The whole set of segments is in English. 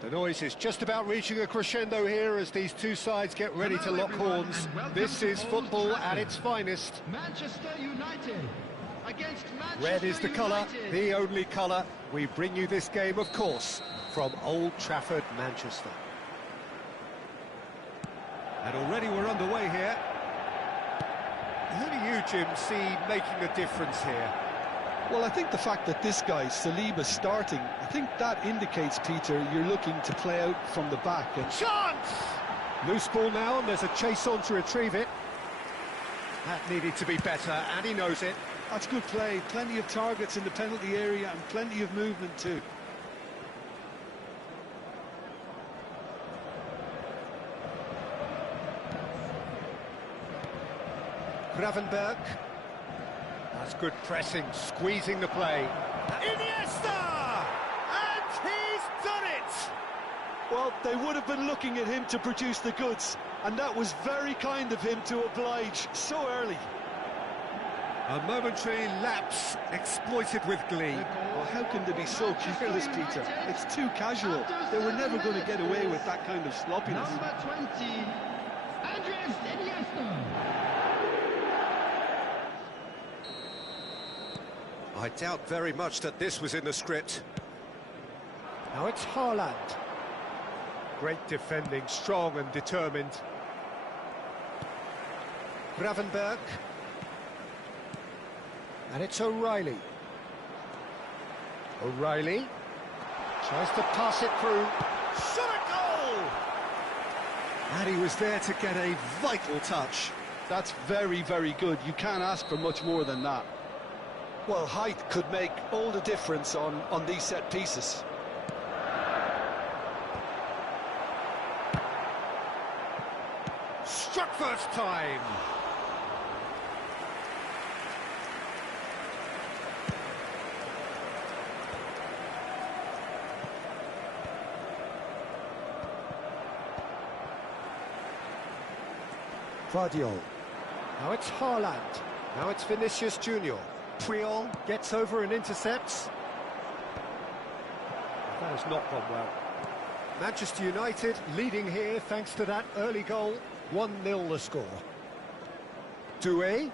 The noise is just about reaching a crescendo here as these two sides get ready to lock horns. This is football at its finest. Manchester United against Manchester Red is the colour, the only colour. We bring you this game, of course, from Old Trafford, Manchester. And already we're underway here. Who do you, Jim, see making a difference here? Well, I think the fact that this guy, Saliba's starting, I think that indicates, Peter, you're looking to play out from the back. And chance! Loose ball now, and there's a chase on to retrieve it. That needed to be better, and he knows it. That's good play. Plenty of targets in the penalty area and plenty of movement too. Gravenberg. That's good pressing, squeezing the play. Iniesta! And he's done it! Well, they would have been looking at him to produce the goods, and that was very kind of him to oblige so early. A momentary lapse exploited with glee. Oh, how can they be so careless, Peter? It's too casual. They were never going to get away with that kind of sloppiness. Number 20, Andres Iniesta. I doubt very much that this was in the script. Now it's Haaland. Great defending, strong and determined. Gravenberg. And it's O'Reilly. O'Reilly tries to pass it through. Shot a goal! And he was there to get a vital touch. That's very, very good. You can't ask for much more than that. Well, height could make all the difference on these set pieces. Struck first time. Vardiol. Now it's Haaland. Now it's Vinicius Junior. Puyol gets over and intercepts. That has not gone well. Manchester United leading here thanks to that early goal. 1-0 the score. Doué.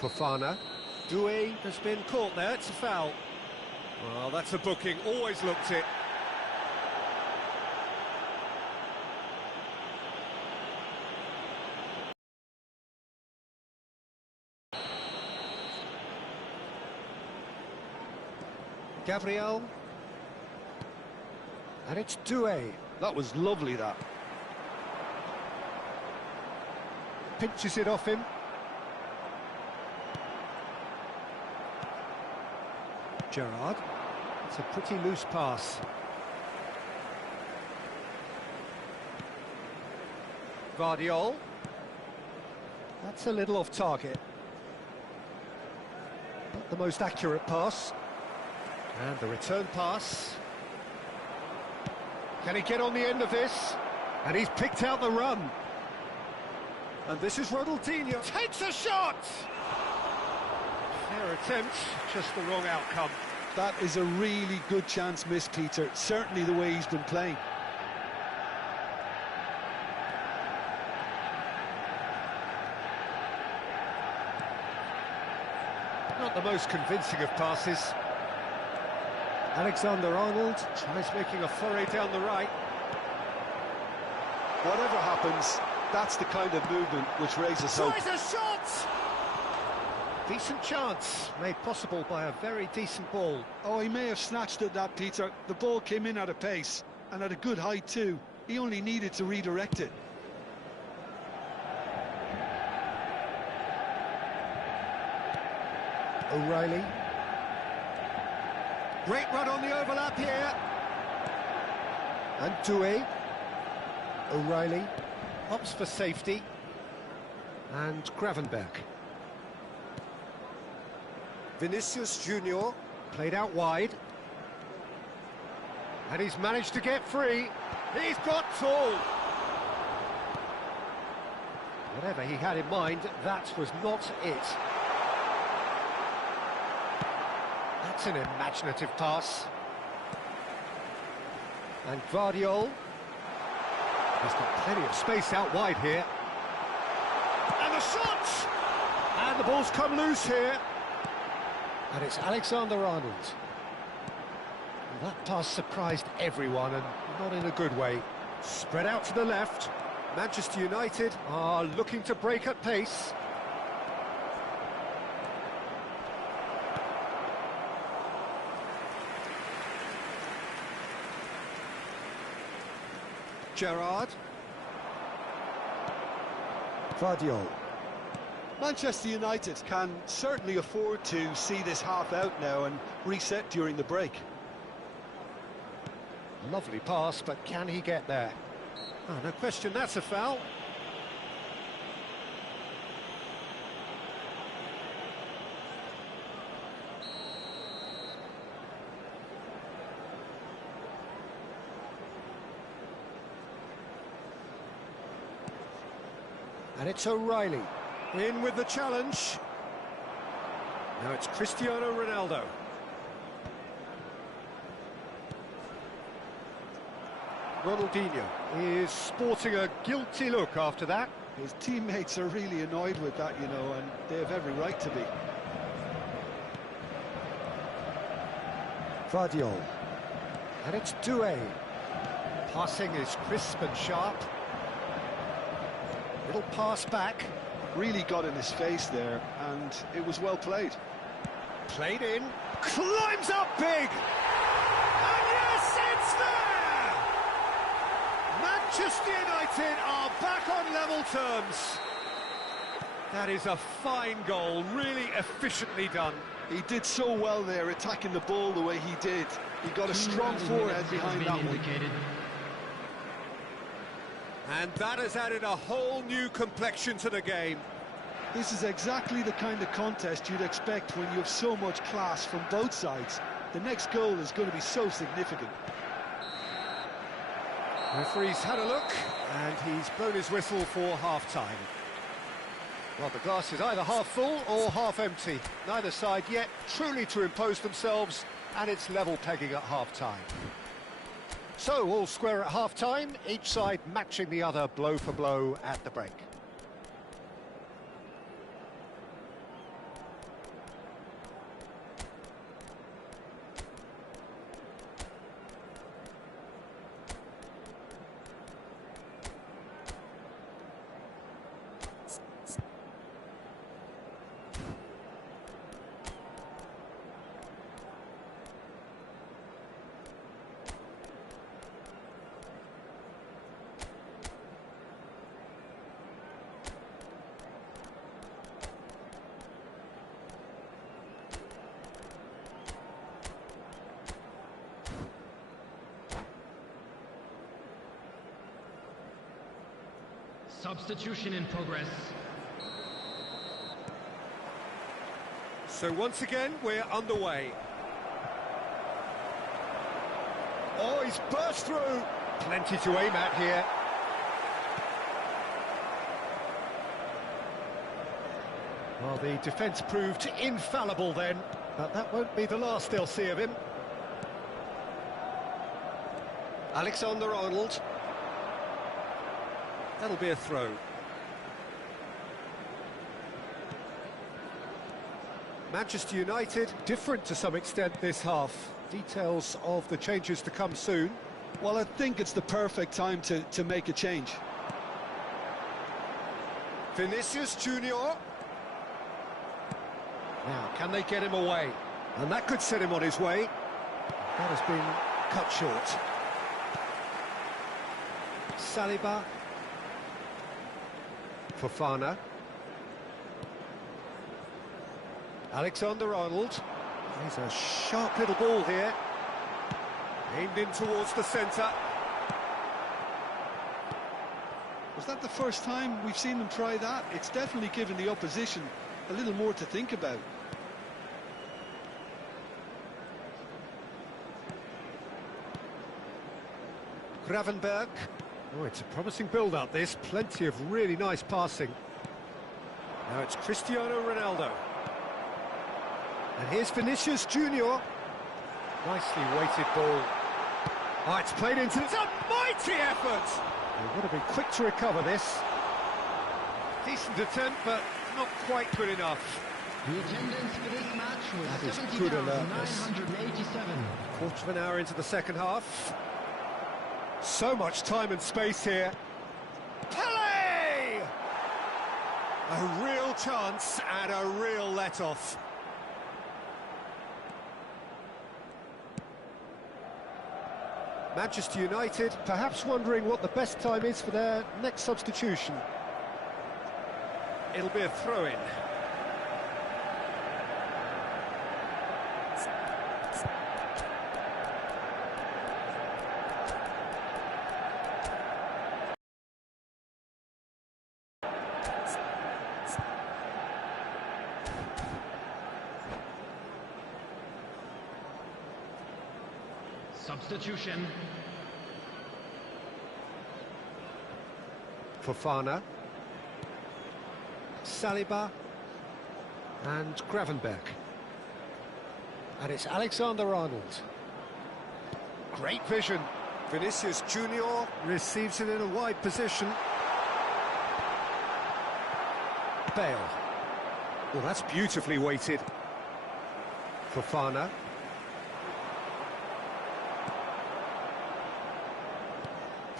Fofana. Doué has been caught there, it's a foul. Well, that's a booking, always looked it. Gabriel. And it's Doué. That was lovely, that. Pinches it off him. Gerrard. It's a pretty loose pass. Vardiol. That's a little off target. Not the most accurate pass. And the return pass. Can he get on the end of this? And he's picked out the run. And this is Ronaldinho. Takes a shot! Fair attempt, just the wrong outcome. That is a really good chance missed, Peter. Certainly the way he's been playing. Not the most convincing of passes. Alexander-Arnold tries making a foray down the right. Whatever happens, that's the kind of movement which raises hope. Tries a shot! Decent chance, made possible by a very decent ball. Oh, he may have snatched at that, Peter. The ball came in at a pace, and at a good height too. He only needed to redirect it. O'Reilly. Great run on the overlap here. And Doué. O'Reilly opts for safety. And Gravenberg. Vinicius Junior played out wide. And he's managed to get free. He's got tall. Whatever he had in mind, that was not it. That's an imaginative pass. And Guardiola. He's got plenty of space out wide here. And the shot! And the ball's come loose here. And it's Alexander-Arnold. That pass surprised everyone, and not in a good way. Spread out to the left. Manchester United are looking to break at pace. Gerrard. Guardiola. Manchester United can certainly afford to see this half out now and reset during the break. Lovely pass, but can he get there? Oh, no question, that's a foul. And it's O'Reilly. In with the challenge. Now it's Cristiano Ronaldo. Ronaldinho is sporting a guilty look after that. His teammates are really annoyed with that, you know, and they have every right to be. Guardiola. And it's Doué. Passing is crisp and sharp. Little pass back. Really got in his face there, and it was well played. Played in. Climbs up big! And yes, it's there! Manchester United are back on level terms. That is a fine goal, really efficiently done. He did so well there, attacking the ball the way he did. He got a strong forehead behind that one. And that has added a whole new complexion to the game. This is exactly the kind of contest you'd expect when you have so much class from both sides. The next goal is going to be so significant. The referee's had a look, and he's blown his whistle for half-time. Well, the glass is either half full or half empty. Neither side yet truly to impose themselves, and it's level pegging at half-time. So, all square at half-time, each side matching the other blow for blow at the break. Substitution in progress. So once again, we're underway. Oh, he's burst through. Plenty to aim at here. Well, the defence proved infallible then, but that won't be the last they'll see of him. Alexander-Arnold. That'll be a throw. Manchester United, different to some extent this half. Details of the changes to come soon. Well, I think it's the perfect time to make a change. Vinicius Junior. Now, can they get him away? And that could set him on his way. That has been cut short. Saliba. Fofana. Alexander-Arnold. He's a sharp little ball here. Aimed in towards the centre. Was that the first time we've seen them try that? It's definitely given the opposition a little more to think about. Gravenberg. Oh, it's a promising build-up, this. Plenty of really nice passing. Now it's Cristiano Ronaldo. And here's Vinicius Junior. Nicely weighted ball. Oh, it's played into... It's a mighty effort! They would have been quick to recover this. Decent attempt, but not quite good enough. The attendance for this match That was is good alertness. 70,987. Quarter of an hour into the second half. So much time and space here. Pele! A real chance and a real let-off. Manchester United perhaps wondering what the best time is for their next substitution. It'll be a throw-in. Substitution. Fofana, Saliba and Gravenberch. And it's Alexander-Arnold. Great vision. Vinicius Junior receives it in a wide position. Bale. Well, that's beautifully weighted. Fofana.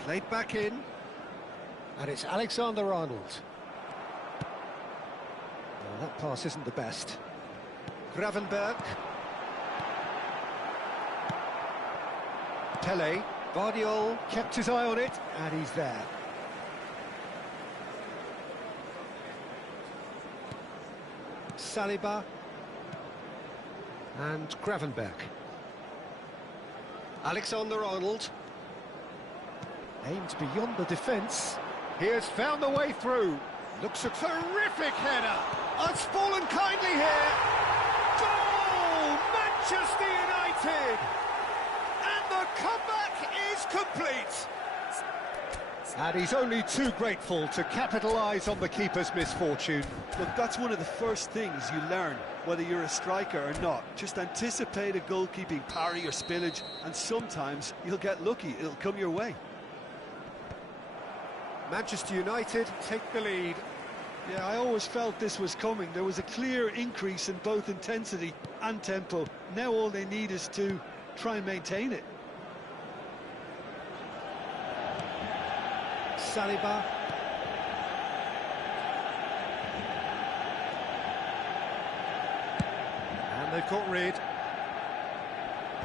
Played back in. And it's Alexander-Arnold. Well, that pass isn't the best. Gravenberch. Pele. Guardiola kept his eye on it, and he's there. Saliba. And Gravenberch. Alexander-Arnold. Aimed beyond the defence. He has found the way through. Looks a terrific header. It's fallen kindly here. Goal! Manchester United! And the comeback is complete. And he's only too grateful to capitalise on the keeper's misfortune. Look, that's one of the first things you learn, whether you're a striker or not. Just anticipate a goalkeeping parry or spillage, and sometimes you'll get lucky. It'll come your way. Manchester United take the lead. Yeah, I always felt this was coming. There was a clear increase in both intensity and tempo. Now all they need is to try and maintain it. Saliba. And they've got rid.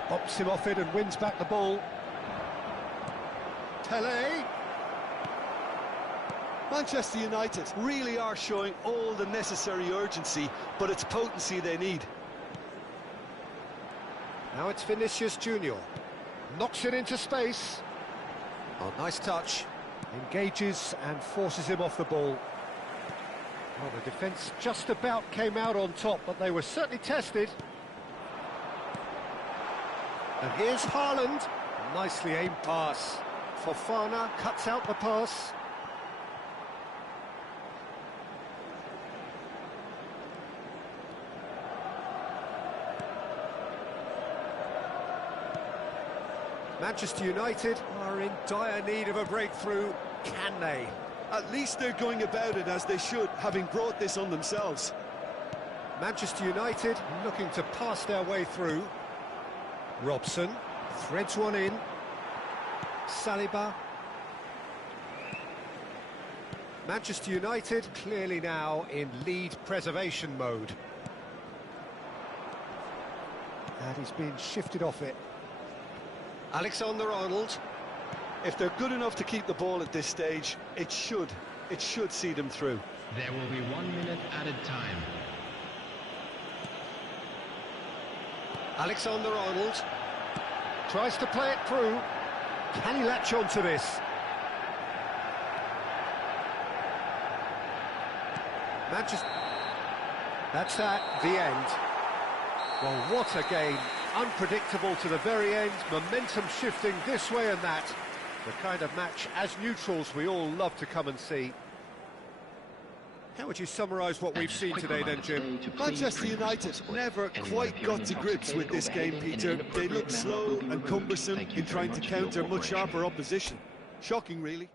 Bops him off it and wins back the ball. Pele. Manchester United really are showing all the necessary urgency, but it's potency they need. Now it's Vinicius Junior. Knocks it into space. Oh, nice touch. Engages and forces him off the ball. Well, the defence just about came out on top, but they were certainly tested. And here's Haaland. A nicely aimed pass. Fofana cuts out the pass. Manchester United are in dire need of a breakthrough. Can they? At least they're going about it as they should, having brought this on themselves. Manchester United looking to pass their way through. Robson threads one in. Saliba. Manchester United clearly now in lead preservation mode. And he's been shifted off it. Alexander-Arnold. If they're good enough to keep the ball at this stage, it should see them through. There will be 1 minute added time. Alexander-Arnold tries to play it through. Can he latch on to this? Manchester... That's at the end. Well, what a game. Unpredictable to the very end, momentum shifting this way and that. The kind of match, as neutrals, we all love to come and see. How would you summarise what we've seen today then, Jim? Manchester United never quite got to grips with this game, Peter. They looked slow and cumbersome in trying to counter much sharper opposition. Shocking, really.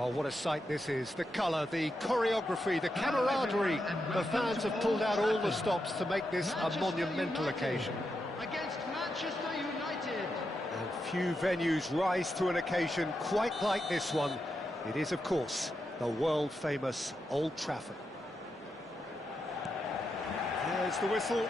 Well, what a sight this is. The colour, the choreography, the camaraderie. The fans have pulled out all the stops to make this a monumental occasion. Against Manchester United. And Few venues rise to an occasion quite like this one. It is, of course, the world-famous Old Trafford. There's the whistle.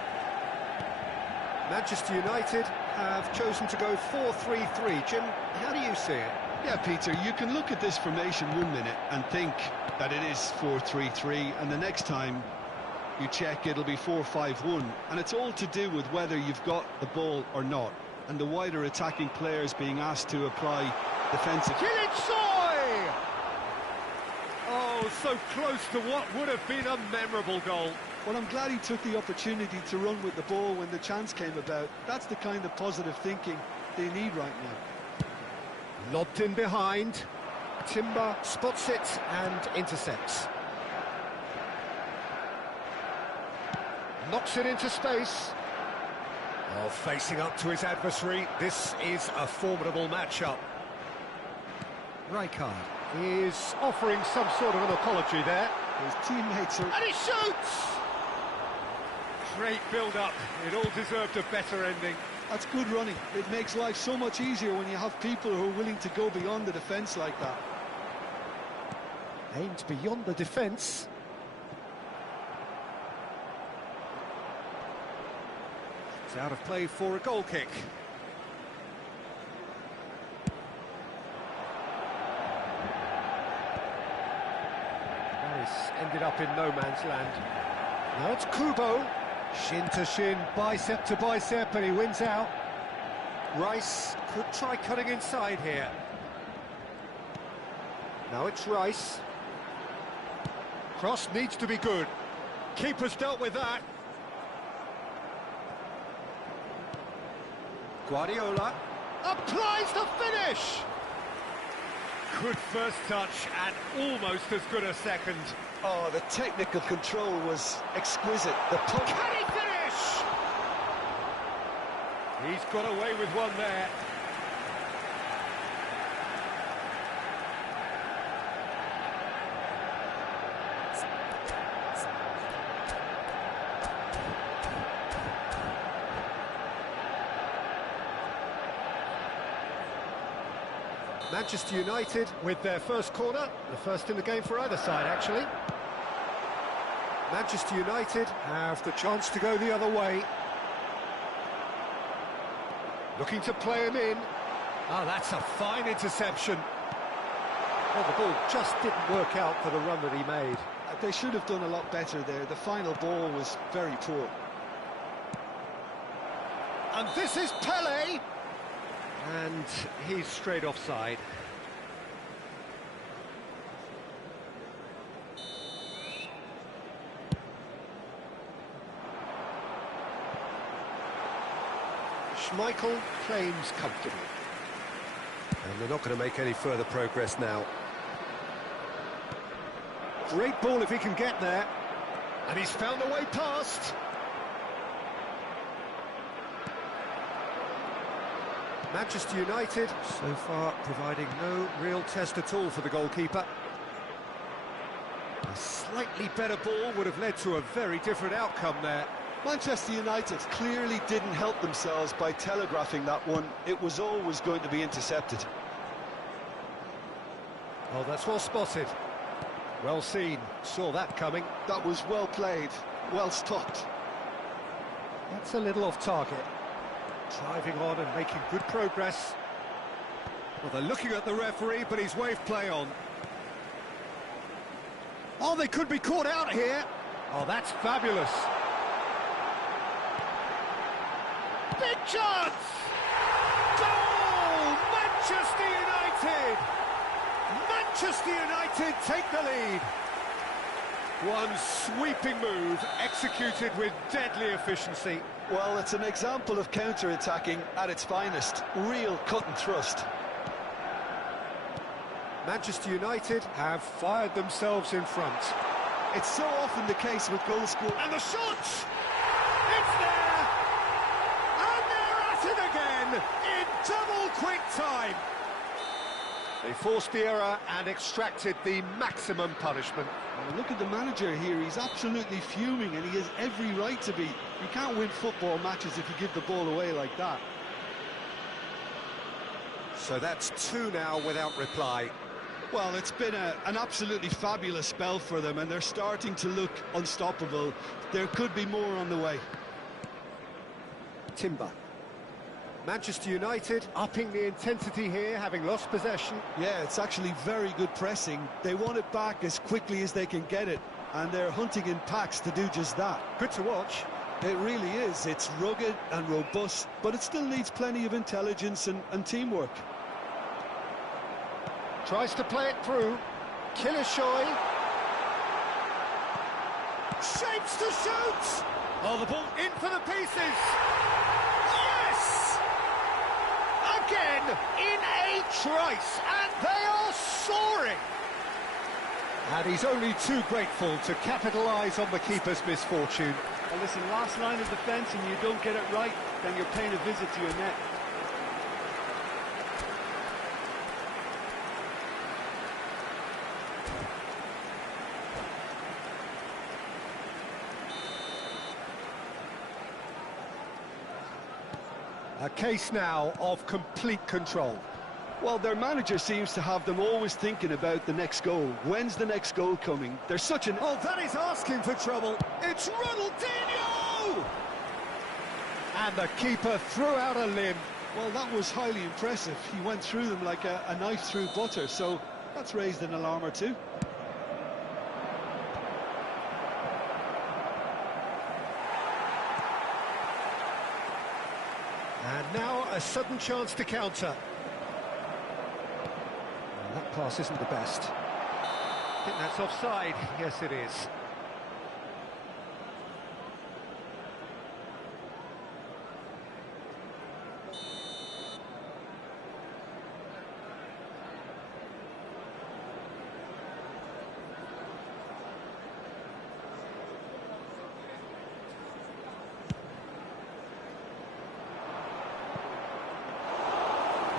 Manchester United have chosen to go 4-3-3. Jim, how do you see it? Yeah, Peter, you can look at this formation 1 minute and think that it is 4-3-3, and the next time you check it'll be 4-5-1, and it's all to do with whether you've got the ball or not, and the wider attacking players being asked to apply defensive. Soy! Oh, so close to what would have been a memorable goal. Well, I'm glad he took the opportunity to run with the ball when the chance came about. That's the kind of positive thinking they need right now. Lobbed in behind. Timber spots it and intercepts. Knocks it into space. Oh, facing up to his adversary. This is a formidable matchup. Rijkaard is offering some sort of an apology there. His teammates are... And he shoots! Great build-up. It all deserved a better ending. That's good running. It makes life so much easier when you have people who are willing to go beyond the defence like that. Aimed beyond the defence. It's out of play for a goal kick. That is ended up in no man's land. Now it's Kubo. Shin to shin, bicep to bicep, and he wins out. Rice could try cutting inside here. Now it's Rice. Cross needs to be good. Keeper's dealt with that. Guardiola applies the finish. Good first touch and almost as good a second. Oh, the technical control was exquisite. The pump... Can he finish? He's got away with one there. Manchester United with their first corner, the first in the game for either side, actually. Manchester United have the chance to go the other way. Looking to play him in. Oh, that's a fine interception. Well, the ball just didn't work out for the run that he made. They should have done a lot better there. The final ball was very poor. And this is Pele. And he's straight offside. Schmeichel claims comfortably. And they're not going to make any further progress now. Great ball if he can get there. And he's found a way past. Manchester United, so far, providing no real test at all for the goalkeeper. A slightly better ball would have led to a very different outcome there. Manchester United clearly didn't help themselves by telegraphing that one. It was always going to be intercepted. Oh, that's well spotted. Well seen. Saw that coming. That was well played, well stopped. That's a little off target. Driving on and making good progress. Well, they're looking at the referee, but he's waved play on. Oh, they could be caught out here. Oh, that's fabulous. Big chance! Goal! Manchester United! Manchester United take the lead. One sweeping move, executed with deadly efficiency. Well, it's an example of counter-attacking at its finest. Real cut and thrust. Manchester United have fired themselves in front. It's so often the case with goal scoring. And the shot! It's there! And they're at it again in double quick time. They forced the error and extracted the maximum punishment. Well, look at the manager here. He's absolutely fuming, and he has every right to be. You can't win football matches if you give the ball away like that. So that's two now without reply. Well, it's been an absolutely fabulous spell for them, and they're starting to look unstoppable. There could be more on the way. Timber. Manchester United upping the intensity here, having lost possession. Yeah, it's actually very good pressing. They want it back as quickly as they can get it, and they're hunting in packs to do just that. Good to watch. It really is. It's rugged and robust, but it still needs plenty of intelligence and teamwork. Tries to play it through. Kilishoy. Shapes to shoot! Oh, the ball in for the pieces! Yes! Again, in a trice, and they are soaring! And he's only too grateful to capitalise on the keeper's misfortune. Well, listen, last line of defence and you don't get it right, then you're paying a visit to your net. A case now of complete control. Well, their manager seems to have them always thinking about the next goal. When's the next goal coming? They're such an... Oh, that is asking for trouble. It's Ronaldinho! And the keeper threw out a limb. Well, that was highly impressive. He went through them like a knife through butter, so that's raised an alarm or two. And now a sudden chance to counter. Well, that pass isn't the best. I think that's offside. Yes, it is.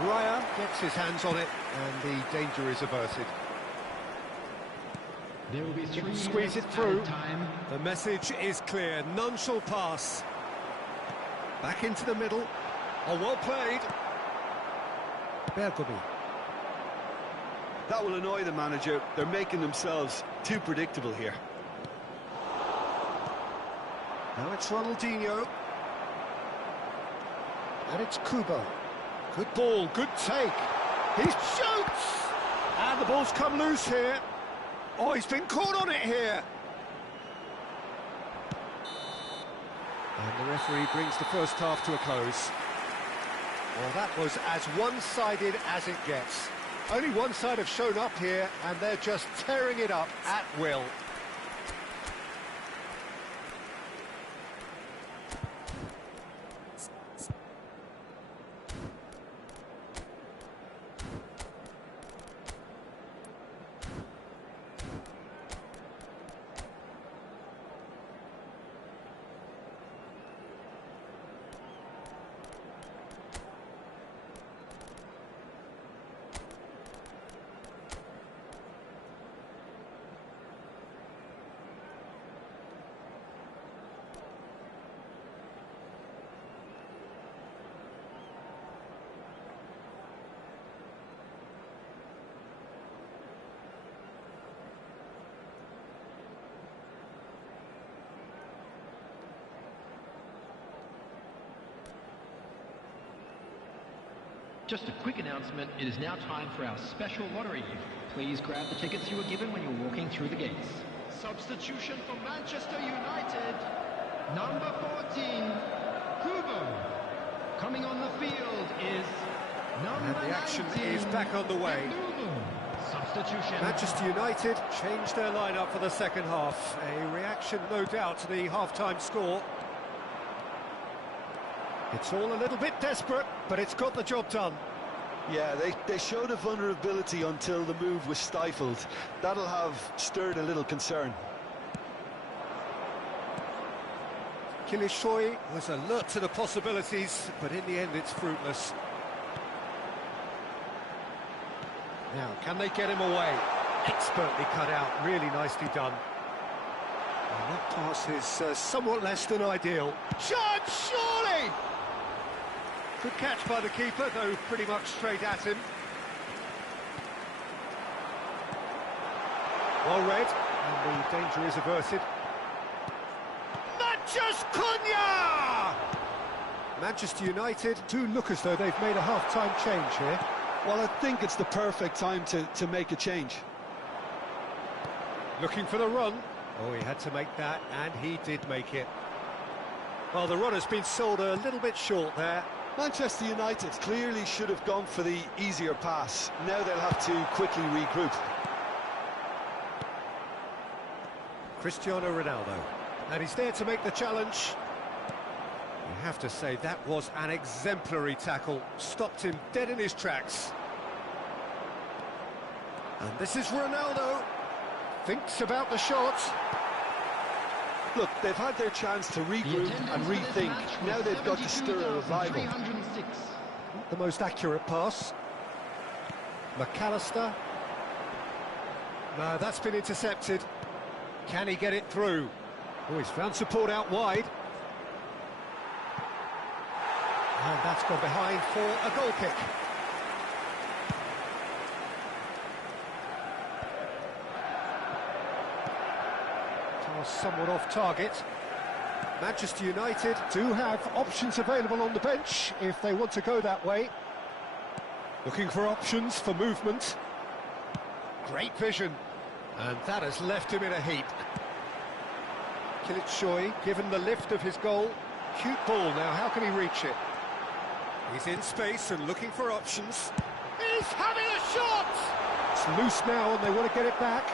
Raya gets his hands on it, and the danger is averted. There will be 3 Squeeze it minutes through. added time. The message is clear. None shall pass. Back into the middle. Oh, well played. Bergomi. That will annoy the manager. They're making themselves too predictable here. Now it's Ronaldinho. And it's Kubo. Good ball, good take. He shoots! And the ball's come loose here. Oh, he's been caught on it here. And the referee brings the first half to a close. Well, that was as one-sided as it gets. Only one side have shown up here, and they're just tearing it up at will. Just a quick announcement, it is now time for our special lottery. Please grab the tickets you were given when you were walking through the gates. Substitution for Manchester United, number 14, Kubo. Coming on the field is number 19. And the action is back on the way. Substitution. Manchester United changed their lineup for the second half. A reaction, no doubt, to the half-time score. It's all a little bit desperate, but it's got the job done. Yeah, they showed a vulnerability until the move was stifled. That'll have stirred a little concern. Kilishoy was alert to the possibilities, but in the end it's fruitless. Now, can they get him away? Expertly cut out, really nicely done. And that pass is somewhat less than ideal. Shot, surely! Good catch by the keeper, though pretty much straight at him. Well read, and the danger is averted. Cunha! Manchester United do look as though they've made a half-time change here. Well, I think it's the perfect time to make a change. Looking for the run. Oh, he had to make that, and he did make it. Well, the run has been sold a little bit short there. Manchester United clearly should have gone for the easier pass. Now they'll have to quickly regroup. Cristiano Ronaldo. And he's there to make the challenge. You have to say that was an exemplary tackle. Stopped him dead in his tracks. And this is Ronaldo. Thinks about the shot. Look, they've had their chance to regroup and rethink. Now they've got to stir a revival. Not the most accurate pass. McAllister. No, that's been intercepted. Can he get it through? Oh, he's found support out wide. And that's gone behind for a goal kick. Was somewhat off target. Manchester United do have options available on the bench if they want to go that way. Looking for options for movement. Great vision. And that has left him in a heap. Kılıçsoy, given the lift of his goal. Cute ball now, how can he reach it? He's in space and looking for options. He's having a shot! It's loose now and they want to get it back.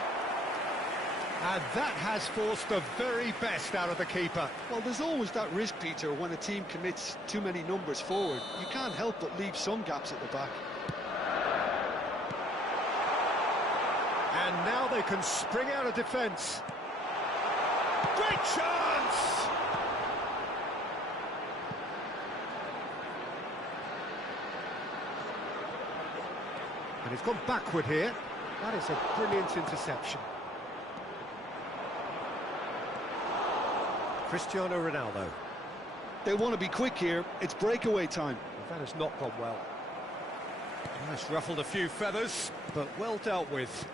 And that has forced the very best out of the keeper. Well, there's always that risk, Peter, when a team commits too many numbers forward. You can't help but leave some gaps at the back. And now they can spring out of defence. Great chance! And he's gone backward here. That is a brilliant interception. Cristiano Ronaldo. They want to be quick here. It's breakaway time. That has not gone well. That's ruffled a few feathers, but well dealt with.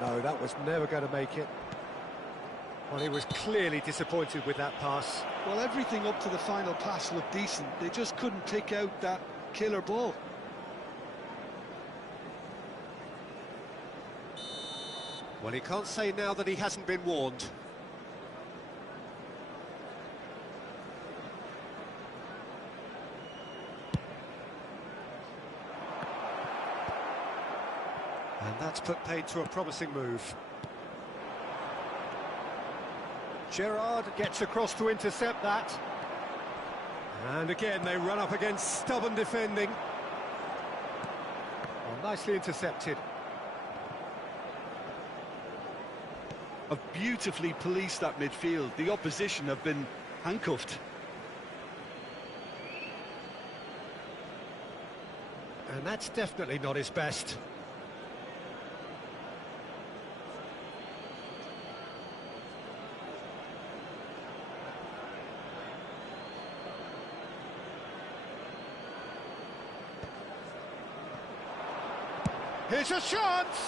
No, that was never going to make it. Well, he was clearly disappointed with that pass. Well, everything up to the final pass looked decent. They just couldn't pick out that killer ball. Well, he can't say now that he hasn't been warned. And that's put paid to a promising move. Gerrard gets across to intercept that. And again, they run up against stubborn defending. Well, nicely intercepted. Have beautifully policed that midfield. The opposition have been handcuffed. And that's definitely not his best. Here's a chance!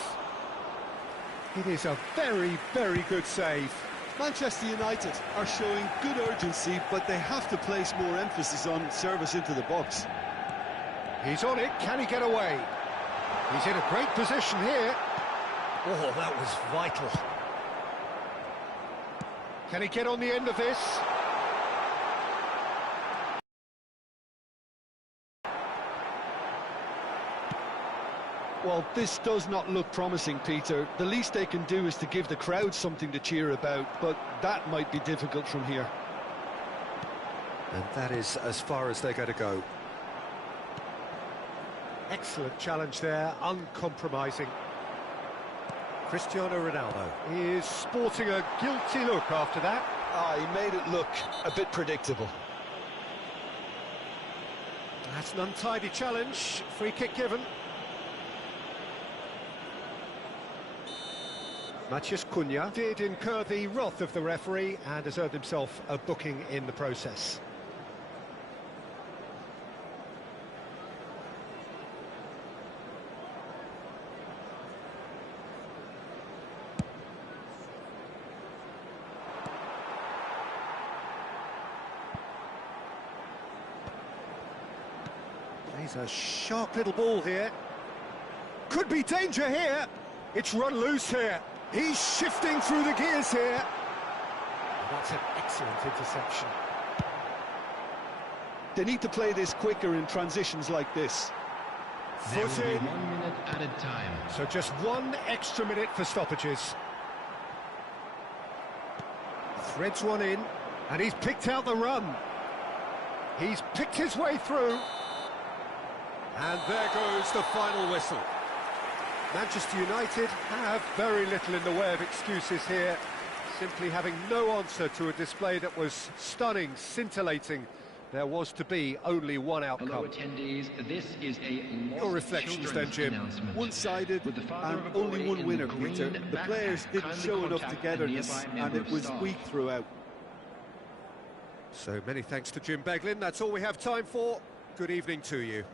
It is a very, very good save. Manchester United are showing good urgency, but they have to place more emphasis on service into the box. He's on it, can he get away? He's in a great position here. Oh, that was vital. Can he get on the end of this? Well, this does not look promising, Peter. The least they can do is to give the crowd something to cheer about, but that might be difficult from here. And that is as far as they're going to go. Excellent challenge there, uncompromising. Cristiano Ronaldo is sporting a guilty look after that. He made it look a bit predictable. That's an untidy challenge, free kick given. Cunha did incur the wrath of the referee and has earned himself a booking in the process. Plays a sharp little ball here. Could be danger here. It's run loose here. He's shifting through the gears here. And that's an excellent interception. They need to play this quicker in transitions like this. There Foot will be in. 1 minute added time. So just 1 extra minute for stoppages. Threads one in, and he's picked out the run. He's picked his way through. And there goes the final whistle. Manchester United have very little in the way of excuses here, simply having no answer to a display that was stunning, scintillating. There was to be only one outcome. Hello attendees, this is a Your reflections then, Jim. One-sided With the father and of a only boy one in winner, the green Peter. The backpack players didn't kindly show enough contact the togetherness nearby and member it of was staff. weak throughout. So many thanks to Jim Beglin. That's all we have time for. Good evening to you.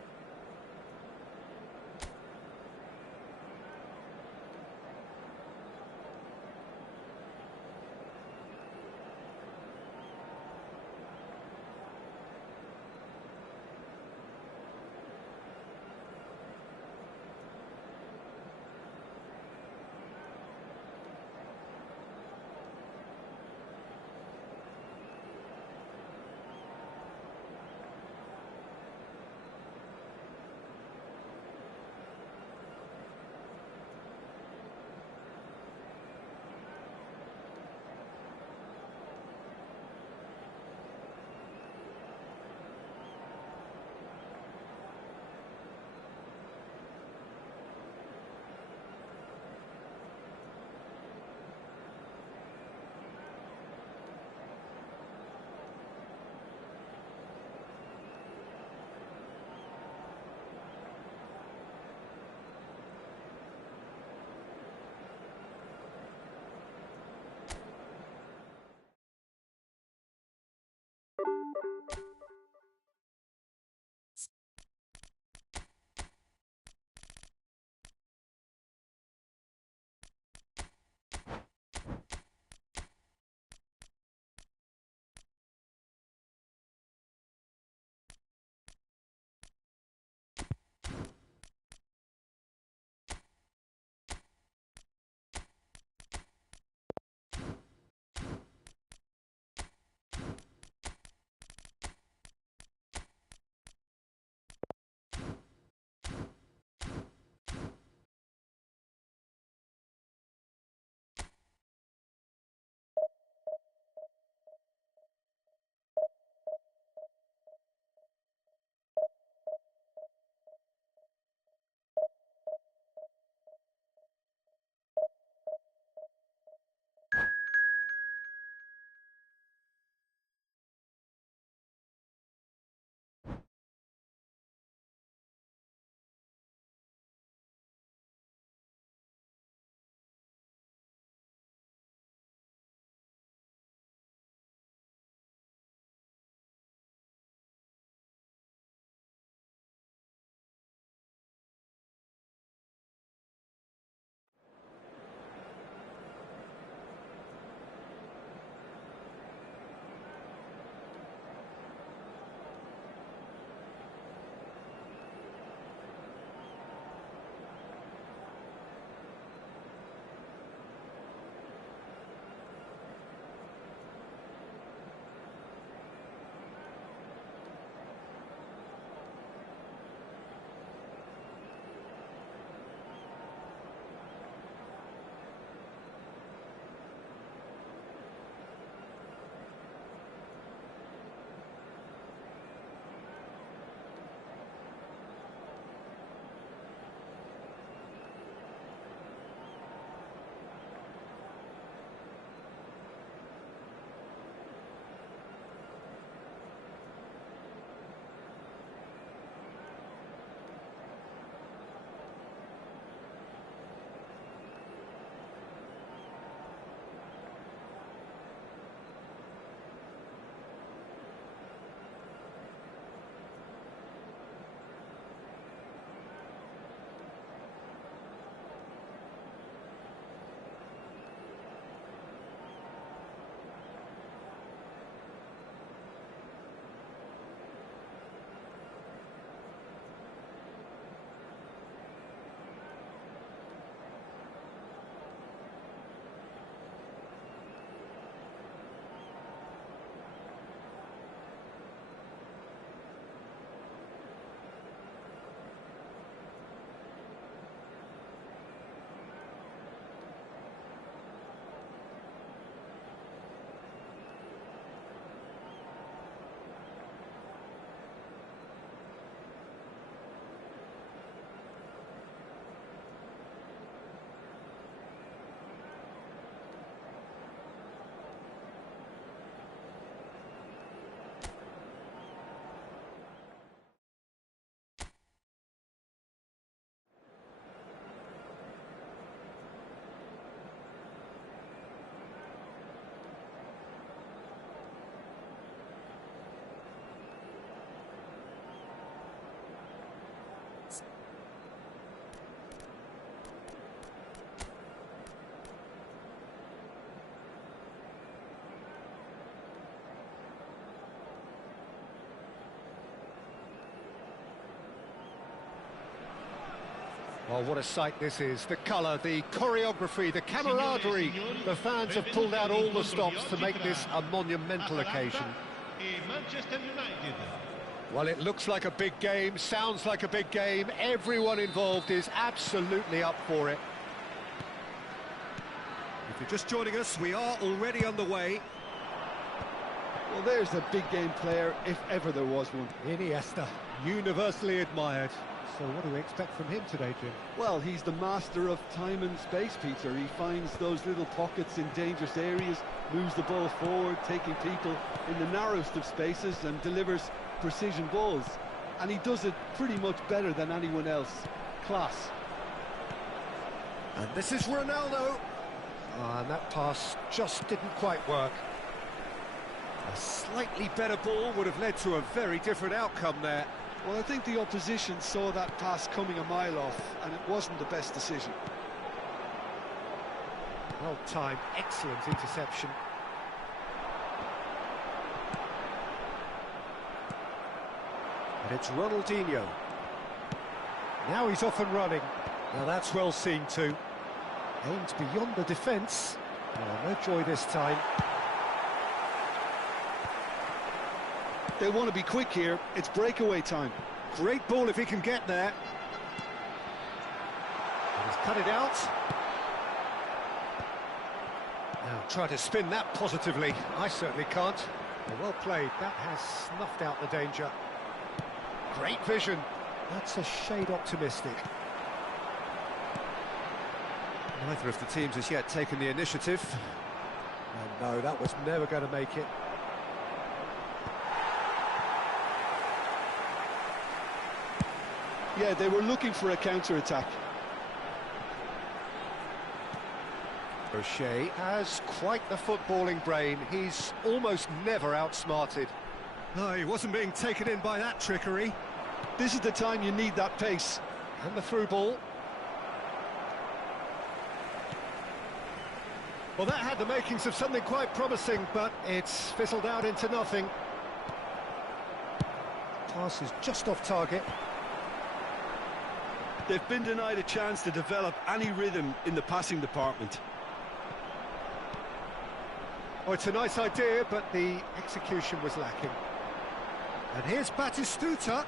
Well, what a sight this is. The colour, the choreography, the camaraderie. The fans have pulled out all the stops to make this a monumental occasion. Well, it looks like a big game, sounds like a big game. Everyone involved is absolutely up for it. If you're just joining us, we are already underway. Well, there's a big game player, if ever there was one. Iniesta, universally admired. So what do we expect from him today, Jim? Well, he's the master of time and space, Peter. He finds those little pockets in dangerous areas, moves the ball forward, taking people in the narrowest of spaces and delivers precision balls. And he does it pretty much better than anyone else. Class. And this is Ronaldo. And that pass just didn't quite work. A slightly better ball would have led to a very different outcome there. Well, I think the opposition saw that pass coming a mile off, and it wasn't the best decision. Well timed, excellent interception. And it's Ronaldinho. Now he's off and running. Now that's well seen too. Aimed beyond the defence. Oh, no joy this time. They want to be quick here. It's breakaway time. Great ball if he can get there. And he's cut it out. Now try to spin that positively. I certainly can't. Well played. That has snuffed out the danger. Great vision. That's a shade optimistic. Neither of the teams has yet taken the initiative. And no, that was never going to make it. Yeah, they were looking for a counter-attack. O'Shea has quite the footballing brain. He's almost never outsmarted. No, he wasn't being taken in by that trickery. This is the time you need that pace. And the through ball. Well, that had the makings of something quite promising, but it's fizzled out into nothing. Pass is just off target. They've been denied a chance to develop any rhythm in the passing department. Oh, it's a nice idea, but the execution was lacking. And here's Batistuta.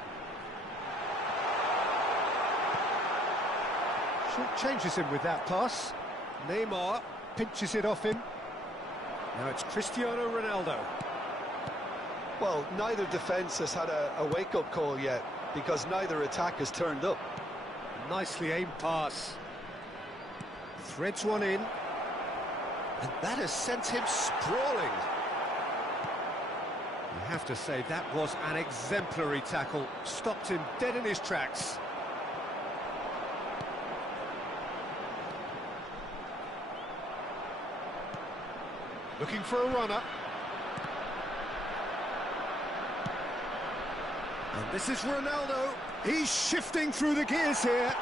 Short changes him with that pass. Neymar pinches it off him. Now it's Cristiano Ronaldo. Well, neither defence has had a wake-up call yet, because neither attack has turned up. Nicely aimed pass. Threads one in. And that has sent him sprawling. You have to say that was an exemplary tackle. Stopped him dead in his tracks. Looking for a runner. And this is Ronaldo. He's shifting through the gears here.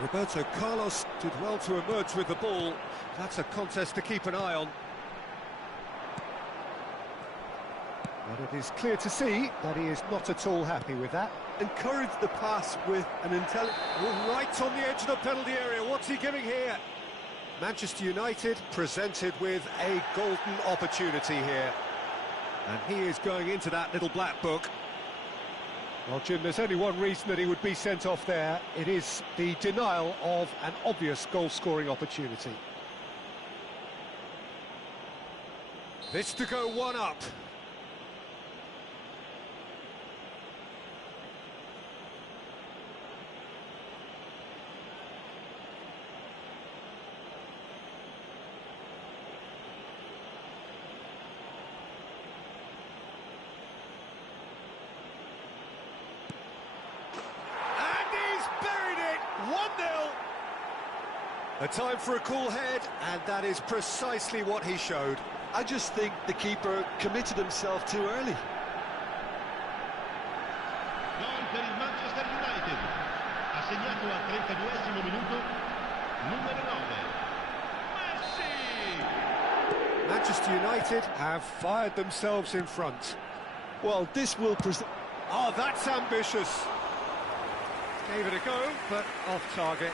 Roberto Carlos did well to emerge with the ball. That's a contest to keep an eye on. But it is clear to see that he is not at all happy with that. Encourage the pass with an intelligent... Right on the edge of the penalty area. What's he giving here? Manchester United presented with a golden opportunity here. And he is going into that little black book. Well, Jim, there's only one reason that he would be sent off there. It is the denial of an obvious goal-scoring opportunity. This to go one up. A time for a cool head, and that is precisely what he showed. I just think the keeper committed himself too early. Gol per il Manchester United. Ha segnato al 32esimo minuto numero 9. Messi! Manchester United have fired themselves in front. Well, this will present... Oh, that's ambitious. Gave it a go, but off target.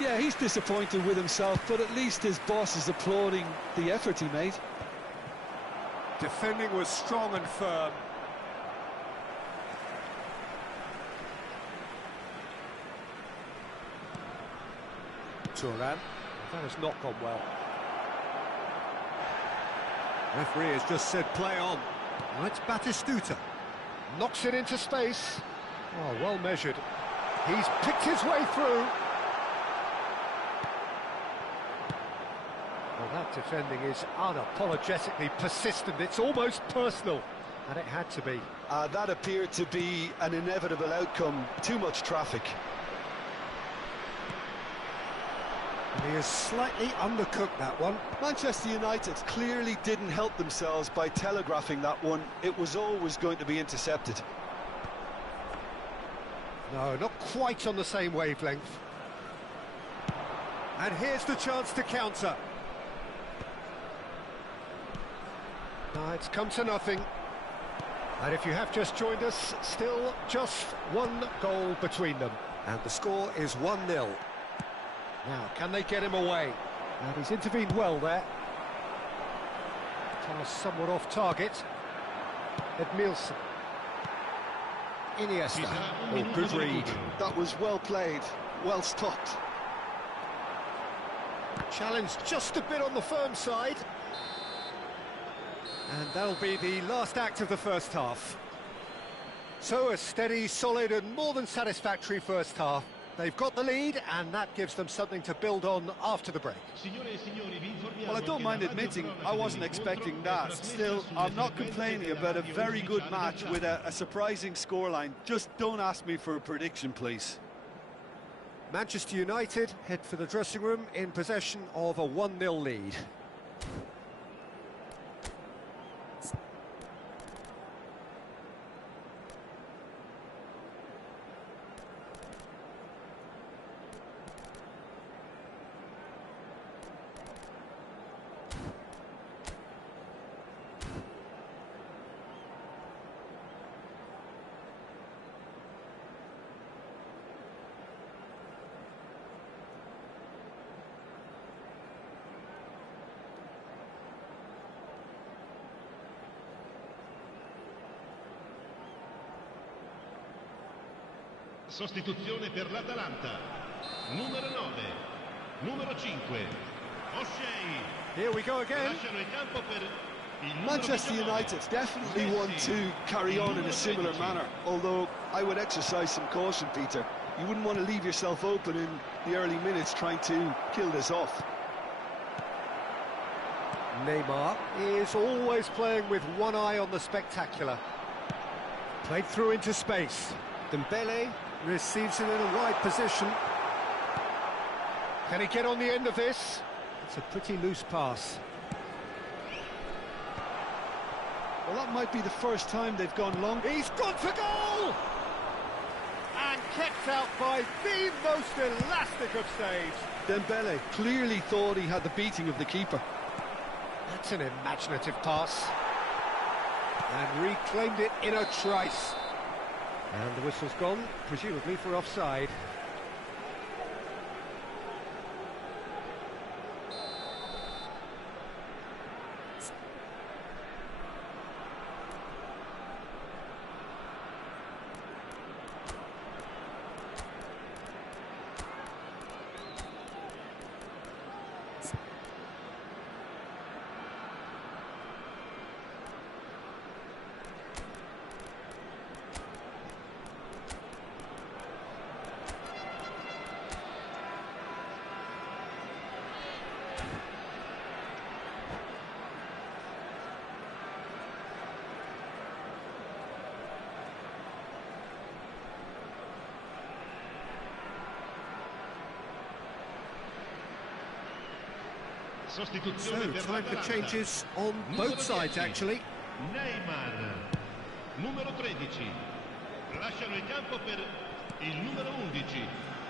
Yeah, he's disappointed with himself, but at least his boss is applauding the effort he made. Defending was strong and firm. Turan, that has not gone well. Referee has just said play on. Well, it's Batistuta. Knocks it into space. Oh, well measured. He's picked his way through. Well, that defending is unapologetically persistent. It's almost personal. And it had to be. That appeared to be an inevitable outcome. Too much traffic. And he has slightly undercooked that one. Manchester United clearly didn't help themselves by telegraphing that one. It was always going to be intercepted. No, not quite on the same wavelength. And here's the chance to counter. No, it's come to nothing. And if you have just joined us, still just one goal between them. And the score is 1-0. Now, can they get him away? And he's intervened well there. Pass somewhat off target. Edmilson. Iniesta. Oh, good read. That was well played, well stopped. Challenge just a bit on the firm side. And that'll be the last act of the first half. So a steady, solid and more than satisfactory first half. They've got the lead and that gives them something to build on after the break. Well, I don't mind admitting I wasn't expecting that. Still, I'm not complaining about a very good match with a surprising scoreline. Just don't ask me for a prediction, please. Manchester United head for the dressing room in possession of a 1-0 lead. Sostituzione per l'Atalanta. Numero 9, numero 5, O'Shea. Here we go again. Lasciano il campo per il numero Manchester 19. United definitely want to carry on in a similar manner, although I would exercise some caution, Peter. You wouldn't want to leave yourself open in the early minutes trying to kill this off. Neymar is always playing with one eye on the spectacular. Played through into space. Dembele receives it in a wide position. Can he get on the end of this? It's a pretty loose pass. Well, that might be the first time they've gone long. He's gone for goal! And kept out by the most elastic of saves. Dembele clearly thought he had the beating of the keeper. That's an imaginative pass. And reclaimed it in a trice. And the whistle's gone, presumably for offside. So, time for changes on both sides, actually. Neymar, numero 13. Lasciano il campo per il numero 11,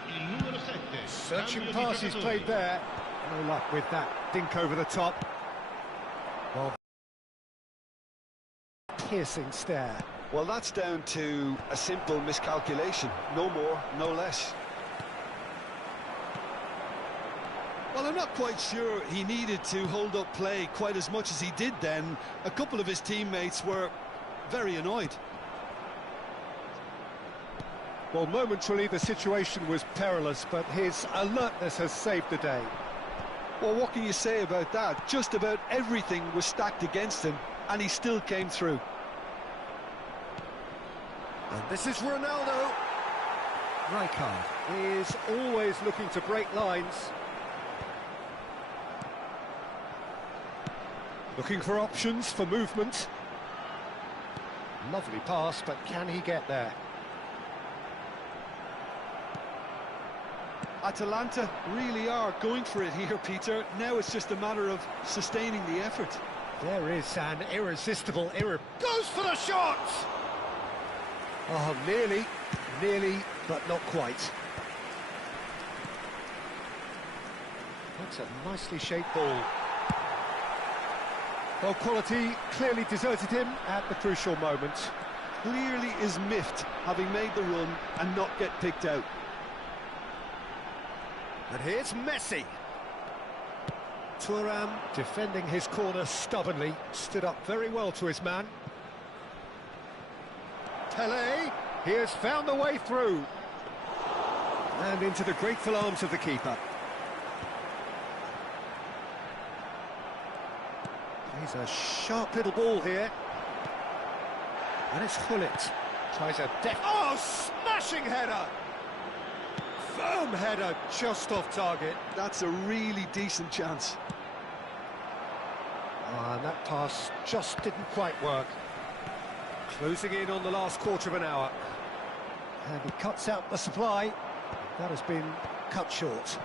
il numero 7. Searching pass is played there. No luck with that dink over the top. Well, piercing stare. Well, that's down to a simple miscalculation. No more, no less. Well, I'm not quite sure he needed to hold up play quite as much as he did then. A couple of his teammates were very annoyed. Well, momentarily the situation was perilous, but his alertness has saved the day. Well, what can you say about that? Just about everything was stacked against him, and he still came through. And this is Ronaldo. Rijkaard is always looking to break lines. Looking for options for movement. Lovely pass, but can he get there? Atalanta really are going for it here, Peter. Now it's just a matter of sustaining the effort. There is an irresistible goes for the shot! Oh, nearly, but not quite. That's a nicely shaped ball. Well, quality clearly deserted him at the crucial moment. Clearly is miffed, having made the run and not get picked out. And here's Messi. Thuram defending his corner stubbornly, stood up very well to his man. Tele, he has found the way through. And into the grateful arms of the keeper. He's a sharp little ball here. And it's Gullit. Tries a oh, smashing header! Firm header, just off target. That's a really decent chance. And that pass just didn't quite work. Closing in on the last quarter of an hour. And he cuts out the supply. That has been cut short.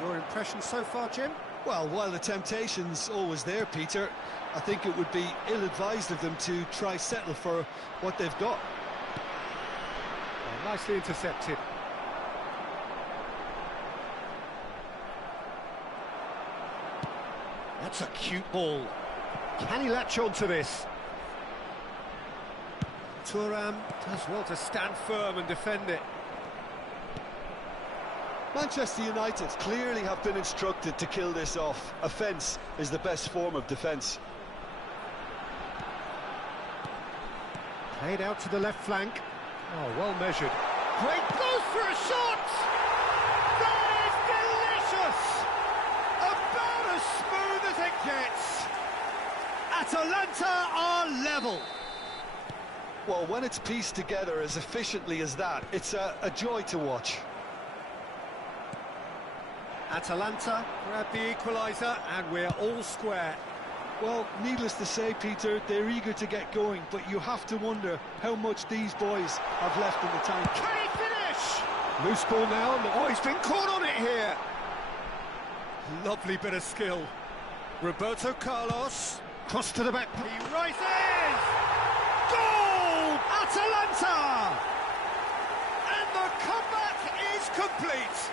Your impression so far, Jim? Well, while the temptation's always there, Peter, I think it would be ill-advised of them to try settle for what they've got. Oh, nicely intercepted. That's a cute ball. Can he latch on to this? Thuram does well to stand firm and defend it. Manchester United clearly have been instructed to kill this off. Offence is the best form of defence. Played out to the left flank. Oh, well measured. Great goes for a shot! That is delicious! About as smooth as it gets. Atalanta are level. Well, when it's pieced together as efficiently as that, it's a joy to watch. Atalanta grab the equaliser and we're all square. Well, needless to say, Peter, they're eager to get going, but you have to wonder how much these boys have left in the tank. Can he finish? Loose ball now, oh, he's been caught on it here. Lovely bit of skill. Roberto Carlos, cross to the back. He rises! Goal! Atalanta! And the comeback is complete.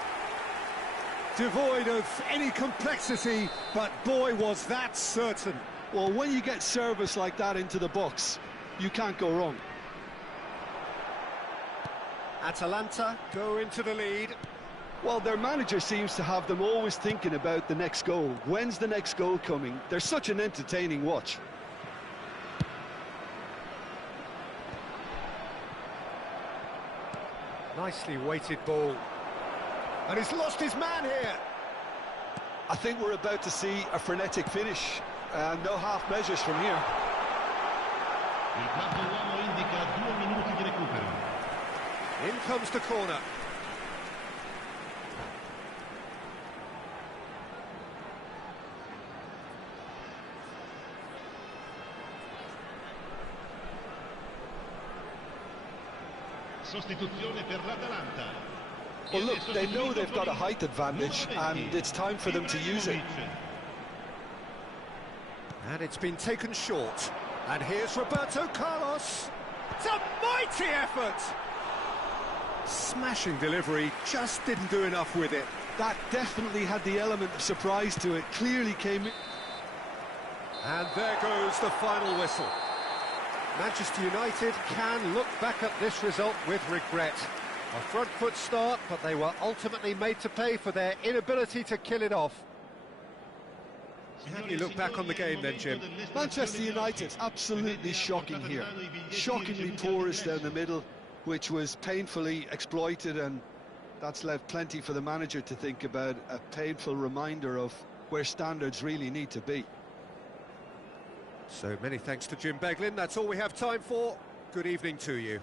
Devoid of any complexity, but boy, was that certain. Well, when you get service like that into the box, you can't go wrong. Atalanta go into the lead. Well, their manager seems to have them always thinking about the next goal. When's the next goal coming? They're such an entertaining watch. Nicely weighted ball. And he's lost his man here. I think we're about to see a frenetic finish. No half measures from here. Il quarto uomo indica 2 minuti di recupero. In comes the corner. Sostituzione per l'Atalanta. Well, look, they know they've got a height advantage, and it's time for them to use it. And it's been taken short. And here's Roberto Carlos. It's a mighty effort! Smashing delivery, just didn't do enough with it. That definitely had the element of surprise to it. Clearly came in. And there goes the final whistle. Manchester United can look back at this result with regret. A front foot start, but they were ultimately made to pay for their inability to kill it off. How do you look back on the game then, Jim? Manchester United, absolutely shocking here. Shockingly porous down the middle, which was painfully exploited, and that's left plenty for the manager to think about, a painful reminder of where standards really need to be. So many thanks to Jim Beglin. That's all we have time for. Good evening to you.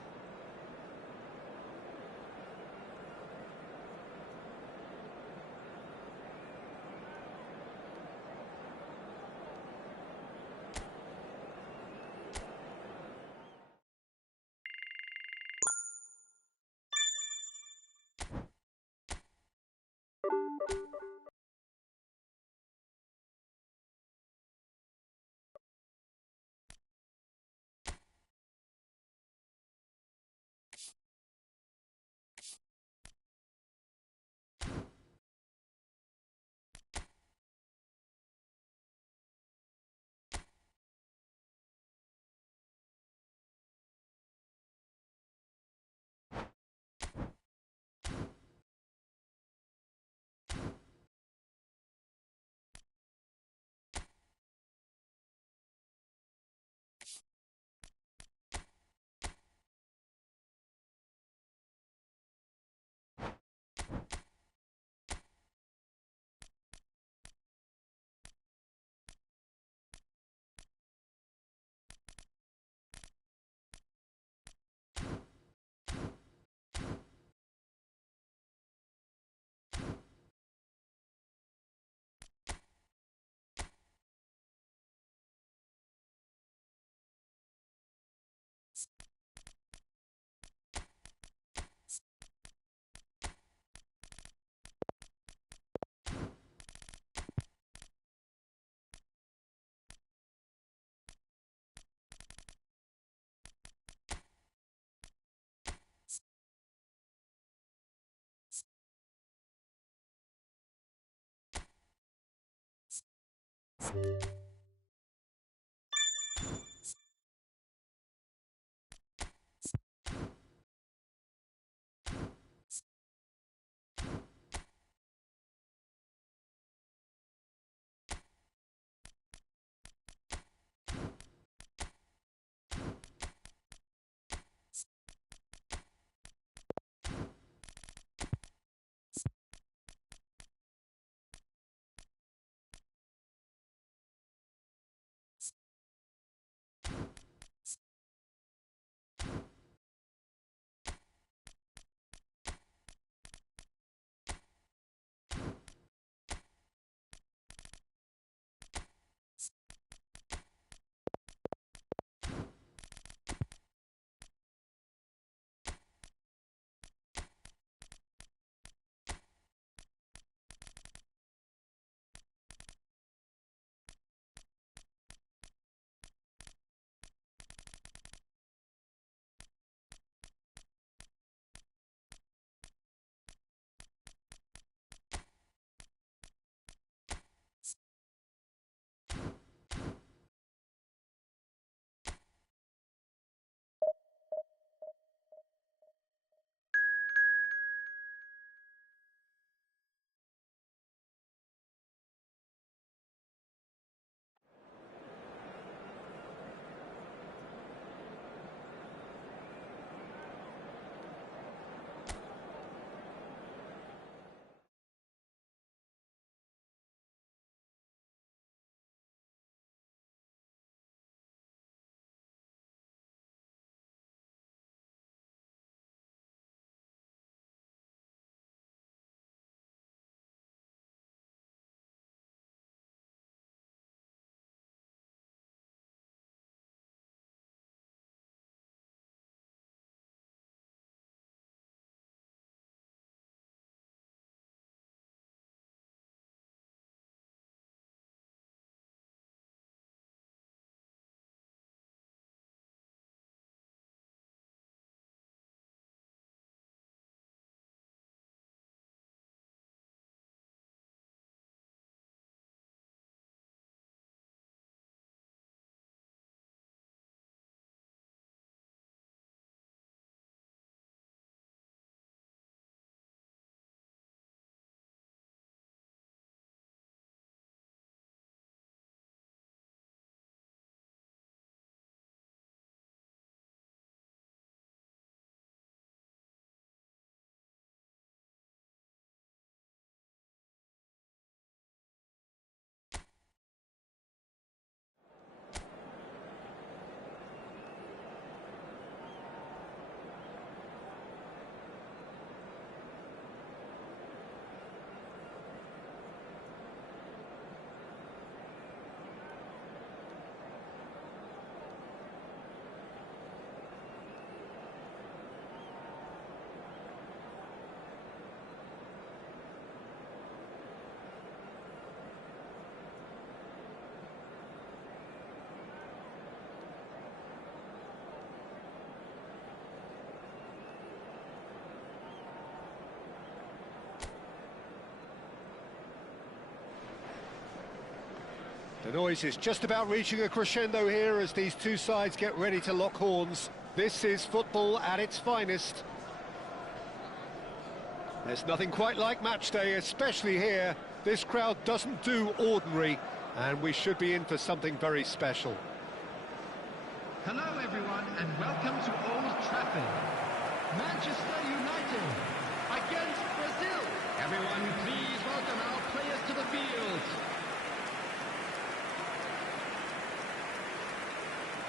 The noise is just about reaching a crescendo here as these two sides get ready to lock horns. This is football at its finest. There's nothing quite like match day, especially here. This crowd doesn't do ordinary, and we should be in for something very special. Hello everyone and welcome to Old Trafford. Manchester United against Brazil. Everyone please welcome our players to the field.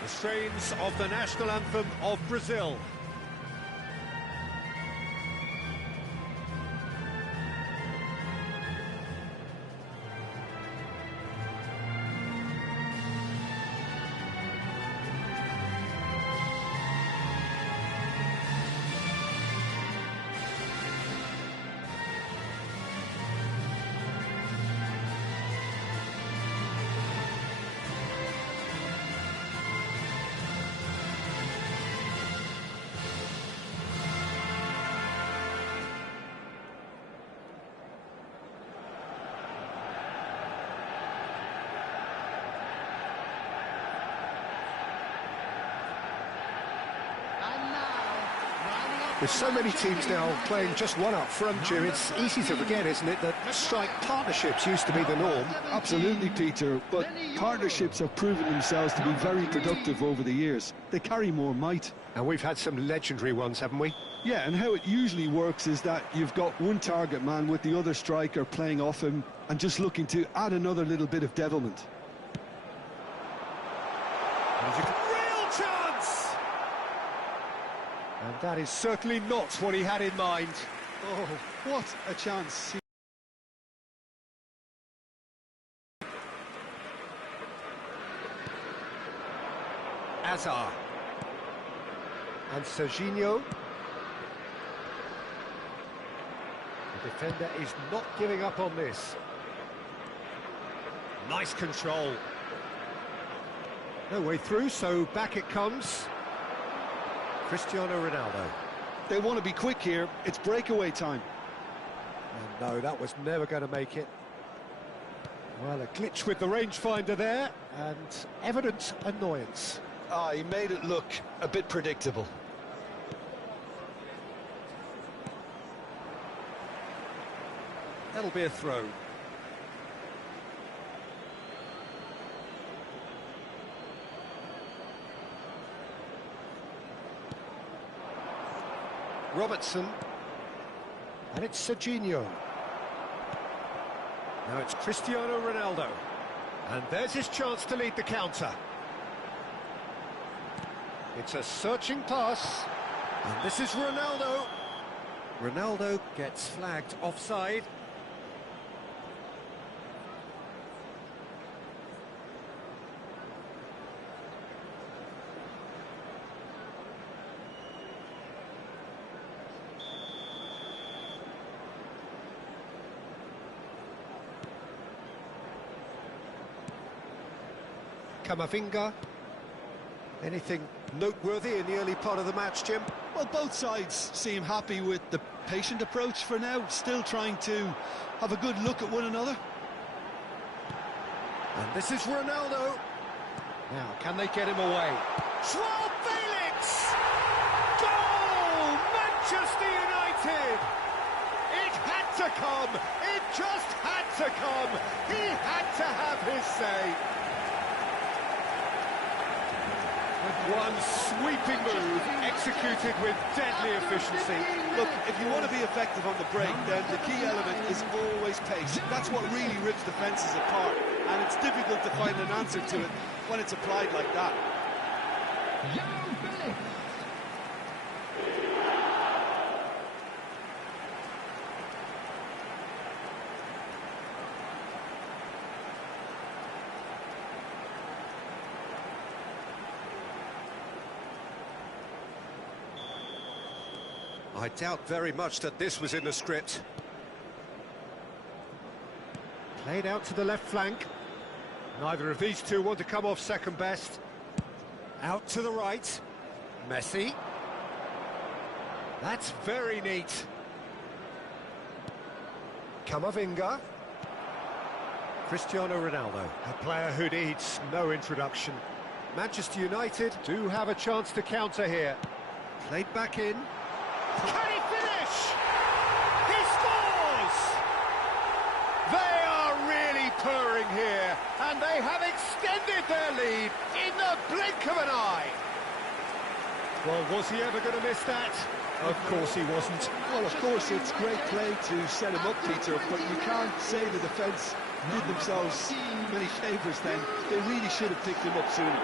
The strains of the national anthem of Brazil. With so many teams now playing just one up front, Jim, it's easy to forget, isn't it, that strike partnerships used to be the norm. Absolutely, Peter, but partnerships have proven themselves to be very productive over the years. They carry more might. And we've had some legendary ones, haven't we? Yeah, and how it usually works is that you've got one target man with the other striker playing off him and just looking to add another little bit of devilment. Real chance! And that is certainly not what he had in mind. Oh, what a chance. Azar. And Serginho. The defender is not giving up on this. Nice control. No way through, so back it comes. Cristiano Ronaldo. They want to be quick here. It's breakaway time. And no, that was never going to make it. Well, a glitch with the rangefinder there, and evident annoyance. He made it look a bit predictable. That'll be a throw. Robertson. And it's Serginho. Now it's Cristiano Ronaldo. And there's his chance to lead the counter. It's a searching pass. And this is Ronaldo. Ronaldo gets flagged offside. Camavinga. Anything noteworthy in the early part of the match, Jim? Well, both sides seem happy with the patient approach for now, still trying to have a good look at one another. And this is Ronaldo. Now, can they get him away? Joao Felix! Goal! Manchester United! It had to come! It just had to come! He had to have his say! One sweeping move, executed with deadly efficiency. Look, if you want to be effective on the break, then the key element is always pace. That's what really rips defences apart, and it's difficult to find an answer to it when it's applied like that. I doubt very much that this was in the script. Played out to the left flank. Neither of these two want to come off second best. Out to the right. Messi. That's very neat. Camavinga. Cristiano Ronaldo, a player who needs no introduction. Manchester United do have a chance to counter here. Played back in. Can he finish? He scores! They are really purring here, and they have extended their lead in the blink of an eye. Well, was he ever going to miss that? Of course he wasn't. Well, of course, it's great play to set him up, Peter, but you can't say the defence did themselves many favours then. They really should have picked him up sooner.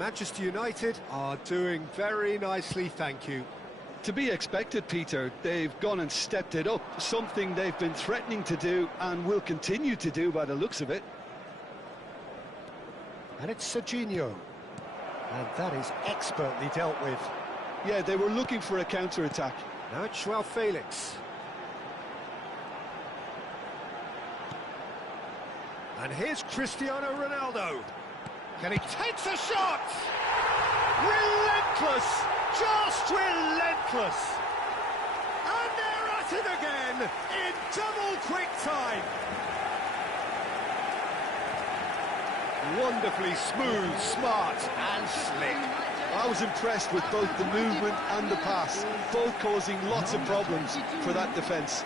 Manchester United are doing very nicely, thank you. To be expected, Peter. They've gone and stepped it up, something they've been threatening to do and will continue to do by the looks of it. And it's Serginho. And that is expertly dealt with. Yeah, they were looking for a counter-attack. Now it's Joao Felix. And here's Cristiano Ronaldo. And he takes a shot! Relentless! Just relentless! And they're at it again in double quick time. Wonderfully smooth, smart and slick. I was impressed with both the movement and the pass, both causing lots of problems for that defence.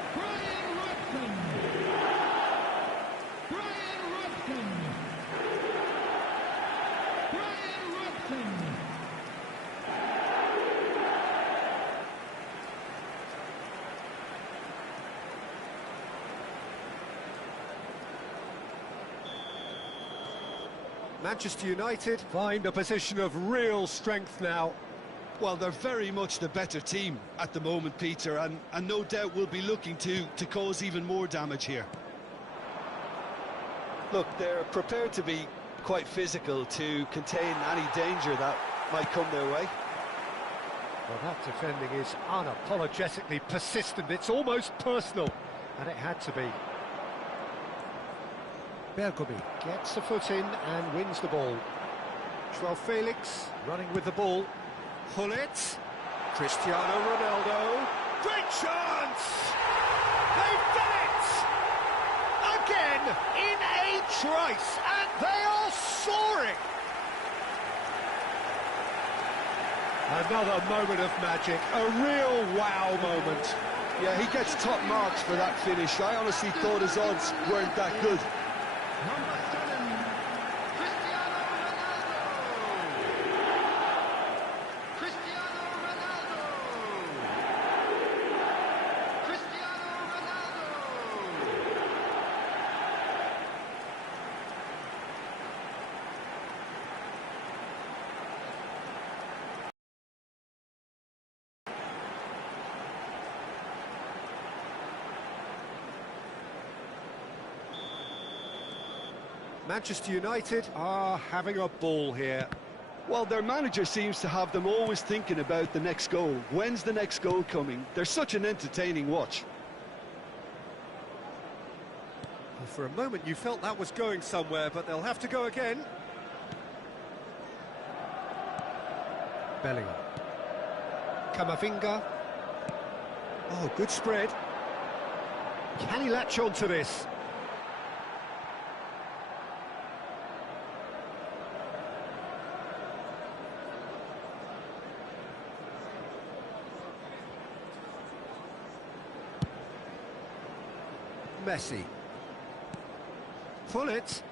Manchester United find a position of real strength now. Well, they're very much the better team at the moment, Peter, and no doubt will be looking to cause even more damage here. Look, they're prepared to be quite physical to contain any danger that might come their way. Well, that defending is unapologetically persistent. It's almost personal, and it had to be. Bergomi gets the foot in and wins the ball. Joao Felix running with the ball. Hullet. Cristiano Ronaldo. Great chance! They've done it! Again in a trice, and they are soaring! Another moment of magic, a real wow moment. Yeah, he gets top marks for that finish. I honestly thought his odds weren't that good. Number 7, Cristiano Ronaldo. Cristiano Ronaldo. Cristiano Ronaldo. Manchester United are having a ball here. Well, their manager seems to have them always thinking about the next goal. When's the next goal coming? They're such an entertaining watch. Well, for a moment you felt that was going somewhere, but they'll have to go again. Bellingham. Camavinga. Oh, good spread. Can he latch on to this? Messi. Pull it.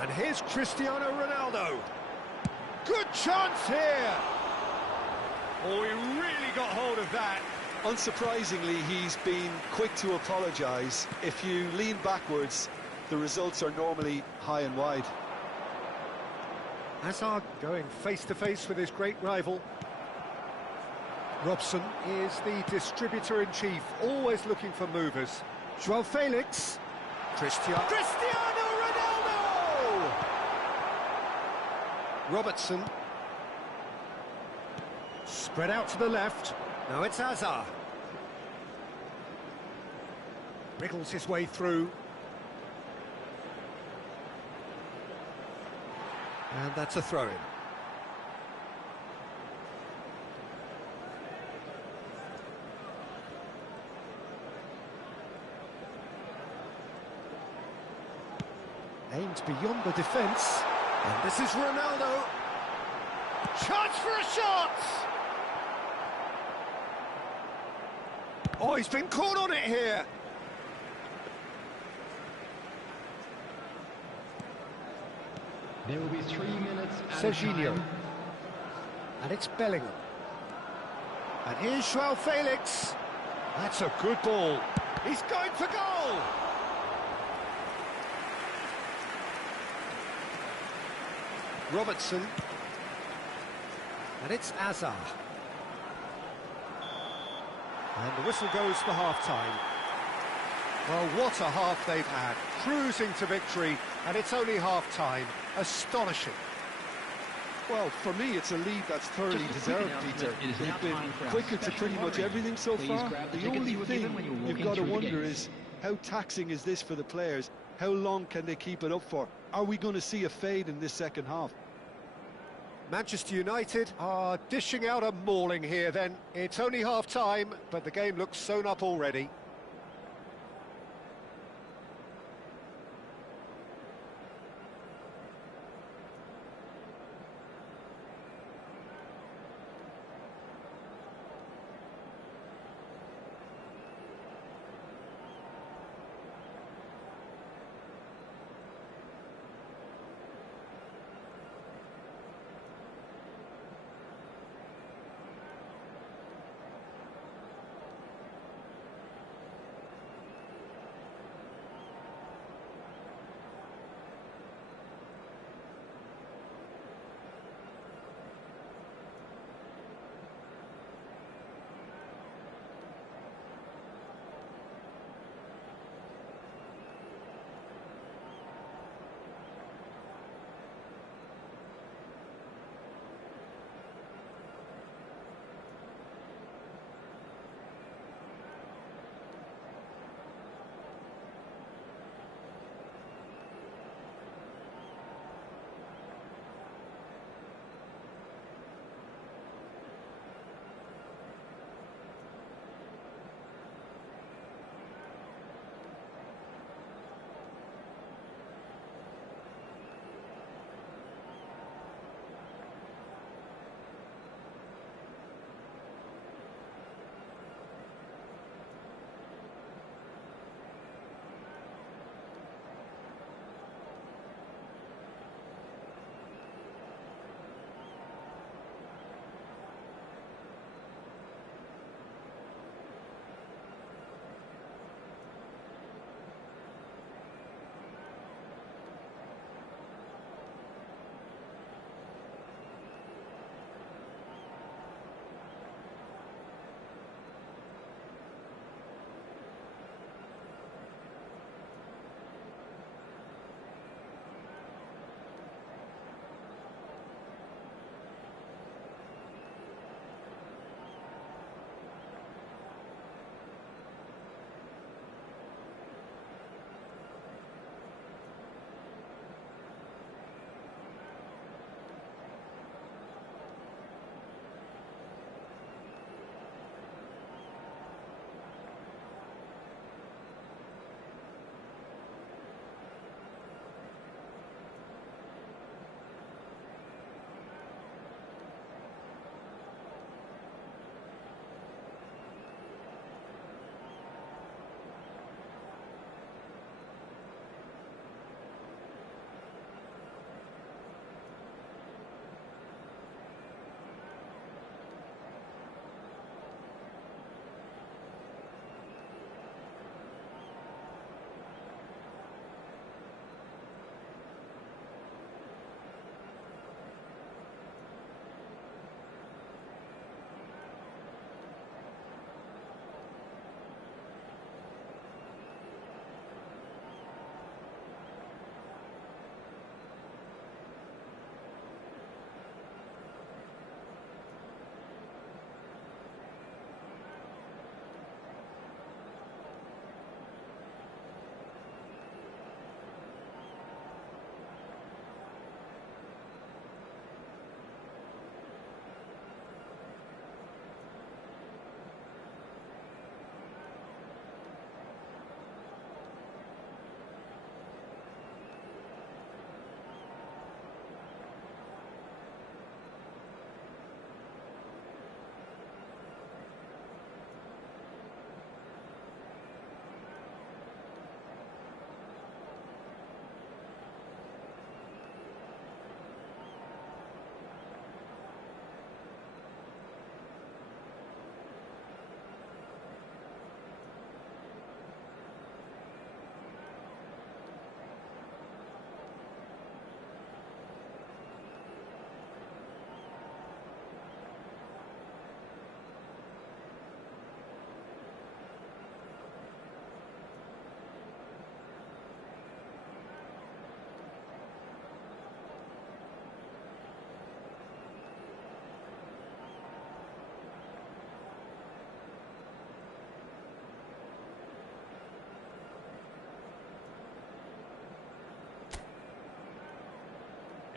And here's Cristiano Ronaldo. Good chance here. Oh, he really got hold of that. Unsurprisingly, he's been quick to apologise. If you lean backwards, the results are normally high and wide. Hazard going face-to-face with his great rival. Robson is the distributor-in-chief, always looking for movers. Joao Felix. Cristiano Ronaldo! Robertson. Spread out to the left. Now it's Hazard. Wriggles his way through. And that's a throw-in. Aimed beyond the defence. And this is Ronaldo. Chance for a shot! Oh, he's been caught on it here. There will be 3 minutes at a Serginho. time. And it's Bellingham. And here's Joao Felix. That's a good ball. He's going for goal! Robertson. And it's Azar. And the whistle goes for half-time. Well, what a half they've had. Cruising to victory, and it's only half-time. Astonishing. Well, for me, it's a lead that's thoroughly Just a quick deserved, Peter. announcement. It is now They've been time for our quicker to special pretty much lottery. everything so Please far. grab the The tickets only you were given thing when you were you've walking got to through the wonder gates. is, how taxing is this for the players? How long can they keep it up for? Are we going to see a fade in this second half? Manchester United are dishing out a mauling here then. It's only half-time, but the game looks sewn up already.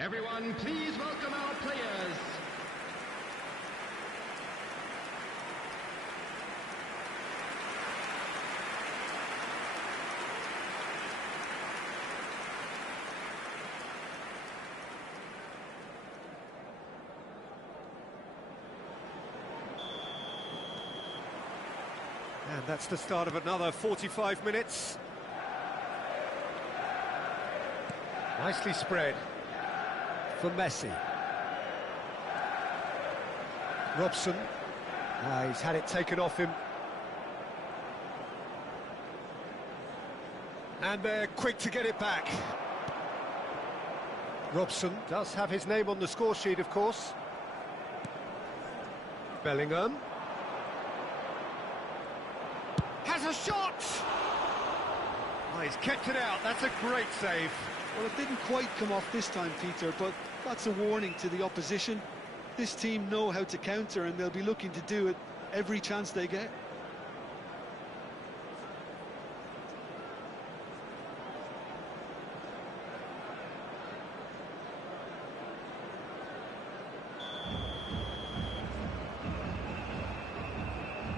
Everyone, please welcome our players. And that's the start of another 45 minutes. Nicely spread for Messi. Robson. He's had it taken off him. And they're quick to get it back. Robson does have his name on the score sheet, of course. Bellingham. Has a shot! Oh, he's kept it out. That's a great save. Well, it didn't quite come off this time, Peter, but that's a warning to the opposition. This team know how to counter, and they'll be looking to do it every chance they get.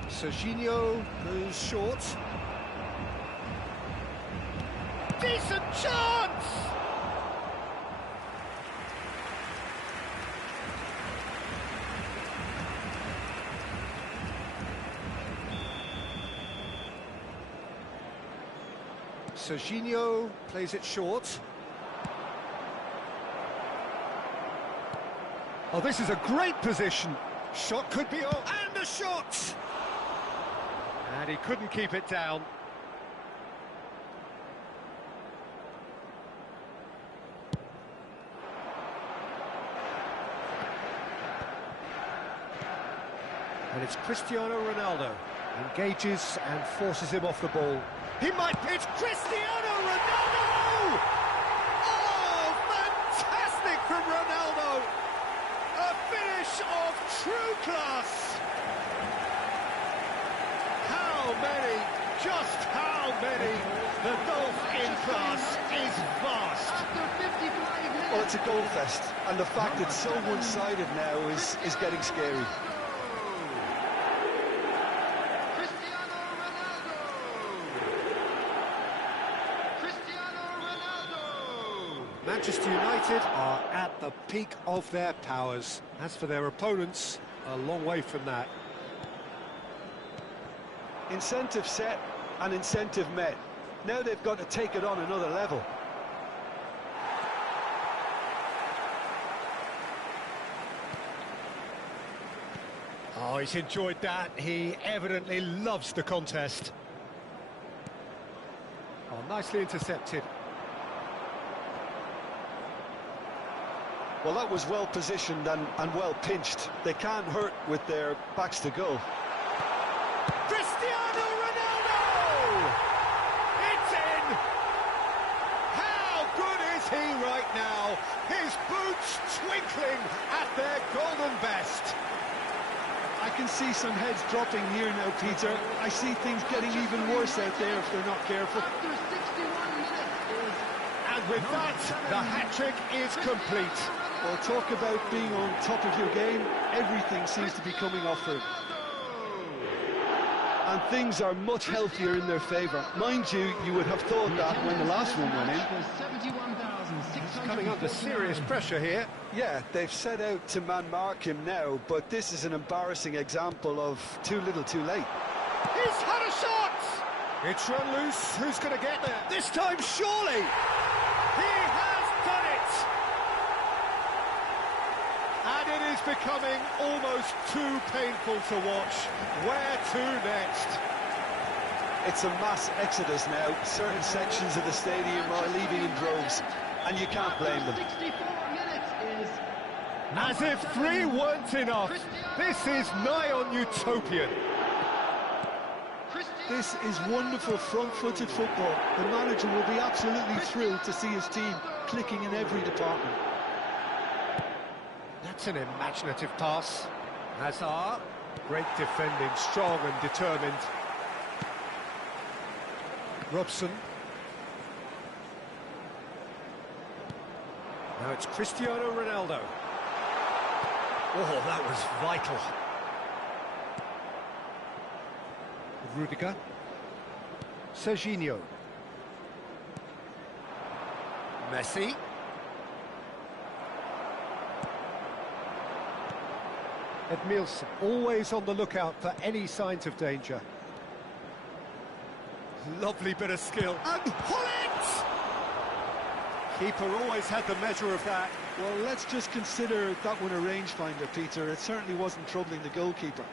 Serginho goes short. Decent chance! Serginho plays it short. Oh, this is a great position. Shot could be on, and a shot! And he couldn't keep it down. And it's Cristiano Ronaldo. Engages and forces him off the ball. He might pitch Cristiano Ronaldo! Oh, fantastic from Ronaldo! A finish of true class! How many, just how many? The gulf in class is vast. Well, it's a goal fest, and the fact it's so one-sided now is getting scary. Manchester United are at the peak of their powers. As for their opponents, a long way from that. Incentive set and incentive met. Now they've got to take it on another level. Oh, he's enjoyed that. He evidently loves the contest. Oh, nicely intercepted. Well, that was well positioned and well pinched. They can't hurt with their backs to goal. Cristiano Ronaldo! It's in! How good is he right now? His boots twinkling at their golden best. I can see some heads dropping here now, Peter. I see things getting even worse out there if they're not careful. And with that, the hat-trick is complete. Well, talk about being on top of your game. Everything seems to be coming off for him. And things are much healthier in their favour. Mind you, you would have thought that when the last one went in. He's coming under serious pressure here. Yeah, they've set out to man-mark him now, but this is an embarrassing example of too little too late. He's had a shot! It's run loose. Who's going to get there? This time, surely! He has done it! And it is becoming almost too painful to watch. Where to next? It's a mass exodus now. Certain sections of the stadium are leaving in droves, and you can't blame them. As if 3 weren't enough, this is nigh on utopian. This is wonderful front-footed football. The manager will be absolutely thrilled to see his team clicking in every department. That's an imaginative pass. Hazard, great defending, strong and determined. Robson. Now it's Cristiano Ronaldo. Oh, that was vital. Rudiger. Serginho. Messi. Edmilson, always on the lookout for any signs of danger. Lovely bit of skill. And Hullet! Keeper always had the measure of that. Well, let's just consider that one a rangefinder, Peter. It certainly wasn't troubling the goalkeeper.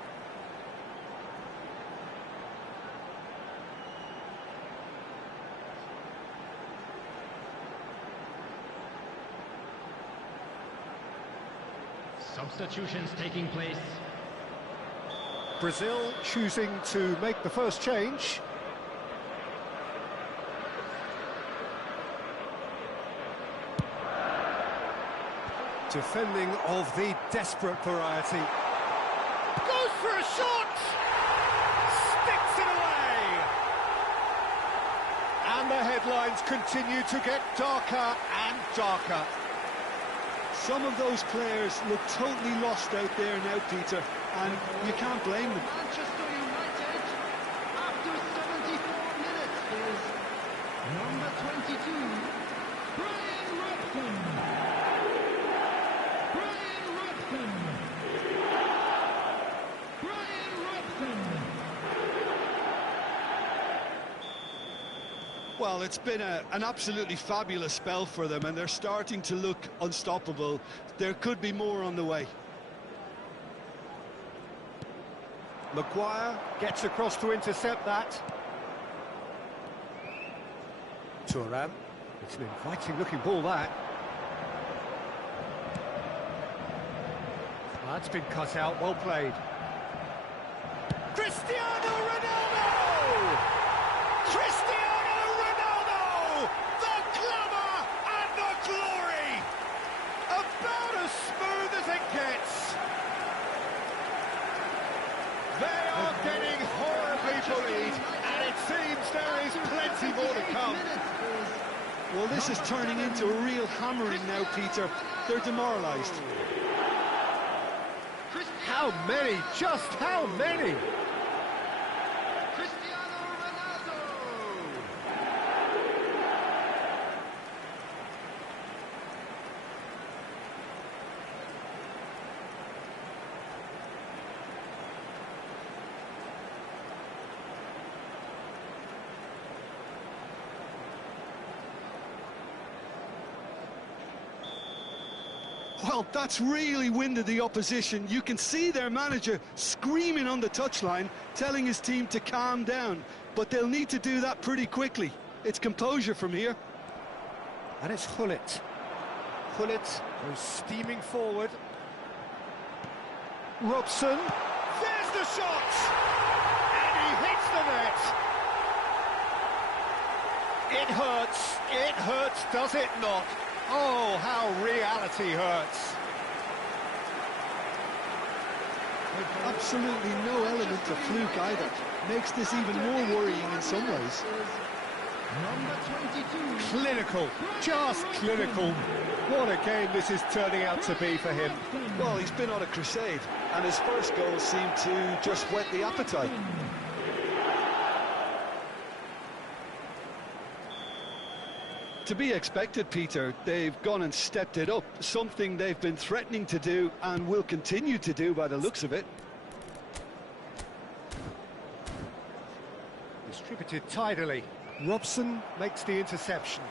Substitutions taking place. Brazil choosing to make the first change. Defending of the desperate variety. Goes for a shot! Sticks it away! And the headlines continue to get darker and darker. Some of those players look totally lost out there now, Peter, and you can't blame them. Manchester United, after 74 minutes, is number 22, Brian Robson. Brian Robson. Brian Robson. Well, it's been an absolutely fabulous spell for them, and they're starting to look unstoppable. There could be more on the way. Maguire gets across to intercept that. Thuram. It's an inviting-looking ball, that. That's been cut out, well played. Cristiano Ronaldo! Cristiano Ronaldo! The glamour and the glory! About as smooth as it gets. They are getting horribly bullied, and it seems there is plenty more to come. Well, this is turning into a real hammering now, Peter. They're demoralised. How many? Just how many? Cristiano Ronaldo. Well, that's really winded the opposition. You can see their manager screaming on the touchline, telling his team to calm down. But they'll need to do that pretty quickly. It's composure from here. And it's Hullet. Hullet goes steaming forward. Robson. There's the shot! And he hits the net. It hurts, does it not? Oh, how reality hurts. Absolutely no element of fluke either. Makes this even more worrying in some ways. Number 22. Clinical, just clinical. What a game this is turning out to be for him. Well, he's been on a crusade, and his first goal seemed to just whet the appetite. To be expected, Peter. They've gone and stepped it up, something they've been threatening to do and will continue to do by the looks of it. Distributed tidily. Robson makes the interception.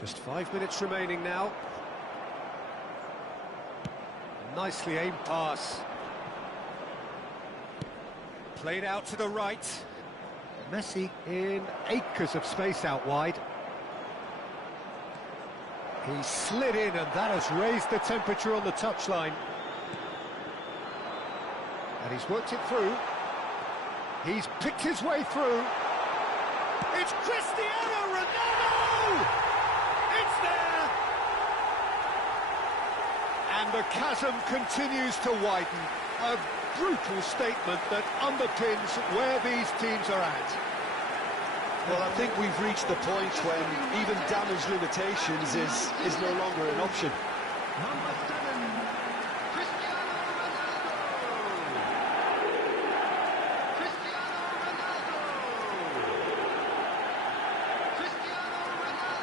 Just 5 minutes remaining now. Nicely aimed pass. Played out to the right. Messi in acres of space out wide. He slid in, and that has raised the temperature on the touchline. And he's worked it through. He's picked his way through. It's Cristiano Ronaldo! It's there! And the chasm continues to widen. A brutal statement that underpins where these teams are at. Well, I think we've reached the point when even damage limitations is no longer an option. Number 7, Cristiano Ronaldo. Cristiano Ronaldo. Cristiano Ronaldo.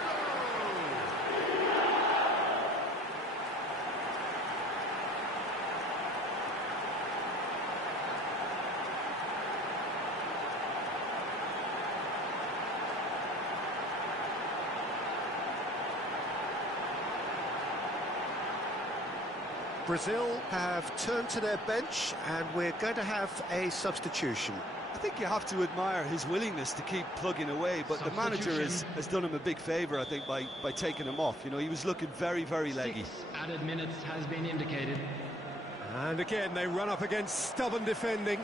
Brazil have turned to their bench, and we're going to have a substitution. I think you have to admire his willingness to keep plugging away, but the manager has done him a big favour, I think, by taking him off. You know, he was looking very, very leggy. 6 added minutes has been indicated. And again, they run up against stubborn defending.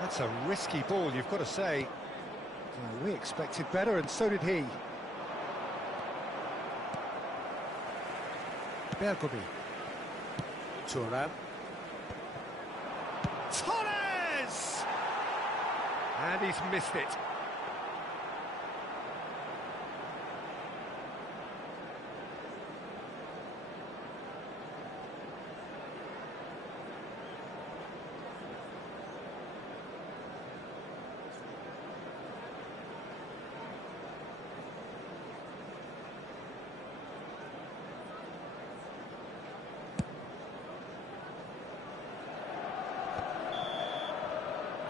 That's a risky ball, you've got to say. Well, we expected better, and so did he. Bergobi. Thuram. Torres! And he's missed it.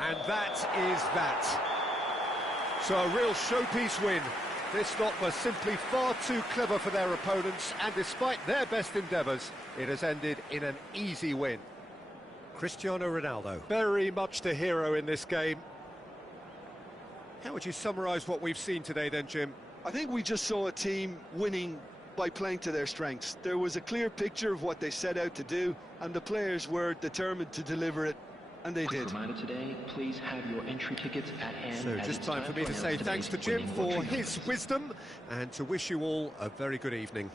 And that is that. So a real showpiece win. This lot was simply far too clever for their opponents, and despite their best endeavours, it has ended in an easy win. Cristiano Ronaldo, very much the hero in this game. How would you summarise what we've seen today then, Jim? I think we just saw a team winning by playing to their strengths. There was a clear picture of what they set out to do, and the players were determined to deliver it. And they did. Reminder today, please have your entry tickets at hand. So just time for me to say thanks to Jim for his wisdom, and to wish you all a very good evening.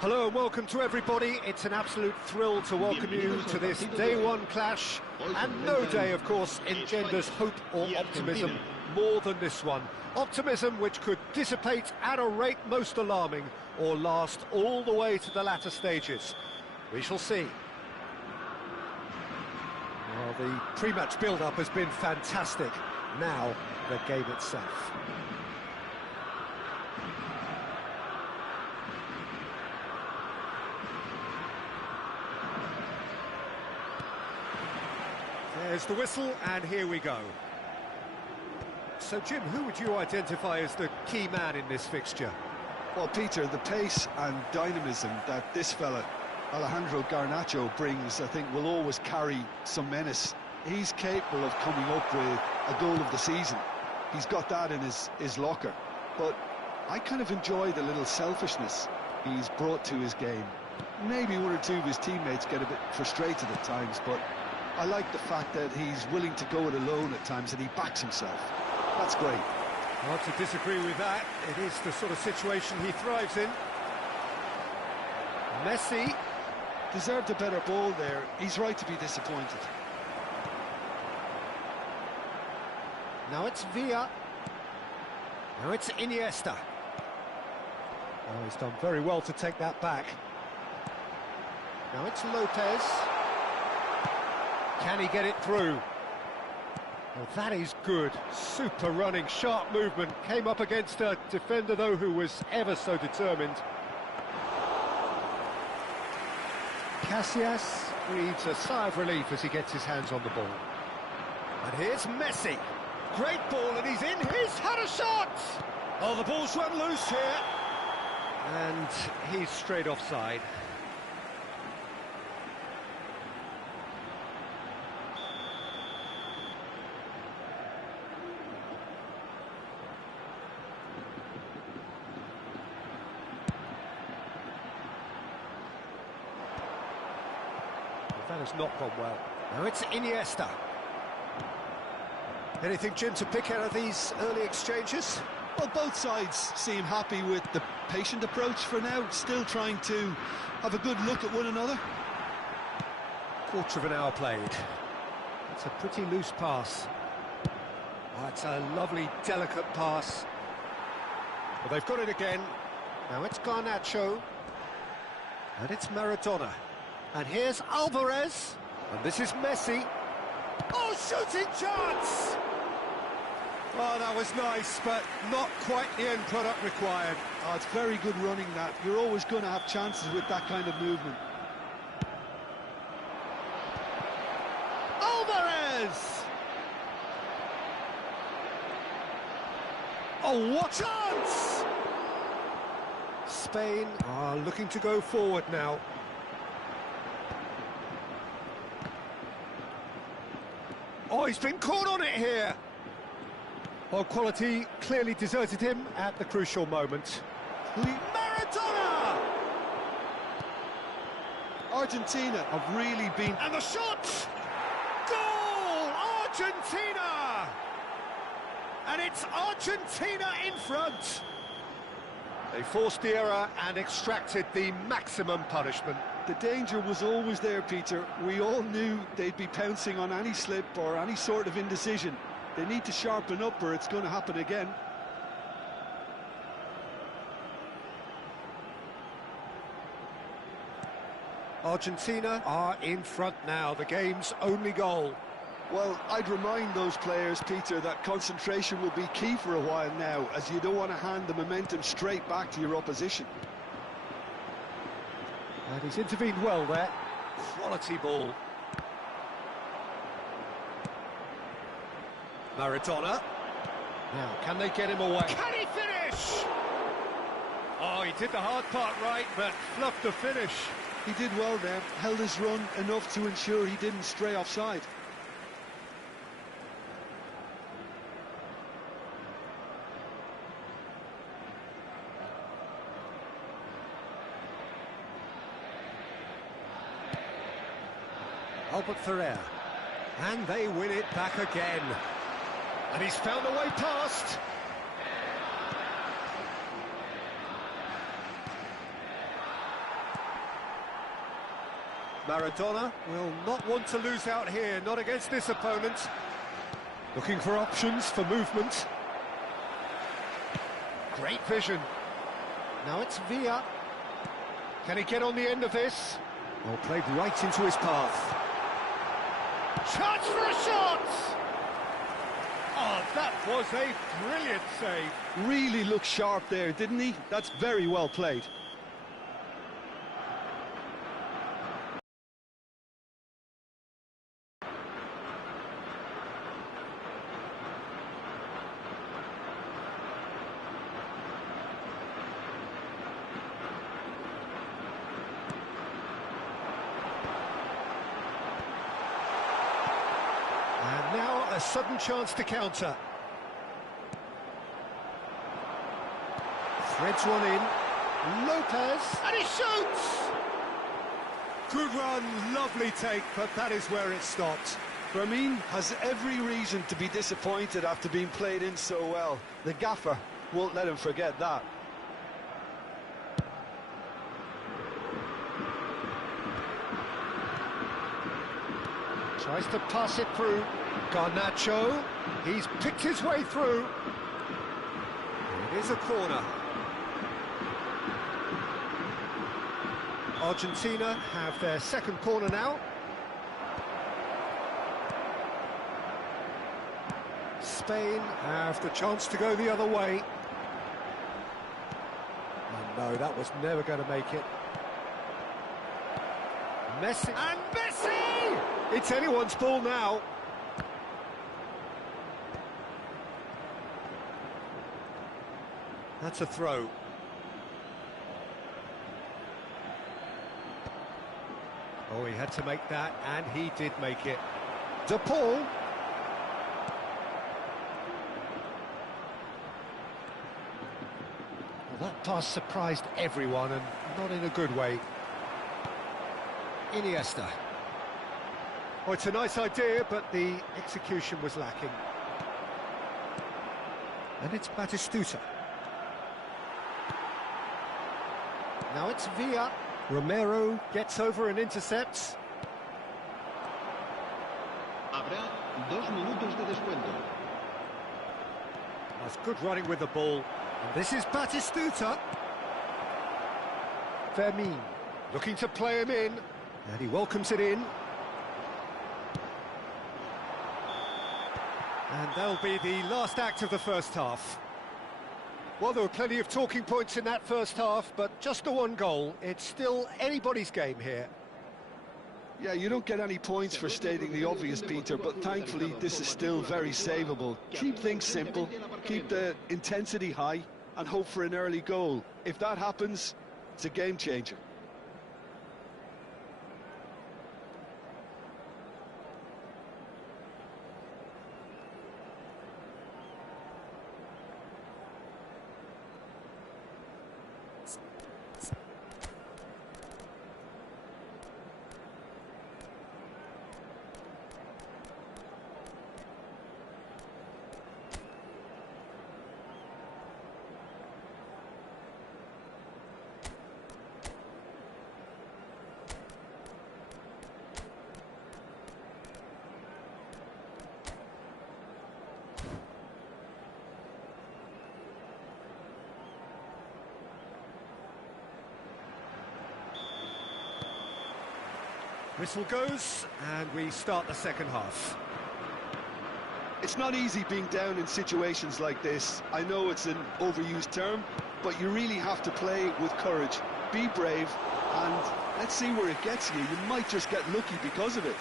Hello and welcome to everybody. It's an absolute thrill to welcome you to this day one clash, and no day, of course, engenders hope or optimism more than this one. Optimism which could dissipate at a rate most alarming or last all the way to the latter stages. We shall see. Well, the pre-match build-up has been fantastic. Now, the game itself. There's the whistle, and here we go. So, Jim, who would you identify as the key man in this fixture? Well, Peter, the pace and dynamism that this fella, Alejandro Garnacho, brings, I think, will always carry some menace. He's capable of coming up with a goal of the season. He's got that in his locker. But I kind of enjoy the little selfishness he's brought to his game. Maybe one or two of his teammates get a bit frustrated at times, but I like the fact that he's willing to go it alone at times and he backs himself. That's great. Hard to disagree with that. It is the sort of situation he thrives in. Messi deserved a better ball there. He's right to be disappointed. Now it's Villa. Now it's Iniesta. Oh, he's done very well to take that back. Now it's Lopez. Can he get it through? Well, that is good. Super running, sharp movement. Came up against a defender, though, who was ever so determined. Casillas breathes a sigh of relief as he gets his hands on the ball. And here's Messi. Great ball, and he's in. He's had a shot! Oh, the ball's run loose here. And he's straight offside. That has not gone well. Now it's Iniesta. Anything, Jim, to pick out of these early exchanges? Well, both sides seem happy with the patient approach for now, still trying to have a good look at one another. Quarter of an hour played. It's a pretty loose pass. Oh, it's a lovely, delicate pass. Well, they've got it again. Now it's Garnacho. And it's Maradona. And here's Alvarez. And this is Messi. Oh, shooting chance! Oh, that was nice, but not quite the end product required. Oh, it's very good running, that. You're always going to have chances with that kind of movement. Alvarez! Oh, what chance! Spain are looking to go forward now. Oh, he's been caught on it here. Well, quality clearly deserted him at the crucial moment. Maradona! Argentina have really been... And the shot! Goal! Argentina! And it's Argentina in front. They forced the error and extracted the maximum punishment. The danger was always there, Peter. We all knew they'd be pouncing on any slip or any sort of indecision. They need to sharpen up or it's going to happen again. Argentina are in front now, the game's only goal. Well, I'd remind those players, Peter, that concentration will be key for a while now, as you don't want to hand the momentum straight back to your opposition. And he's intervened well there. Quality ball. Maradona. Now, can they get him away? Can he finish? Oh, he did the hard part right, but fluffed the finish. He did well there, held his run enough to ensure he didn't stray offside. Albert Ferrer. And they win it back again. And he's found a way past. Maradona will not want to lose out here, not against this opponent. Looking for options for movement. Great vision. Now it's Villa. Can he get on the end of this? Well, played right into his path. Chance for a shot! Oh, that was a brilliant save. Really looked sharp there, didn't he? That's very well played. And now a sudden chance to counter. Threads one in. Lopez, and he shoots! Good run, lovely take, but that is where it stopped. Fermin has every reason to be disappointed after being played in so well. The gaffer won't let him forget that. Tries to pass it through. Garnacho, he's picked his way through. It is a corner. Argentina have their second corner now. Spain have the chance to go the other way. Oh no, that was never going to make it. Messi, and Messi! It's anyone's ball now. That's a throw. Oh, he had to make that, and he did make it. De Paul. Well, that pass surprised everyone, and not in a good way. Iniesta. Oh, it's a nice idea, but the execution was lacking. And it's Batistuta. Now it's Villa. Romero gets over and intercepts. Habrá 2 minutos de descuento. That's good running with the ball. And this is Batistuta. Fermin looking to play him in. And he welcomes it in. And that'll be the last act of the first half. Well, there were plenty of talking points in that first half, but just the one goal. It's still anybody's game here. Yeah, you don't get any points for stating the obvious, Peter, but thankfully this is still very savable. Keep things simple, keep the intensity high, and hope for an early goal. If that happens, it's a game changer. Whistle goes, and we start the second half. It's not easy being down in situations like this. I know it's an overused term, but you really have to play with courage. Be brave, and let's see where it gets you. You might just get lucky because of it.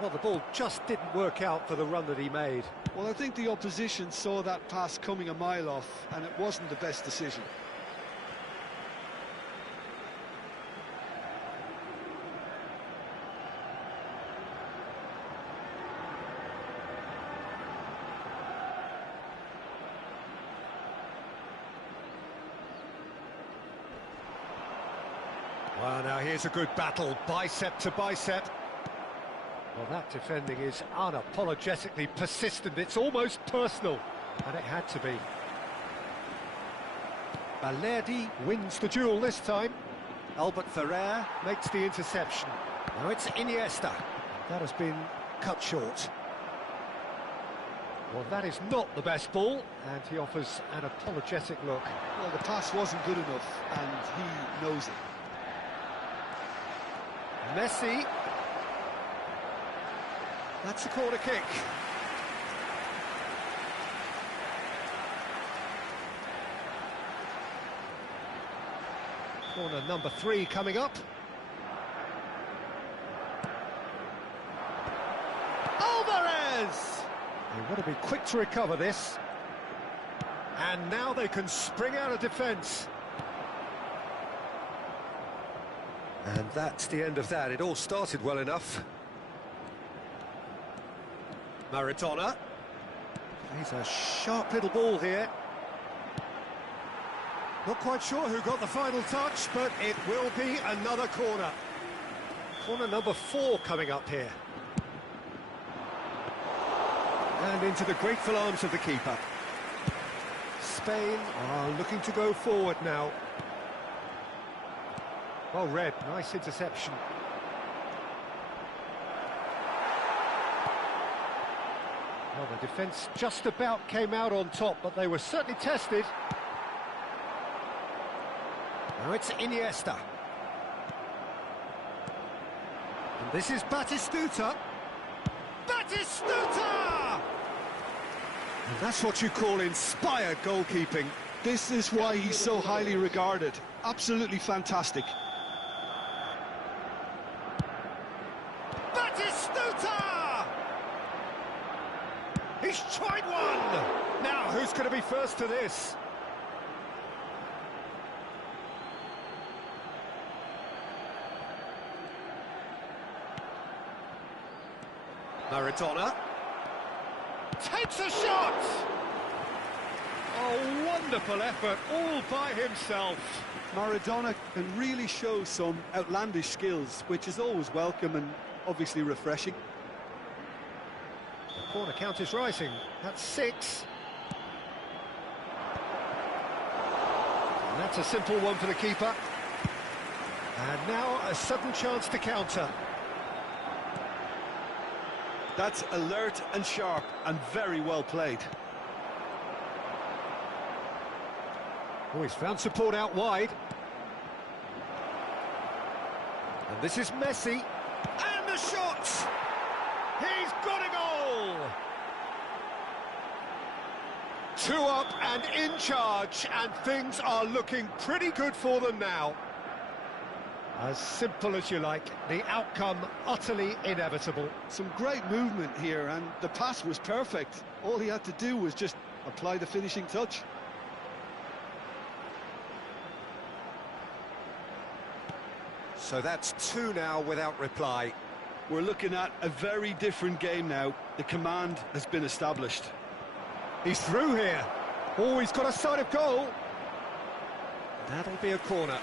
Well, the ball just didn't work out for the run that he made. Well, I think the opposition saw that pass coming a mile off, and it wasn't the best decision. Well, now here's a good battle, bicep to bicep. Well, that defending is unapologetically persistent. It's almost personal. And it had to be. Balerdi wins the duel this time. Albert Ferrer makes the interception. Now it's Iniesta. That has been cut short. Well, that is not the best ball, and he offers an apologetic look. Well, the pass wasn't good enough, and he knows it. Messi. That's a corner kick. Corner number 3 coming up. Alvarez! They want to be quick to recover this. And now they can spring out of defence. And that's the end of that. It all started well enough. Maradona. He's a sharp little ball here. Not quite sure who got the final touch, but it will be another corner. Corner number 4 coming up here. And into the grateful arms of the keeper. Spain are looking to go forward now. Well read, nice interception. Well, the defence just about came out on top, but they were certainly tested. Now it's Iniesta. And this is Batistuta. Batistuta! And that's what you call inspired goalkeeping. This is why he's so highly regarded. Absolutely fantastic. Batistuta! He's tried one! Now, who's going to be first to this? Maradona takes a shot! Oh, wonderful effort, all by himself. Maradona can really show some outlandish skills, which is always welcome and obviously refreshing. The corner count is rising. That's 6. And that's a simple one for the keeper. And now a sudden chance to counter. That's alert and sharp and very well played. Oh, he's found support out wide. And this is Messi. And the shot! He's got a goal! 2 up and in charge, and things are looking pretty good for them now. As simple as you like, the outcome utterly inevitable. Some great movement here, and the pass was perfect. All he had to do was just apply the finishing touch. So that's 2 now without reply. We're looking at a very different game now. The command has been established. He's through here. Oh, he's got a sight of goal. That'll be a corner.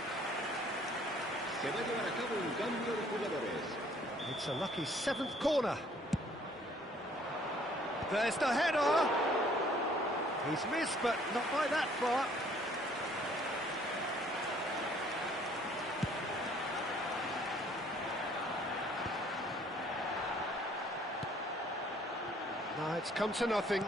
It's a lucky 7th corner. There's the header. He's missed, but not by that far. No, it's come to nothing.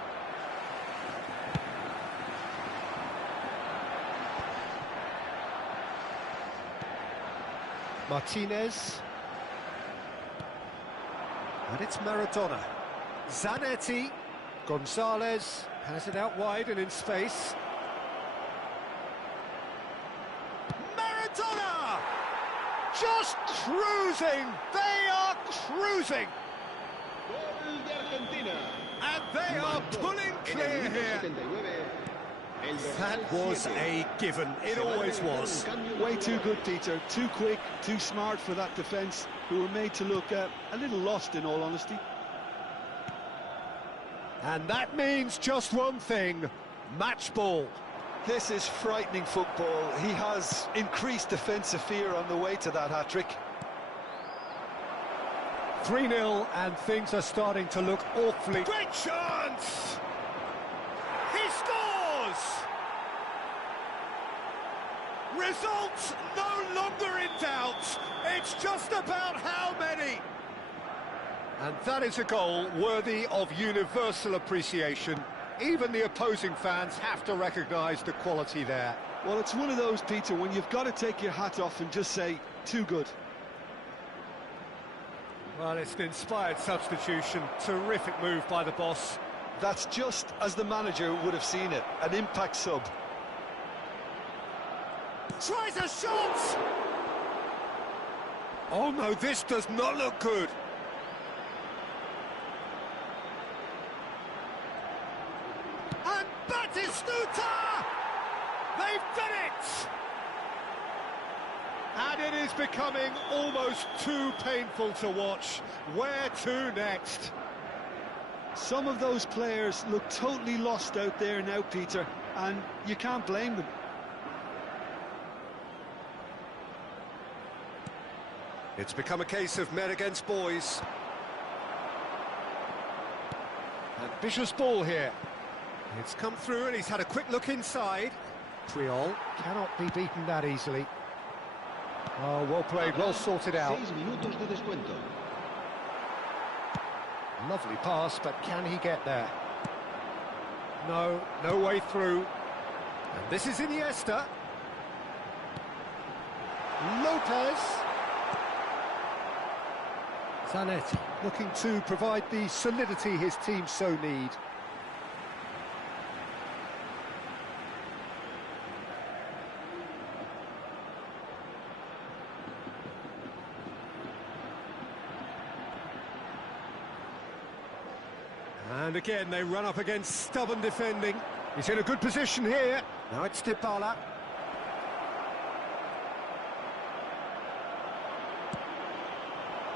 Martinez. And it's Maradona. Zanetti. Gonzalez has it out wide and in space. Maradona! Just cruising! They are cruising! And they are pulling clear here. That was a given. It always was. Way too good, Peter. Too quick, too smart for that defence, who were made to look a little lost, in all honesty. And that means just one thing: match ball. This is frightening football. He has increased defensive fear on the way to that hat-trick. 3-0, and things are starting to look awfully... Great chance! He He scores! Results no longer in doubt. It's just about how many. And that is a goal worthy of universal appreciation. Even the opposing fans have to recognise the quality there. Well, it's one of those, Peter, when you've got to take your hat off and just say, too good. Well, it's an inspired substitution. Terrific move by the boss. That's just as the manager would have seen it, an impact sub. Tries a shot! Oh no, this does not look good. And Batistuta! They've done it! And it is becoming almost too painful to watch. Where to next? Some of those players look totally lost out there now, Peter, and you can't blame them. It's become a case of men against boys. Ambitious ball here. It's come through and he's had a quick look inside. Triol cannot be beaten that easily. Oh, well played, well sorted out. 6 minutos de descuento. Lovely pass, but can he get there? No, no way through. And this is Iniesta. Lopez. Zanetti looking to provide the solidity his team so need. And again, they run up against stubborn defending. He's in a good position here. Now it's Dybala.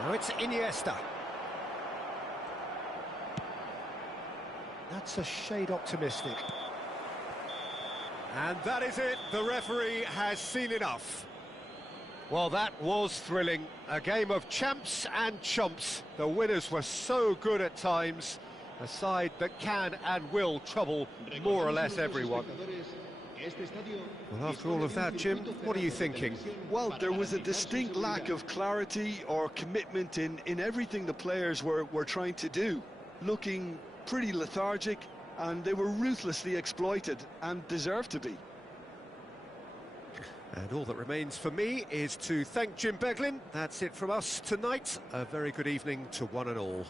Now it's Iniesta. That's a shade optimistic. And that is it. The referee has seen enough. Well, that was thrilling. A game of champs and chumps. The winners were so good at times. A side that can and will trouble more or less everyone. Well, after all of that, Jim, what are you thinking? Well, there was a distinct lack of clarity or commitment in everything the players were trying to do. Looking pretty lethargic, and they were ruthlessly exploited, and deserved to be. And all that remains for me is to thank Jim Beglin. That's it from us tonight. A very good evening to one and all.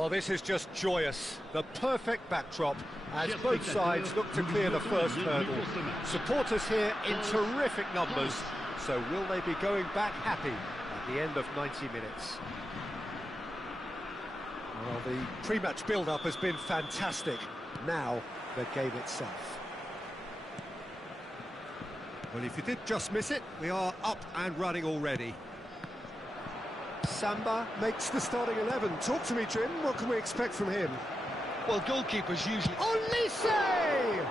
Well, this is just joyous. The perfect backdrop as both sides look to clear the first hurdle. Supporters here in terrific numbers, so will they be going back happy at the end of 90 minutes? Well, the pre-match build-up has been fantastic. Now, the game itself. Well, if you did just miss it, we are up and running already. Samba makes the starting 11. Talk to me, Jim. What can we expect from him? Well, goalkeepers usually... Olise!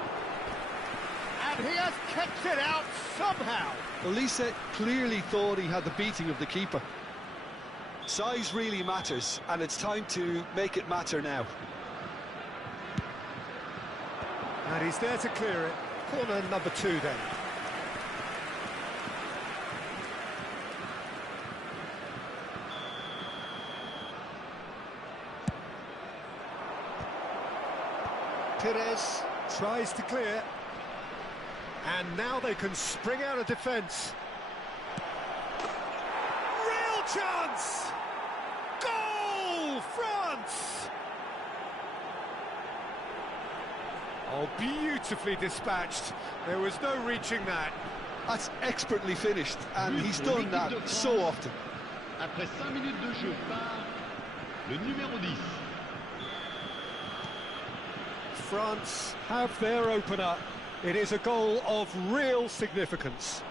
And he has kept it out somehow. Olise clearly thought he had the beating of the keeper. Size really matters, and it's time to make it matter now. And he's there to clear it. Corner number 2 then. Perez tries to clear, and now they can spring out of defence. Real chance! Goal, France! Oh, beautifully dispatched. There was no reaching that. That's expertly finished, and he's done that so often. Après 5 minutes de jeu par le numéro 10. France have their opener. It is a goal of real significance.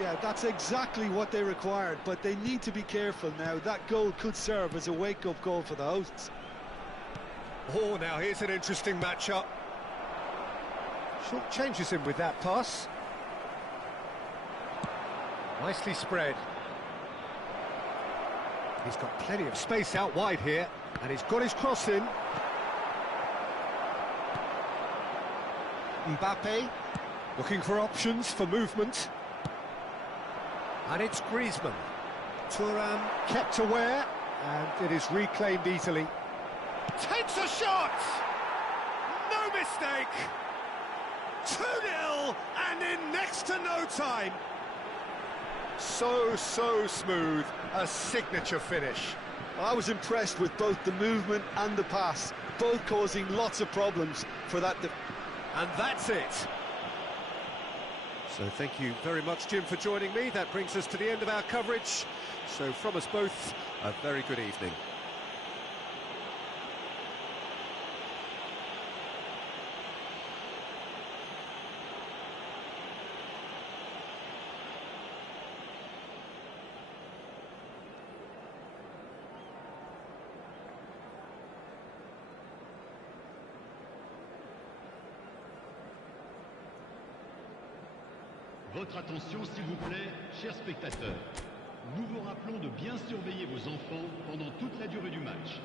Yeah, that's exactly what they required, but they need to be careful now. That goal could serve as a wake-up call for the hosts. Oh, now here's an interesting matchup. Short changes him with that pass. Nicely spread. He's got plenty of space out wide here, and he's got his cross in. Mbappe, looking for options for movement. And it's Griezmann. Thuram kept aware, and it is reclaimed easily. Takes a shot! No mistake! 2-0, and in next to no time. So smooth, a signature finish. I was impressed with both the movement and the pass, both causing lots of problems for that. And that's it. So thank you very much, Jim, for joining me. That brings us to the end of our coverage. So from us both, a very good evening. Votre attention, s'il vous plaît, chers spectateurs. Nous vous rappelons de bien surveiller vos enfants pendant toute la durée du match.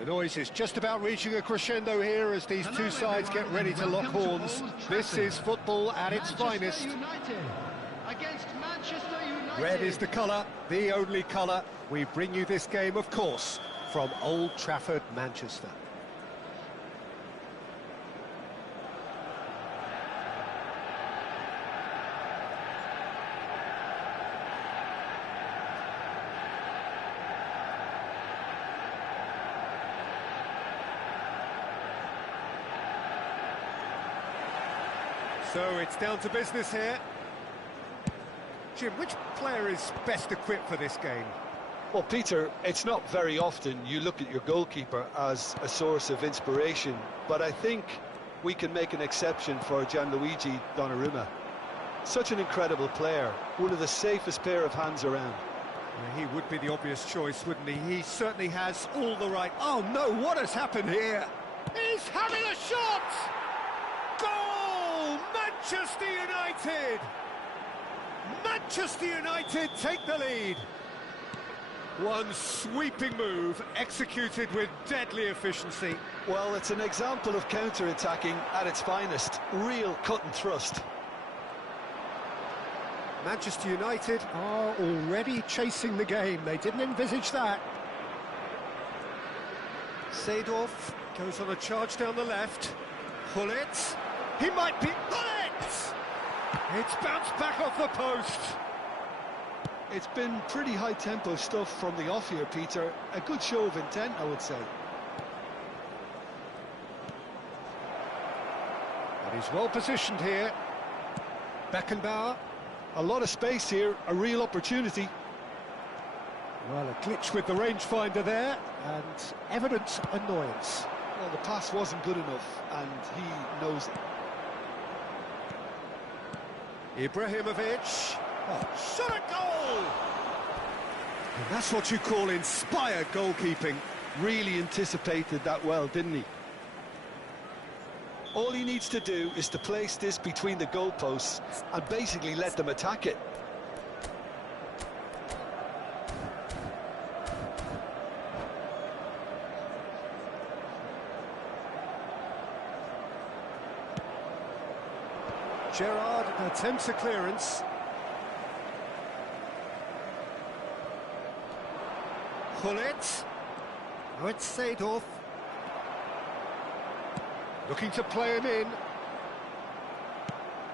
The noise is just about reaching a crescendo here as these two sides get ready to lock horns. This is football at its finest. Against Manchester United. Red is the colour, the only colour. We bring you this game, of course, from Old Trafford, Manchester. So it's down to business here. Jim, which player is best equipped for this game? Well, Peter, it's not very often you look at your goalkeeper as a source of inspiration, but I think we can make an exception for Gianluigi Donnarumma. Such an incredible player, one of the safest pair of hands around. He would be the obvious choice, wouldn't he? He certainly has all the right... Oh, no, what has happened here? He's having a shot! Goal! Manchester United! Manchester United take the lead. One sweeping move, executed with deadly efficiency. Well, it's an example of counter-attacking at its finest. Real cut and thrust. Manchester United are already chasing the game. They didn't envisage that. Seedorf goes on a charge down the left. Gullit. He might be... Gullit! It's bounced back off the post. It's been pretty high-tempo stuff from the off here, Peter. A good show of intent, I would say. And he's well positioned here. Beckenbauer. A lot of space here, a real opportunity. Well, a glitch with the rangefinder there, and evident annoyance. Well, the pass wasn't good enough, and he knows it. Ibrahimovic. Oh, shot a goal! And that's what you call inspired goalkeeping. Really anticipated that well, didn't he? All he needs to do is to place this between the goalposts and basically let them attack it. Gerrard attempts a clearance. Gullit. Now it's Seedorf. Looking to play him in.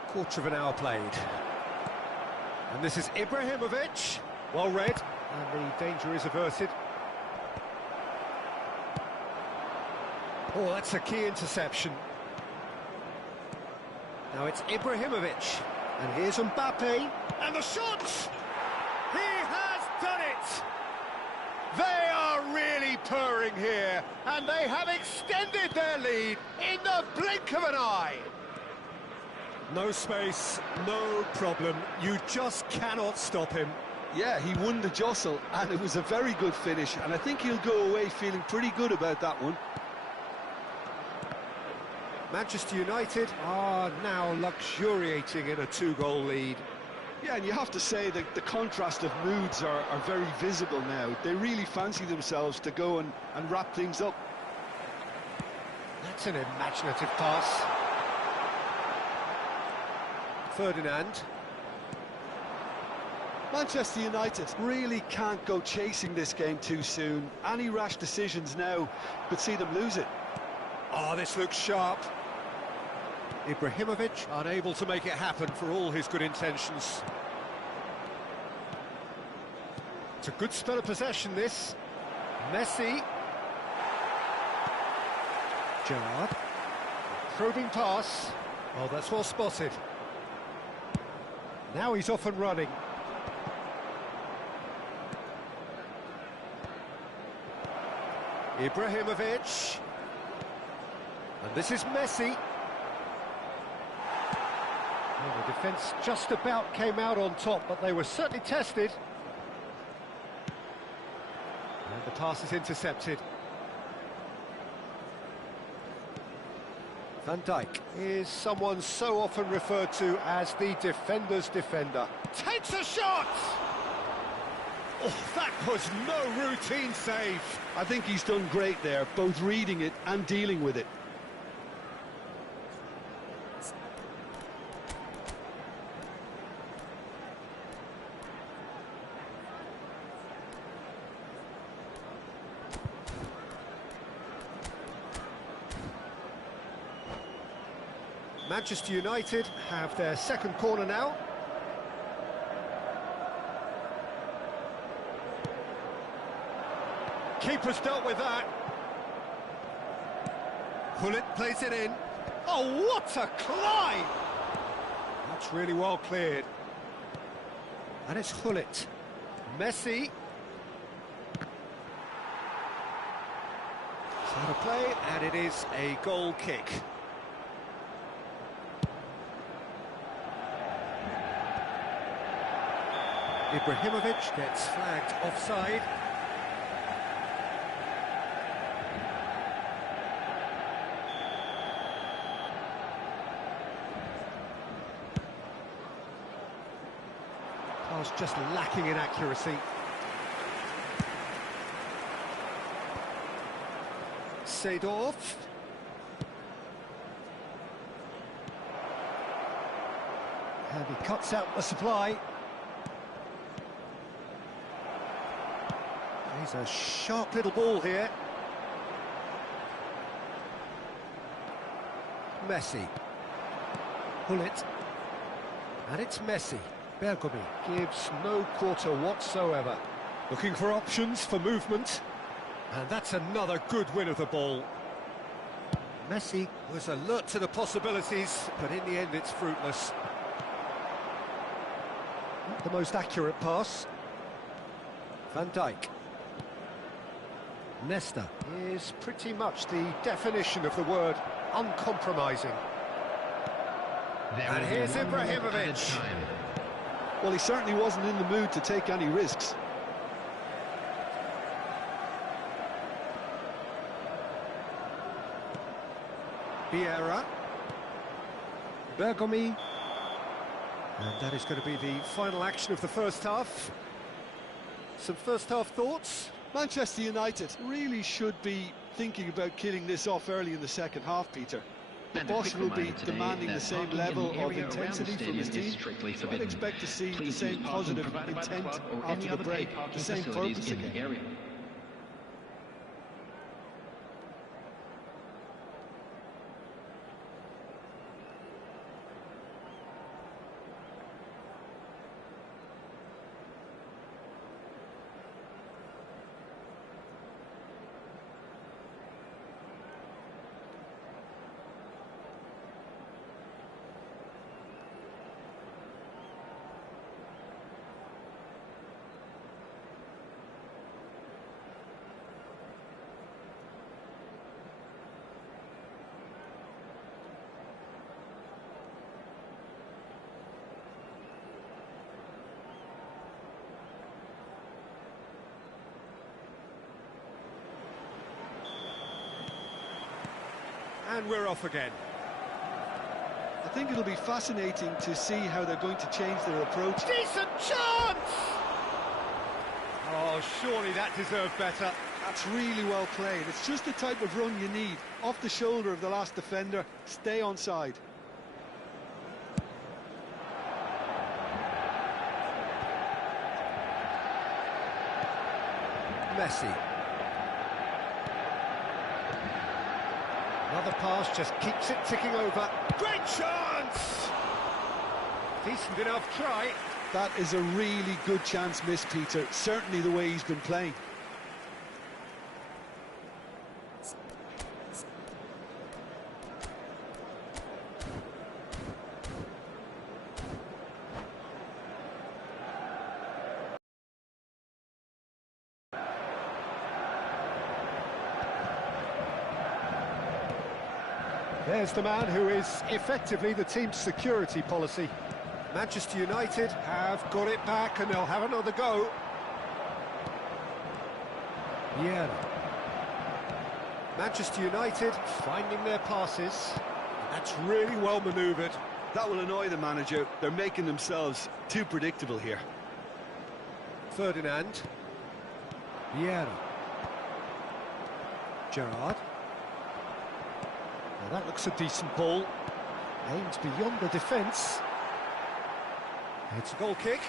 Quarter of an hour played. And this is Ibrahimovic. Well read. And the danger is averted. Oh, that's a key interception. Now it's Ibrahimovic. And here's Mbappe. And the shot! He has done it! They are really purring here, and they have extended their lead in the blink of an eye. No space, no problem. You just cannot stop him. Yeah, he won the jostle, and it was a very good finish, and I think he'll go away feeling pretty good about that one. Manchester United are now luxuriating in a two-goal lead. Yeah, and you have to say that the contrast of moods are very visible now. They really fancy themselves to go and wrap things up. That's an imaginative pass. Ferdinand. Manchester United really can't go chasing this game too soon. Any rash decisions now could see them lose it. Oh, this looks sharp. Ibrahimovic unable to make it happen for all his good intentions. It's a good spell of possession, this. Messi. Gerrard. Probing pass. Oh, that's well spotted. Now he's off and running. Ibrahimovic. And this is Messi. Well, the defence just about came out on top, but they were certainly tested. And the pass is intercepted. Van Dijk is someone so often referred to as the defender's defender. Takes a shot! Oh, that was no routine save. I think he's done great there, both reading it and dealing with it. Manchester United have their second corner now. Keeper's dealt with that. Hullet plays it in. Oh, what a climb! That's really well cleared. And it's Hullet. Messi. Out of play, and it is a goal kick. Ibrahimovic gets flagged offside. Pass just lacking in accuracy. Seedorf. And he cuts out the supply. He's a sharp little ball here. Messi. Hullet. And it's Messi. Bergomi gives no quarter whatsoever. Looking for options for movement. And that's another good win of the ball. Messi was alert to the possibilities, but in the end it's fruitless. Not the most accurate pass. Van Dijk. Nesta is pretty much the definition of the word uncompromising. And here's Ibrahimovic. Well, he certainly wasn't in the mood to take any risks. Vieira. Bergomi. And that is going to be the final action of the first half. Some first half thoughts? Manchester United really should be thinking about killing this off early in the second half, Peter. The boss will be demanding the same level of intensity from his team, so I'd expect to see the same positive intent after the break, the same purpose again. And we're off again. I think it'll be fascinating to see how they're going to change their approach. Decent chance! Oh, surely that deserved better. That's really well played. It's just the type of run you need. Off the shoulder of the last defender, stay onside. Messi. Another pass just keeps it ticking over. Great chance! Decent enough try. That is a really good chance missed, Peter. Certainly the way he's been playing. There's the man who is effectively the team's security policy. Manchester United have got it back and they'll have another go. Yeah. Manchester United finding their passes. That's really well manoeuvred. That will annoy the manager. They're making themselves too predictable here. Ferdinand. Vieira. Gerrard. Now that looks a decent ball. Aimed beyond the defence. It's a goal kick.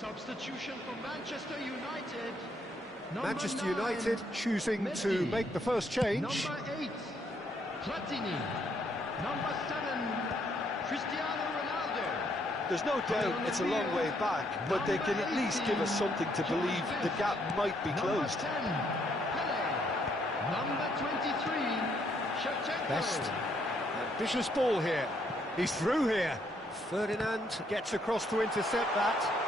Substitution for Manchester United. Manchester 9, United choosing Messi. to make the first change. Number 8, Platini. Number 7, Cristiano Ronaldo. There's no doubt it's a long way back, but they can at least give us something to believe the gap might be closed. Number 10, Pele. Number 23, Shevchenko. Best. Ambitious ball here. He's through here. Ferdinand gets across to intercept that.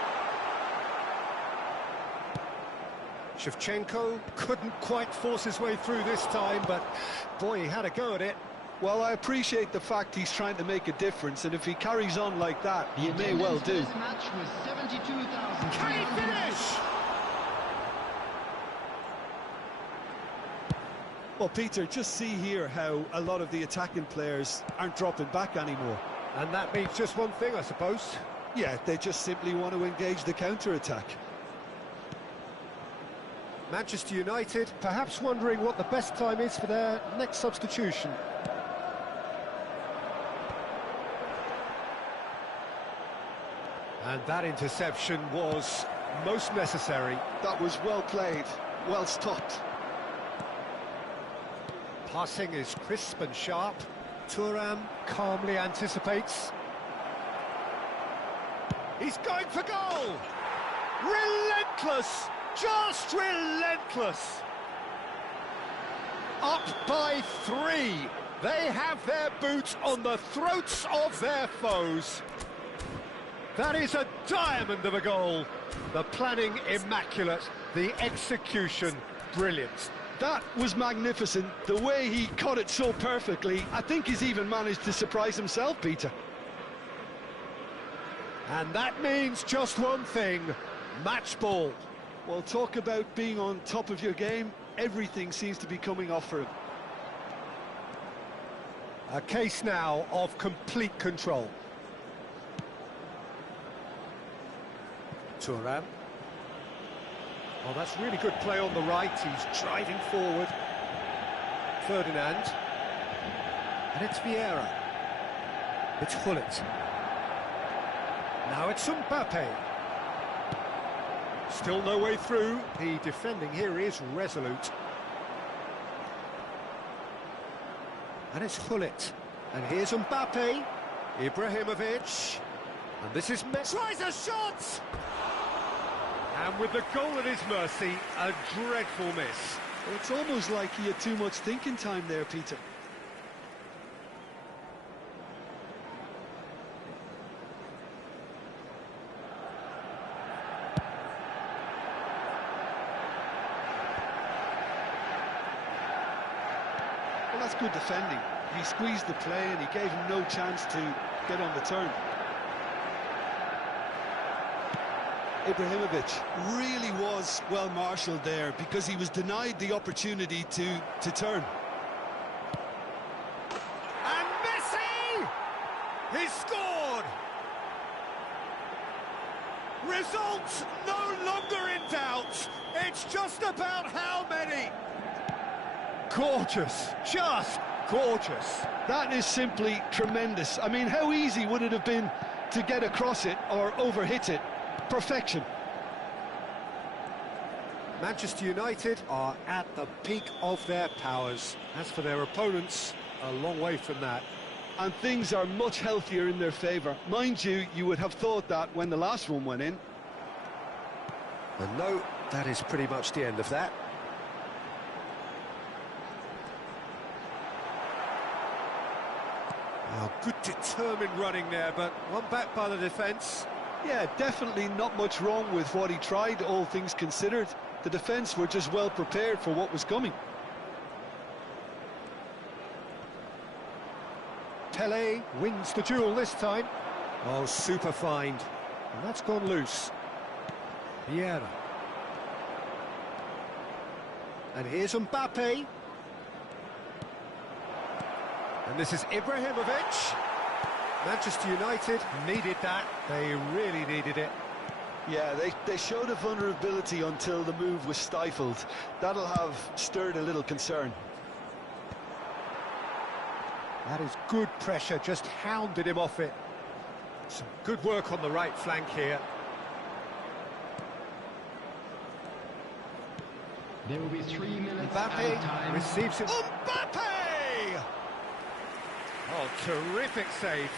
Shevchenko couldn't quite force his way through this time, but boy, he had a go at it. Well, I appreciate the fact he's trying to make a difference, and if he carries on like that, he may well do. This match was 72,000. Can he finish? Well, Peter, just see here how a lot of the attacking players aren't dropping back anymore. And that means just one thing, I suppose. Yeah, they just simply want to engage the counter-attack. Manchester United perhaps wondering what the best time is for their next substitution. And that interception was most necessary. That was well played, well stopped. Passing is crisp and sharp. Thuram calmly anticipates. He's going for goal! Relentless! Just relentless! Up by 3. They have their boots on the throats of their foes. That is a diamond of a goal. The planning immaculate, the execution brilliant. That was magnificent. The way he caught it so perfectly, I think he's even managed to surprise himself, Peter. And that means just one thing, match ball. Well, talk about being on top of your game. Everything seems to be coming off for him. A case now of complete control. Thuram. Oh, that's really good play on the right. He's driving forward. Ferdinand. And it's Vieira. It's Gullit. Now it's Mbappe. Still no way through. The defending here is resolute. And it's Gullit. And here's Mbappe. Ibrahimovic. And this is Messi. Tries a shot! And with the goal at his mercy, a dreadful miss. Well, it's almost like he had too much thinking time there, Peter. Well, that's good defending. He squeezed the play and he gave him no chance to get on the turn. Ibrahimovic really was well marshalled there because he was denied the opportunity to turn. And Messi! He's scored! Results no longer in doubt. It's just about how many. Gorgeous, just gorgeous. That is simply tremendous. I mean, how easy would it have been to get across it or overhit it? Perfection. Manchester United are at the peak of their powers. As for their opponents, a long way from that. And things are much healthier in their favour. Mind you, you would have thought that when the last one went in. And no, that is pretty much the end of that. Oh, good determined running there, but one back by the defence. Yeah, definitely not much wrong with what he tried, all things considered. The defence were just well prepared for what was coming. Pele wins the duel this time. Oh, super find. And that's gone loose. Vieira. And here's Mbappe. And this is Ibrahimovic. Manchester United needed that. They really needed it. Yeah, they showed a vulnerability until the move was stifled. That'll have stirred a little concern. That is good pressure, just hounded him off it. Some good work on the right flank here. There will be 3 minutes out of Mbappe time. receives it. Mbappe! Oh, terrific save.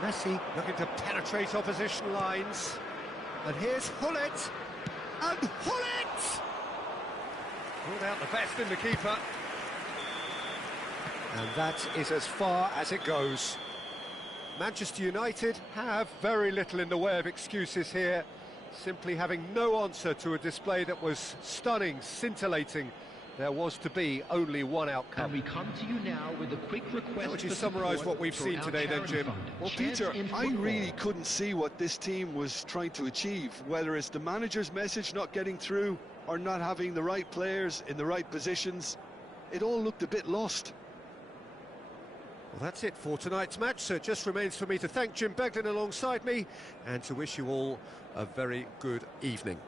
Messi looking to penetrate opposition lines. And here's Hullet. And Hullet! Pulled out the best in the keeper. And that is as far as it goes. Manchester United have very little in the way of excuses here, simply having no answer to a display that was stunning, scintillating. There was to be only one outcome. And we come to you now with a quick request. How would you for summarise support what we've for seen our today then, charity Jim? fund, Well, Chance Peter, in I Football. really couldn't see what this team was trying to achieve, whether it's the manager's message not getting through or not having the right players in the right positions. It all looked a bit lost. Well, that's it for tonight's match, so it just remains for me to thank Jim Beglin alongside me and to wish you all a very good evening.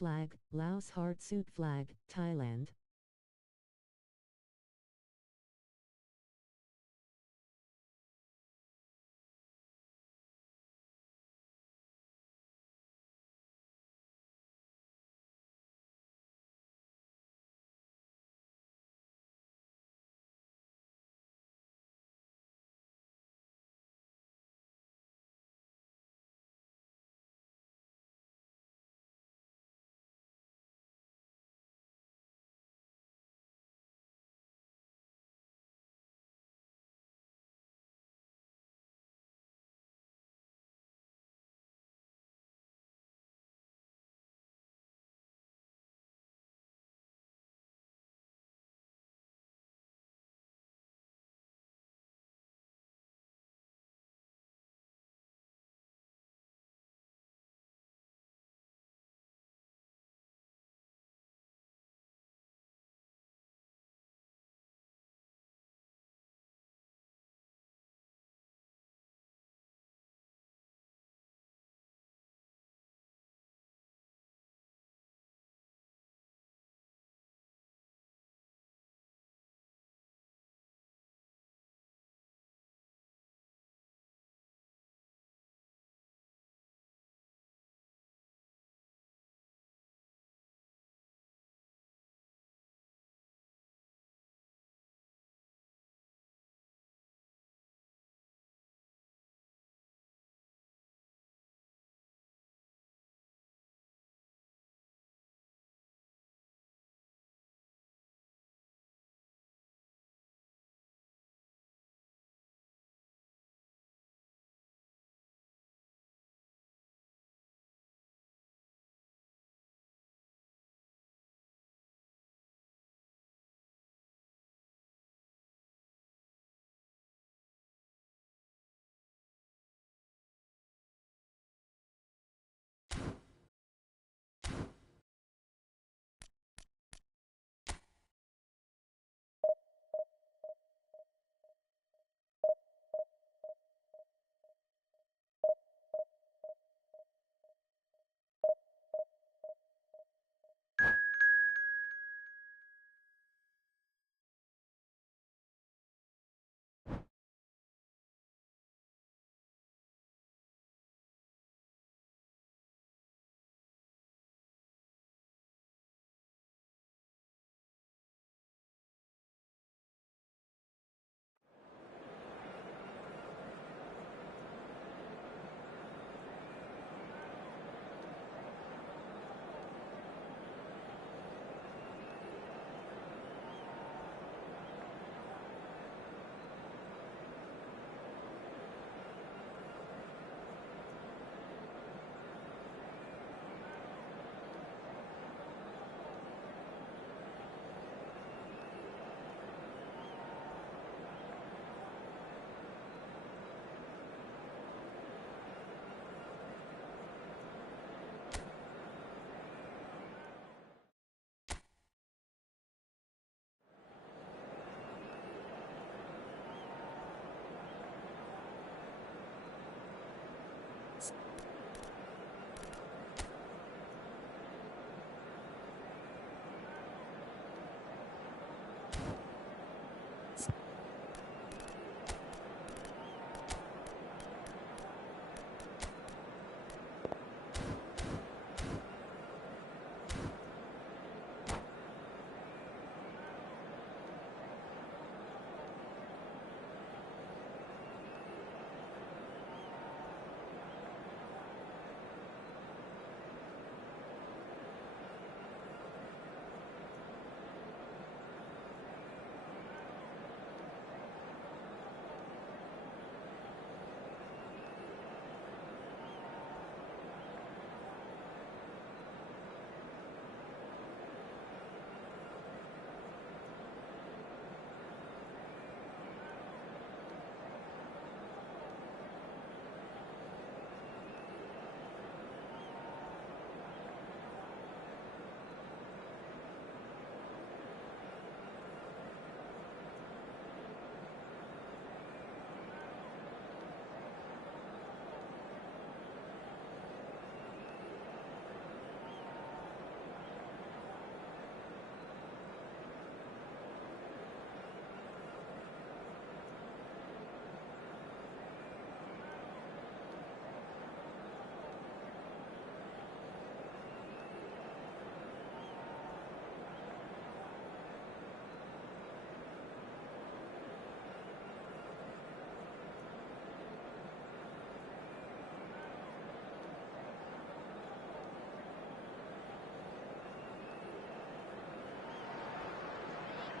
Flag, Laos Hard Suit Flag, Thailand.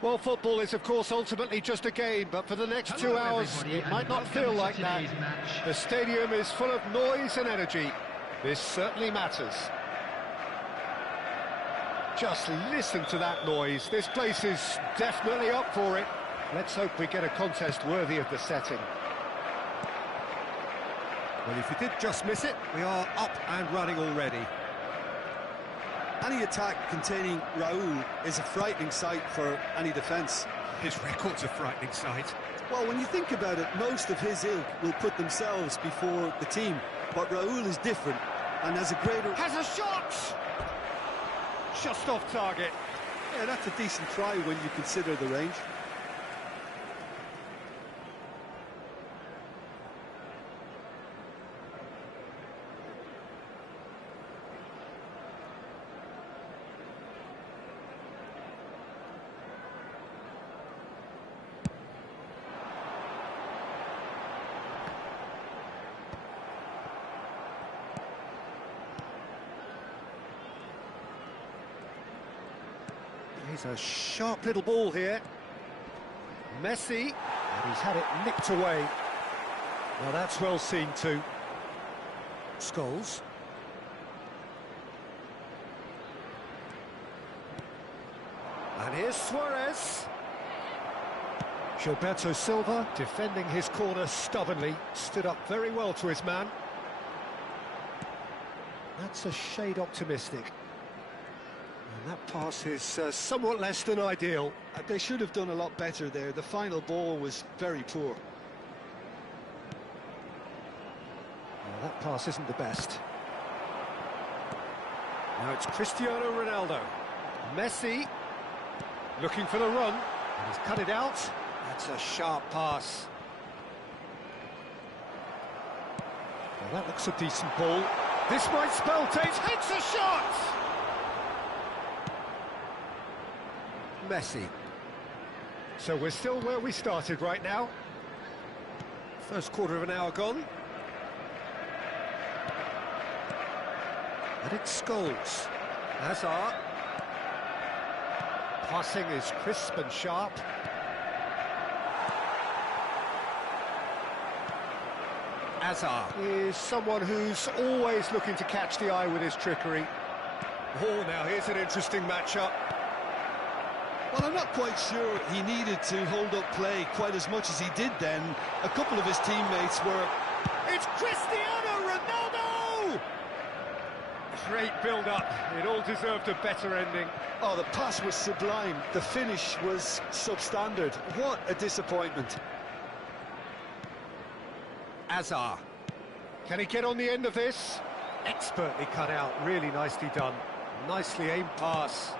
Well, football is, of course, ultimately just a game, but for the next 2 hours, it might not feel like that. The stadium is full of noise and energy. This certainly matters. Just listen to that noise. This place is definitely up for it. Let's hope we get a contest worthy of the setting. Well, if you did just miss it, we are up and running already. Any attack containing Raul is a frightening sight for any defence. His record's a frightening sight. Well, when you think about it, most of his ilk will put themselves before the team. But Raul is different and has a greater... Has a shot! Just off target. Yeah, that's a decent try when you consider the range. He's a sharp little ball here. Messi, and he's had it nicked away. Well, that's well seen too. Scholes. And here's Suarez. Gilberto Silva defending his corner stubbornly, stood up very well to his man. That's a shade optimistic. And that pass is somewhat less than ideal. They should have done a lot better there. The final ball was very poor. Well, that pass isn't the best. Now it's Cristiano Ronaldo. Messi looking for the run. And he's cut it out. That's a sharp pass. Well, that looks a decent ball. This might spell danger. Hits a shot! Messi. So we're still where we started right now. First quarter of an hour gone. And it's Scholes. Hazard. Passing is crisp and sharp. Hazard is someone who's always looking to catch the eye with his trickery. Oh, now here's an interesting matchup. Well, I'm not quite sure he needed to hold up play quite as much as he did then. A couple of his teammates were... It's Cristiano Ronaldo! Great build-up. It all deserved a better ending. Oh, the pass was sublime. The finish was substandard. What a disappointment. Hazard. Can he get on the end of this? Expertly cut out. Really nicely done. Nicely aimed pass.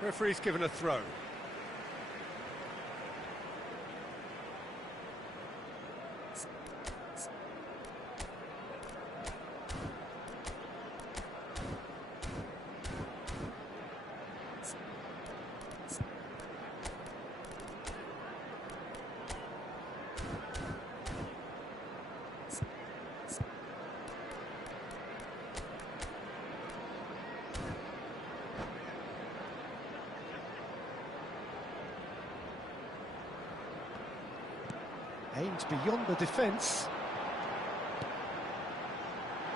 Referee's given a throw. Aimed beyond the defence.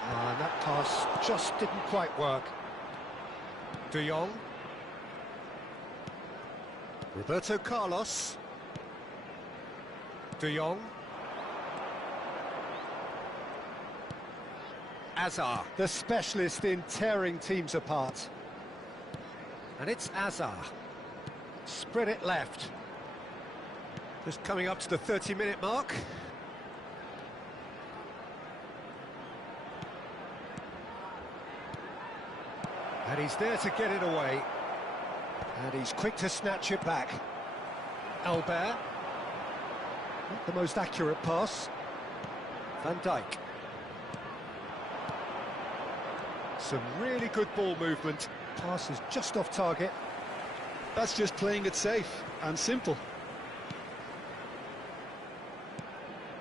And that pass just didn't quite work. De Jong. Roberto Carlos. De Jong. Hazard, the specialist in tearing teams apart. And it's Hazard. Spread it left. Just coming up to the 30-minute mark. And he's there to get it away. And he's quick to snatch it back. Albert. Not the most accurate pass. Van Dijk. Some really good ball movement. Pass is just off target. That's just playing it safe and simple.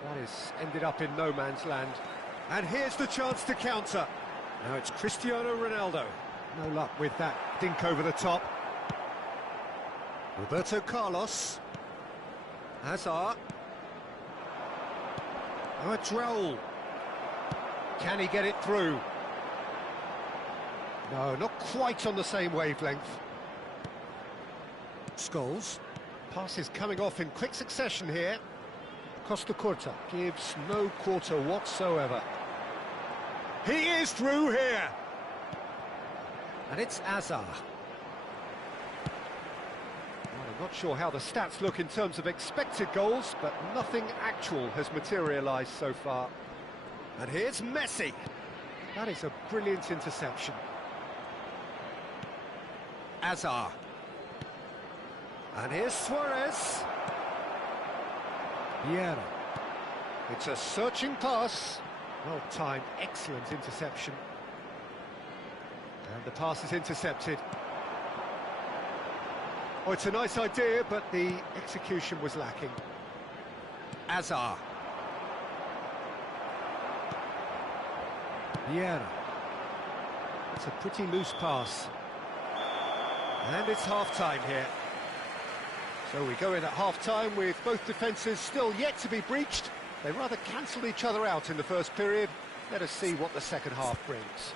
That is ended up in no man's land. And here's the chance to counter. Now it's Cristiano Ronaldo. No luck with that dink over the top. Roberto Carlos. Hazard. Oh, it's Raul. Can he get it through? No, not quite on the same wavelength. Scholes. Passes coming off in quick succession here. Costa Curta gives no quarter whatsoever. He is through here. And it's Hazard. Well, I'm not sure how the stats look in terms of expected goals, but nothing actual has materialised so far. And here's Messi. That is a brilliant interception. Hazard. And here's Suarez. Vieira. It's a searching pass. Well timed, excellent interception. And the pass is intercepted. Oh, it's a nice idea, but the execution was lacking. Hazard. Vieira. It's a pretty loose pass. And it's half-time here. So we go in at half-time with both defences still yet to be breached. They rather cancelled each other out in the first period. Let us see what the second half brings.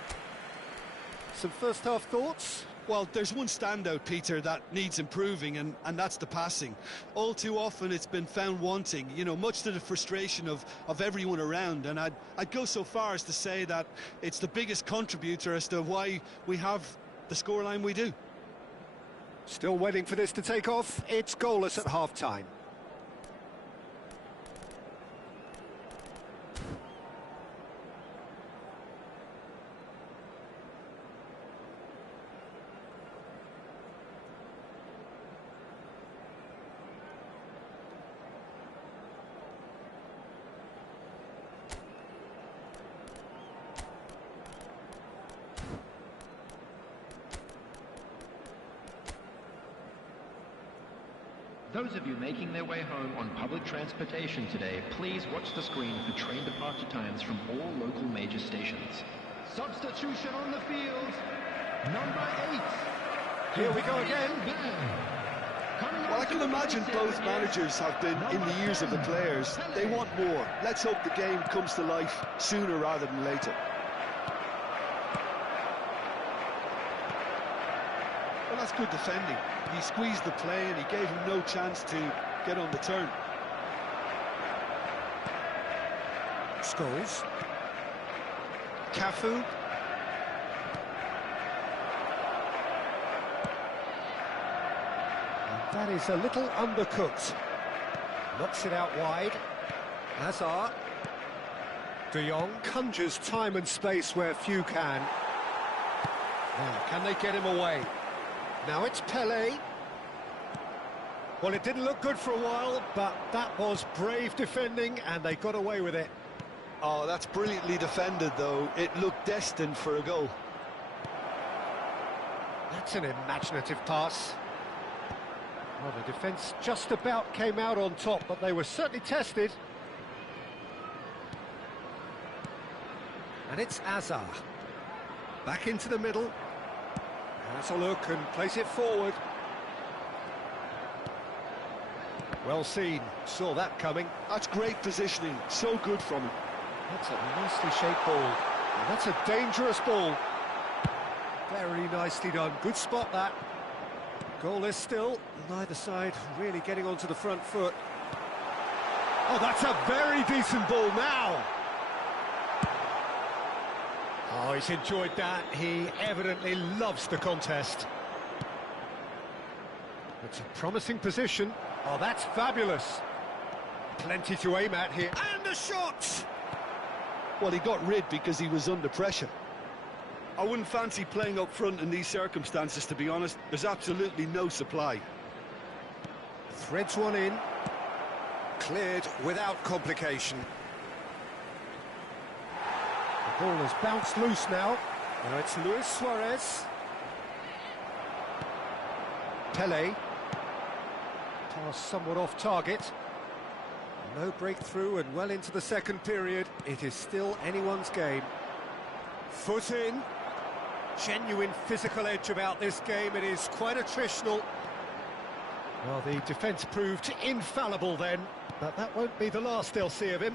Some first-half thoughts? Well, there's one standout, Peter, that needs improving, and that's the passing. All too often it's been found wanting, you know, much to the frustration of everyone around. And I'd go so far as to say that it's the biggest contributor as to why we have the scoreline we do. Still waiting for this to take off. It's goalless at half-time. Those of you making their way home on public transportation today, please watch the screen for train departure times from all local major stations. Substitution on the field, number 8. Here we go again. Well, I can imagine both managers have been in the ears of the players. They want more. Let's hope the game comes to life sooner rather than later. Well, that's good defending. He squeezed the play and he gave him no chance to get on the turn. Scholes. Cafu. And that is a little undercooked. Knocks it out wide. Hazard. De Jong conjures time and space where few can. Now, can they get him away? Now it's Pele. Well, it didn't look good for a while, but that was brave defending, and they got away with it. Oh, that's brilliantly defended, though. It looked destined for a goal. That's an imaginative pass. Well, the defence just about came out on top, but they were certainly tested. And it's Hazard. Back into the middle. Has a look and plays it forward. Well seen, saw that coming. That's great positioning, so good from him. That's a nicely shaped ball. And that's a dangerous ball. Very nicely done, good spot that. Goalless still, neither side really getting onto the front foot. Oh, that's a very decent ball now. Oh, he's enjoyed that. He evidently loves the contest. It's a promising position. Oh, that's fabulous. Plenty to aim at here. And a shot! Well, he got rid because he was under pressure. I wouldn't fancy playing up front in these circumstances, to be honest. There's absolutely no supply. Threads one in. Cleared without complication. The ball has bounced loose now. Now it's Luis Suarez. Pele. Pass somewhat off target. No breakthrough and well into the second period. It is still anyone's game. Foot in. Genuine physical edge about this game. It is quite attritional. Well, the defence proved infallible then, but that won't be the last they'll see of him.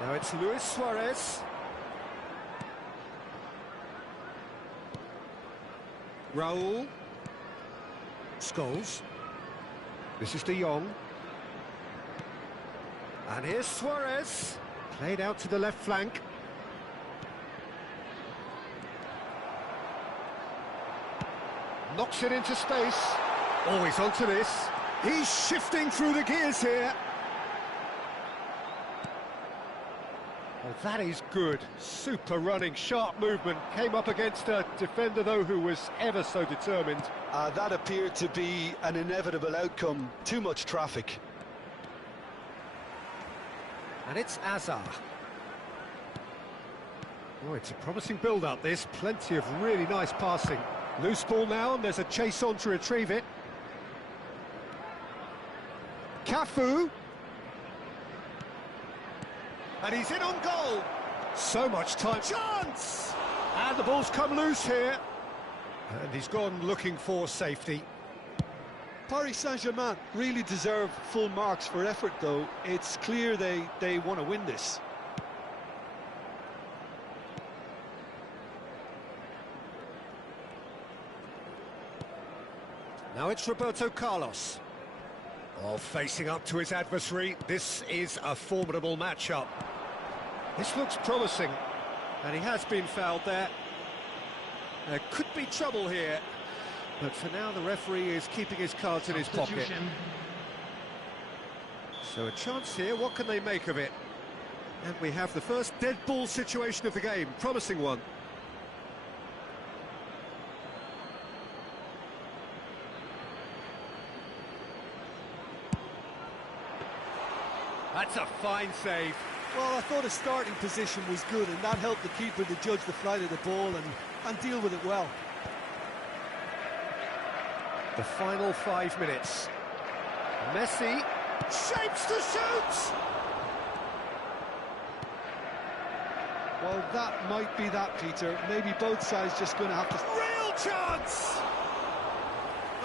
Now it's Luis Suarez. Raul. Scholes. This is De Jong. And here's Suarez. Played out to the left flank. Knocks it into space. Always onto this. He's shifting through the gears here. Oh, that is good. Super running, sharp movement. Came up against a defender, though, who was ever so determined. That appeared to be an inevitable outcome. Too much traffic. And it's Azar. Oh, it's a promising build-up, this. Plenty of really nice passing. Loose ball now, and there's a chase on to retrieve it. Cafu. And he's in on goal. So much time. Chance! And the ball's come loose here. And he's gone looking for safety. Paris Saint-Germain really deserve full marks for effort, though. It's clear they want to win this. Now it's Roberto Carlos. Oh, facing up to his adversary. This is a formidable matchup. This looks promising. And he has been fouled there. There could be trouble here. But for now, the referee is keeping his cards in his pocket. So a chance here, what can they make of it? And we have the first dead ball situation of the game. Promising one. That's a fine save. Well, I thought his starting position was good, and that helped the keeper to judge the flight of the ball and deal with it well. The final 5 minutes. Messi shapes to shoot! Well, that might be that, Peter. Maybe both sides just going to have to... Real chance!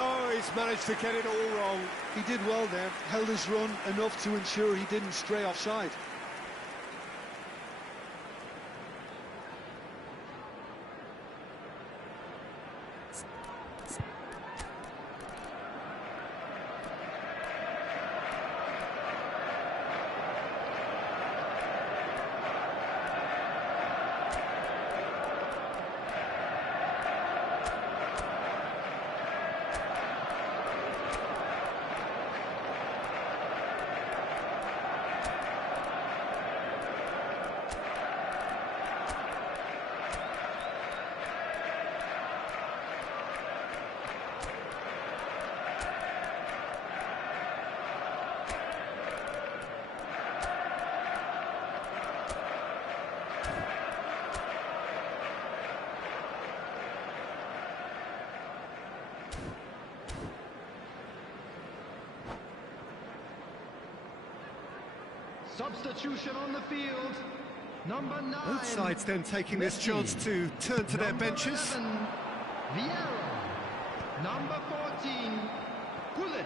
Oh, he's managed to get it all wrong. He did well there, held his run enough to ensure he didn't stray offside. Substitution on the field. Number 9. Both sides then taking this chance to turn to their benches. 11, Vieira. Number 14, Gullit.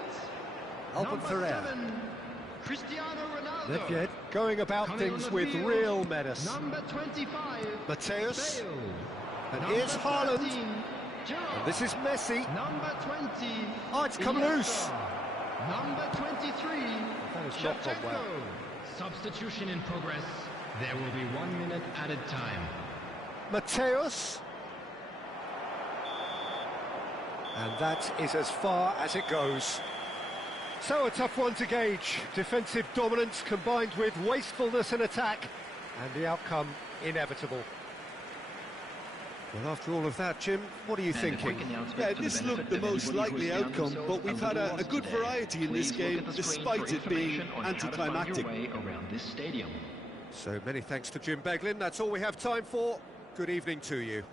Albert Ferrer. 7, Cristiano Ronaldo. Nedved going about Coming things on the with field, real menace. Number 25, Mateus. Bale. And Number here's Haaland. 13, Giroud. And this is Messi. Number 20. Oh, it's come Iniesta. loose. Number 23. That has not gone well. Shevchenko. Substitution in progress. There will be 1 minute added time. Mateus. And that is as far as it goes. So a tough one to gauge. Defensive dominance combined with wastefulness in attack. And the outcome inevitable. Well, after all of that, Jim, what are you thinking? Yeah, this looked the most likely outcome, but we've had a good variety in this game, despite it being anticlimactic. So many thanks to Jim Beglin. That's all we have time for. Good evening to you.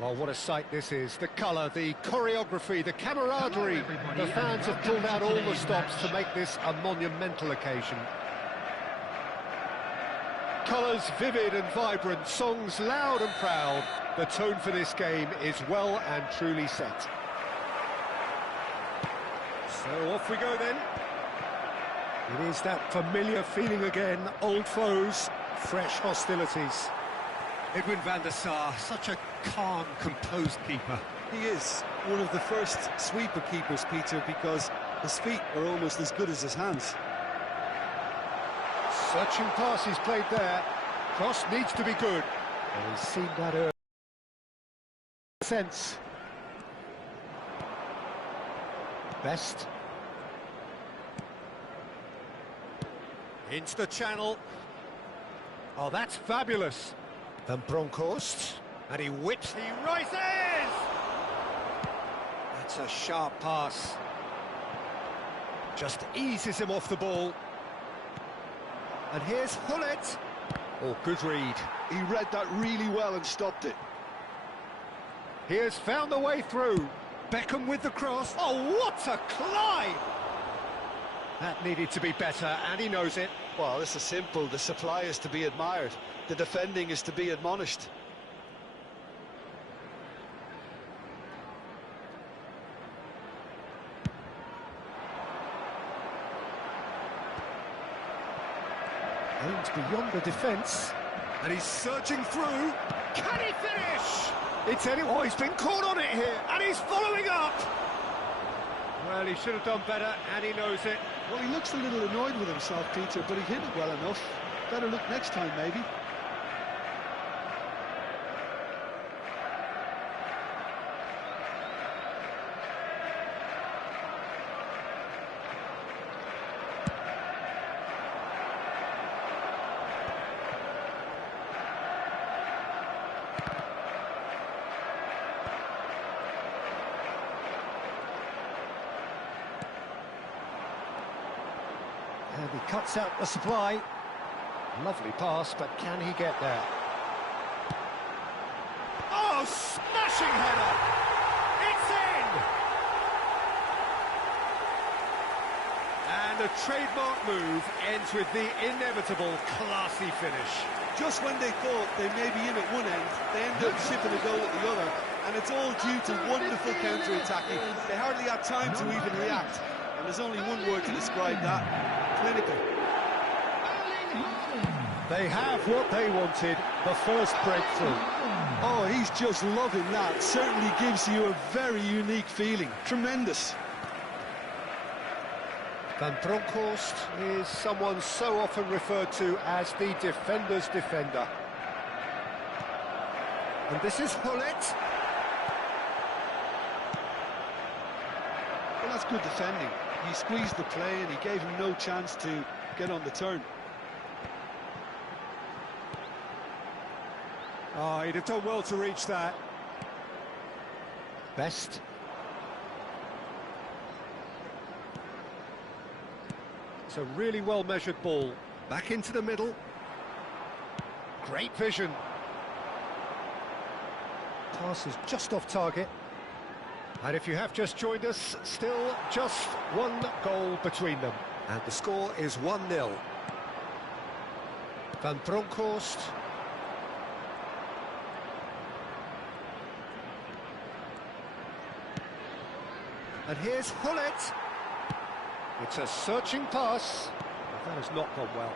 Well, what a sight this is. The colour, the choreography, the camaraderie. everybody, The fans and have pulled out welcome all to the today's stops to match. make this a monumental occasion. Colours vivid and vibrant, songs loud and proud. The tone for this game is well and truly set. So off we go then. It is that familiar feeling again, old foes, fresh hostilities. Edwin van der Sar, such a calm, composed keeper. He is one of the first sweeper keepers, Peter, because his feet are almost as good as his hands. Searching pass he's played there. Cross needs to be good. And he's seen that early. Sense. Best. Into the channel. Oh, that's fabulous. Van Bronckhorst. And he whips. He rises! That's a sharp pass. Just eases him off the ball. And here's Hullet. Oh, good read. He read that really well and stopped it. He has found the way through. Beckham with the cross. Oh, what a climb! That needed to be better, and he knows it. Well, this is simple. The supply is to be admired. The defending is to be admonished. Aims beyond the defence. And he's surging through. Can he finish? It's anyone. Oh, he's been caught on it here, and he's following up. Well, he should have done better, and he knows it. Well, he looks a little annoyed with himself, Peter, but he hit it well enough. Better look next time, maybe. And he cuts out the supply. Lovely pass, but can he get there? Oh, smashing header! It's in! And the trademark move ends with the inevitable classy finish. Just when they thought they may be in at one end, they end up shipping a goal at the other, and it's all due to wonderful counter-attacking. They hardly had time to even react, and there's only one word to describe that: clinical. They have what they wanted, the first breakthrough. Oh, he's just loving that. Certainly gives you a very unique feeling. Tremendous. Van Bronckhorst is someone so often referred to as the defender's defender. And this is Hullet. Well, that's good defending. He squeezed the play and he gave him no chance to get on the turn. Oh, he'd have done well to reach that. Best. It's a really well-measured ball. Back into the middle. Great vision. Pass is just off target. And if you have just joined us, still just one goal between them. And the score is 1-0. Van Bronckhorst. And here's Hullet. It's a searching pass. That has not gone well.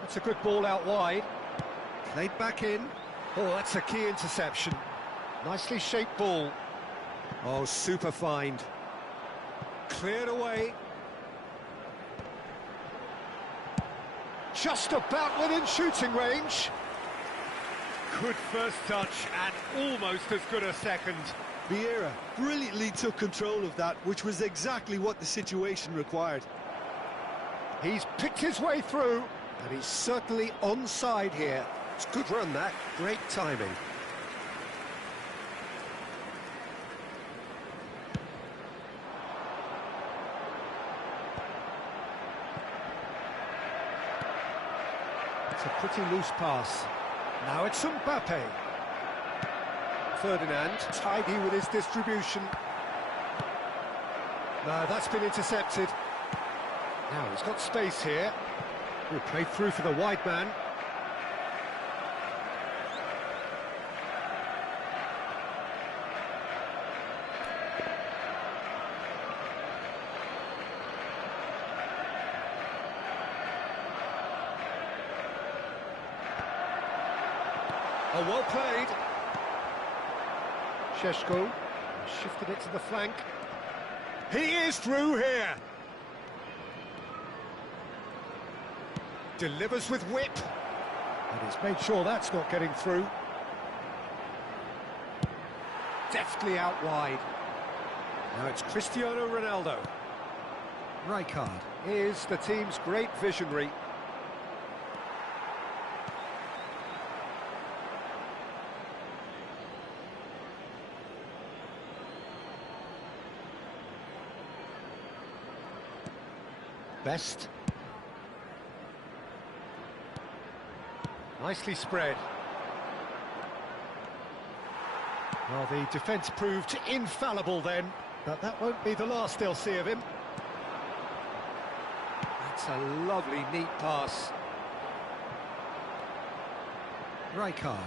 That's a good ball out wide. Played back in. Oh, that's a key interception. Nicely shaped ball. Oh, super find. Cleared away. Just about within shooting range. Good first touch and almost as good a second. Vieira brilliantly took control of that, which was exactly what the situation required. He's picked his way through, and he's certainly onside here. It's a good run, that. Great timing. It's a pretty loose pass. Now it's Mbappe. Ferdinand, tidy with his distribution. No, that's been intercepted. Now he's got space here. Will play through for the wide man. Oh, well played. Šeško shifted it to the flank. He is through here. Delivers with whip. And he's made sure that's not getting through. Deftly out wide. Now it's Cristiano Ronaldo. Rijkaard is the team's great visionary. Best. Nicely spread. Well, the defence proved infallible then, but that won't be the last they'll see of him. That's a lovely, neat pass. Rijkaard.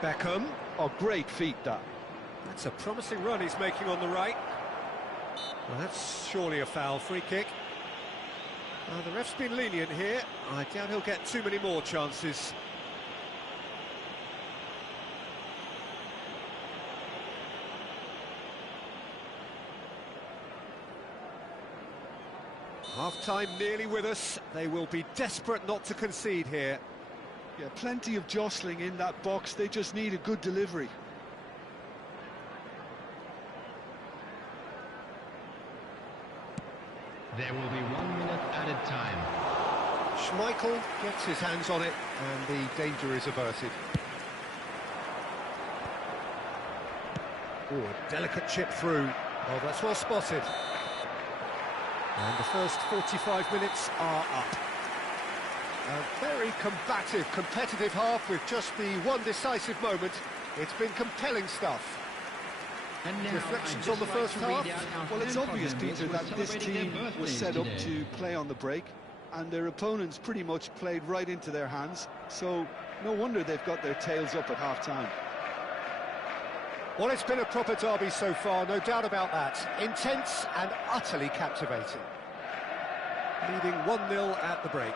Beckham. Oh, great feat, that. That's a promising run he's making on the right. Well, that's surely a foul. Free kick. The ref's been lenient here. I doubt he'll get too many more chances. Half-time nearly with us. They will be desperate not to concede here. Yeah, plenty of jostling in that box. They just need a good delivery. There will be 1 minute added time. Schmeichel gets his hands on it and the danger is averted. Oh, a delicate chip through. Oh, that's well spotted. And the first 45 minutes are up. A very combative, competitive half with just the one decisive moment. It's been compelling stuff. And now, Reflections on the first half? Well, it's obvious, Peter, that this team was set up to play on the break, and their opponents pretty much played right into their hands, so no wonder they've got their tails up at half-time. Well, it's been a proper derby so far, no doubt about that. Intense and utterly captivating. Leading 1-0 at the break.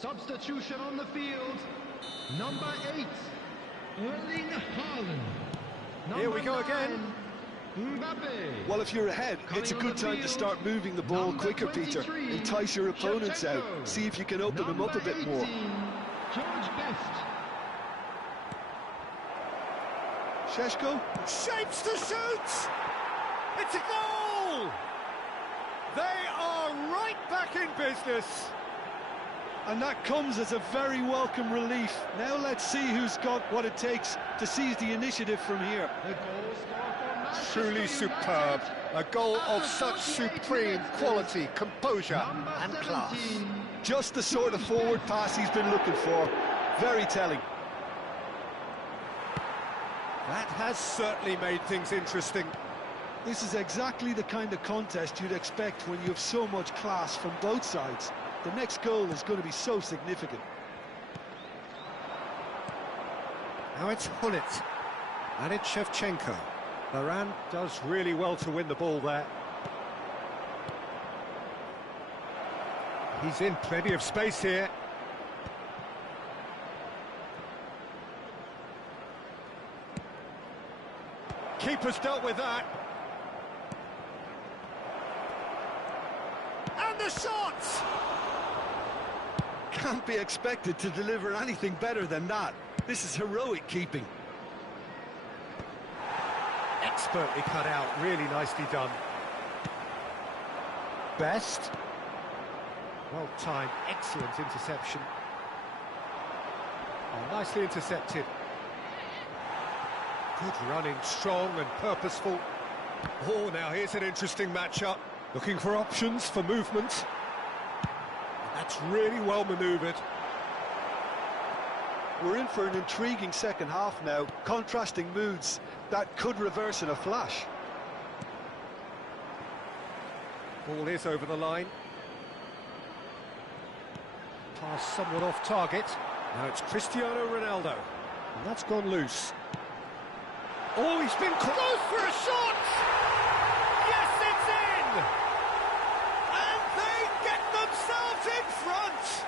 Substitution on the field. Number 8, Erling Haaland. Here we go again. Mbappe. Well, if you're ahead, it's a good time to start moving the ball quicker, Peter. Entice your opponents out. See if you can open them up a bit more. George Best. Šeško? Shapes to shoot! It's a goal! They are right back in business. And that comes as a very welcome relief. Now let's see who's got what it takes to seize the initiative from here. The goal scorer for Manchester Truly United. superb. A goal of such supreme quality, composure and class. 17. Just the sort of forward pass he's been looking for. Very telling. That has certainly made things interesting. This is exactly the kind of contest you'd expect when you have so much class from both sides. The next goal is going to be so significant. Now it's Hullet. And it's Shevchenko. Varane does really well to win the ball there. He's in plenty of space here. Keeper's dealt with that. And the shot! Can't be expected to deliver anything better than that. This is heroic keeping. Expertly cut out, really nicely done. Best. Well timed, excellent interception. Oh, nicely intercepted. Good running, strong and purposeful. Oh, now here's an interesting matchup. Looking for options for movement. That's really well manoeuvred. We're in for an intriguing second half now. Contrasting moods that could reverse in a flash. Ball is over the line. Pass somewhat off target. Now it's Cristiano Ronaldo. And that's gone loose. Oh, he's been close for a shot! Yes, it's in! And they get themselves in front!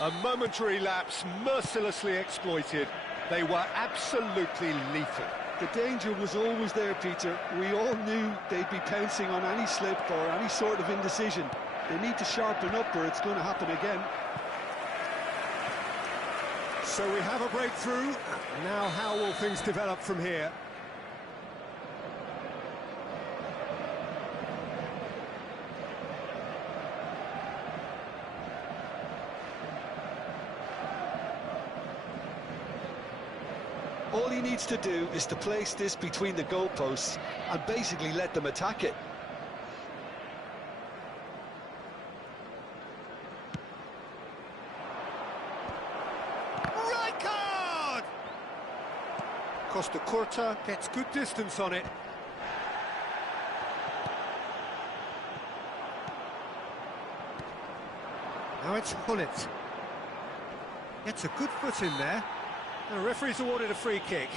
A momentary lapse, mercilessly exploited. They were absolutely lethal. The danger was always there, Peter. We all knew they'd be pouncing on any slip or any sort of indecision. They need to sharpen up or it's going to happen again. So we have a breakthrough. Now how will things develop from here? All he needs to do is to place this between the goalposts and basically let them attack it. Right card! Costa Curta gets good distance on it. Now it's Hullet. Gets a good foot in there. The referee's awarded a free kick.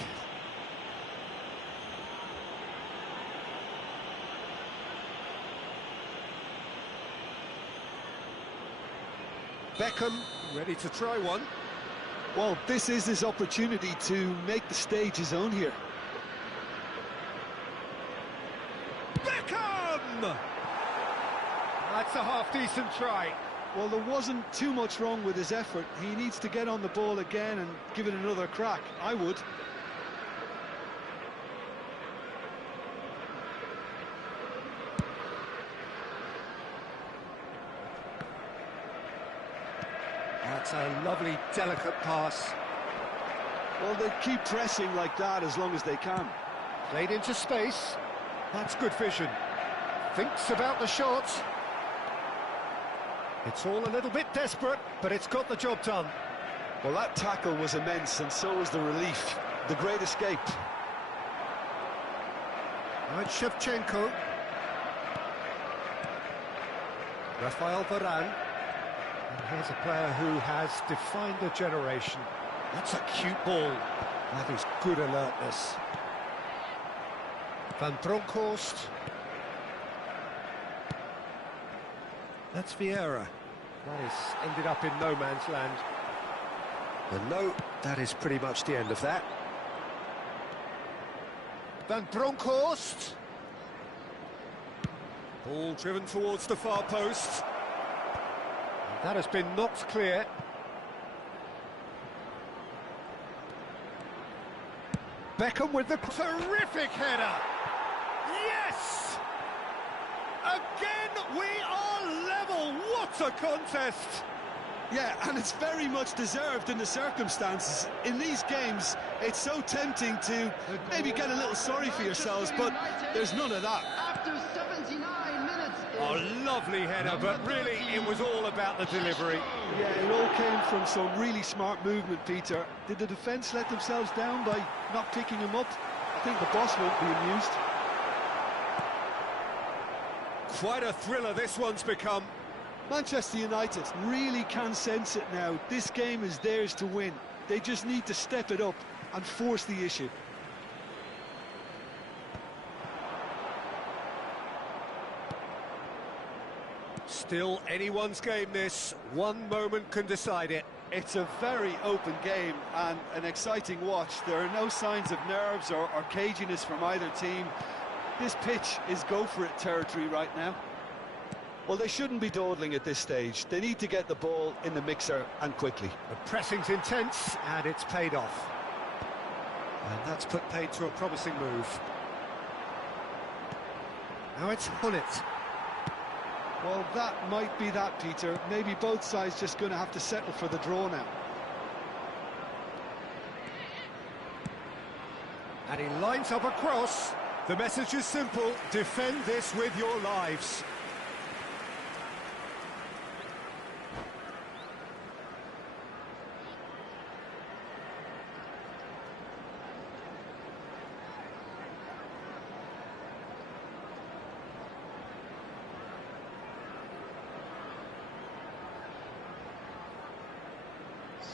Beckham ready to try one. Well, this is his opportunity to make the stage his own here. Beckham! That's a half-decent try. Well, there wasn't too much wrong with his effort. He needs to get on the ball again and give it another crack. I would. That's a lovely, delicate pass. Well, they keep pressing like that as long as they can. Played into space. That's good vision. Thinks about the shot. It's all a little bit desperate, but it's got the job done. Well, that tackle was immense, and so was the relief. The great escape. Now it's Shevchenko. Rafael Varane. And here's a player who has defined a generation. That's a cute ball. That is good alertness. Van Bronckhorst. That's Vieira. That is ended up in no man's land. And no, that is pretty much the end of that. Van Bronckhorst. Ball driven towards the far post. And that has been knocked clear. Beckham with the terrific header. Yes! Again, we are level. What a contest! Yeah, and it's very much deserved in the circumstances. In these games, it's so tempting to maybe get a little sorry for yourselves, but there's none of that. After 79 minutes... Oh, lovely header, but really it was all about the delivery. Yeah, it all came from some really smart movement, Peter. Did the defence let themselves down by not picking him up? I think the boss won't be amused. Quite a thriller this one's become. Manchester United really can sense it now. This game is theirs to win. They just need to step it up and force the issue. Still anyone's game this. One moment can decide it. It's a very open game and an exciting watch. There are no signs of nerves or caginess from either team. This pitch is go-for-it territory right now. Well, they shouldn't be dawdling at this stage. They need to get the ball in the mixer and quickly. The pressing's intense, and it's paid off. And that's put paid to a promising move. Now it's Hullet. Well, that might be that, Peter. Maybe both sides just going to have to settle for the draw now. And he lines up a cross. The message is simple: defend this with your lives.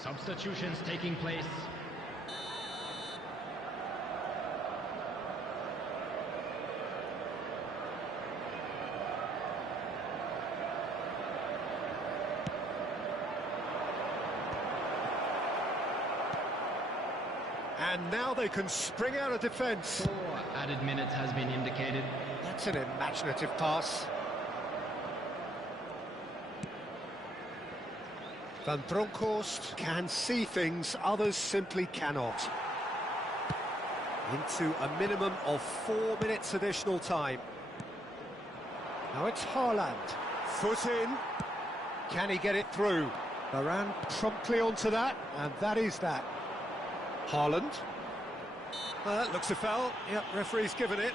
Substitutions taking place. And now they can spring out of defence. 4 added minutes has been indicated. That's an imaginative pass. Van Bronckhorst can see things others simply cannot. Into a minimum of 4 minutes additional time. Now it's Haaland. Foot in. Can he get it through? Varane promptly onto that, and that is that. Haaland. That looks a foul. Yep, referee's given it.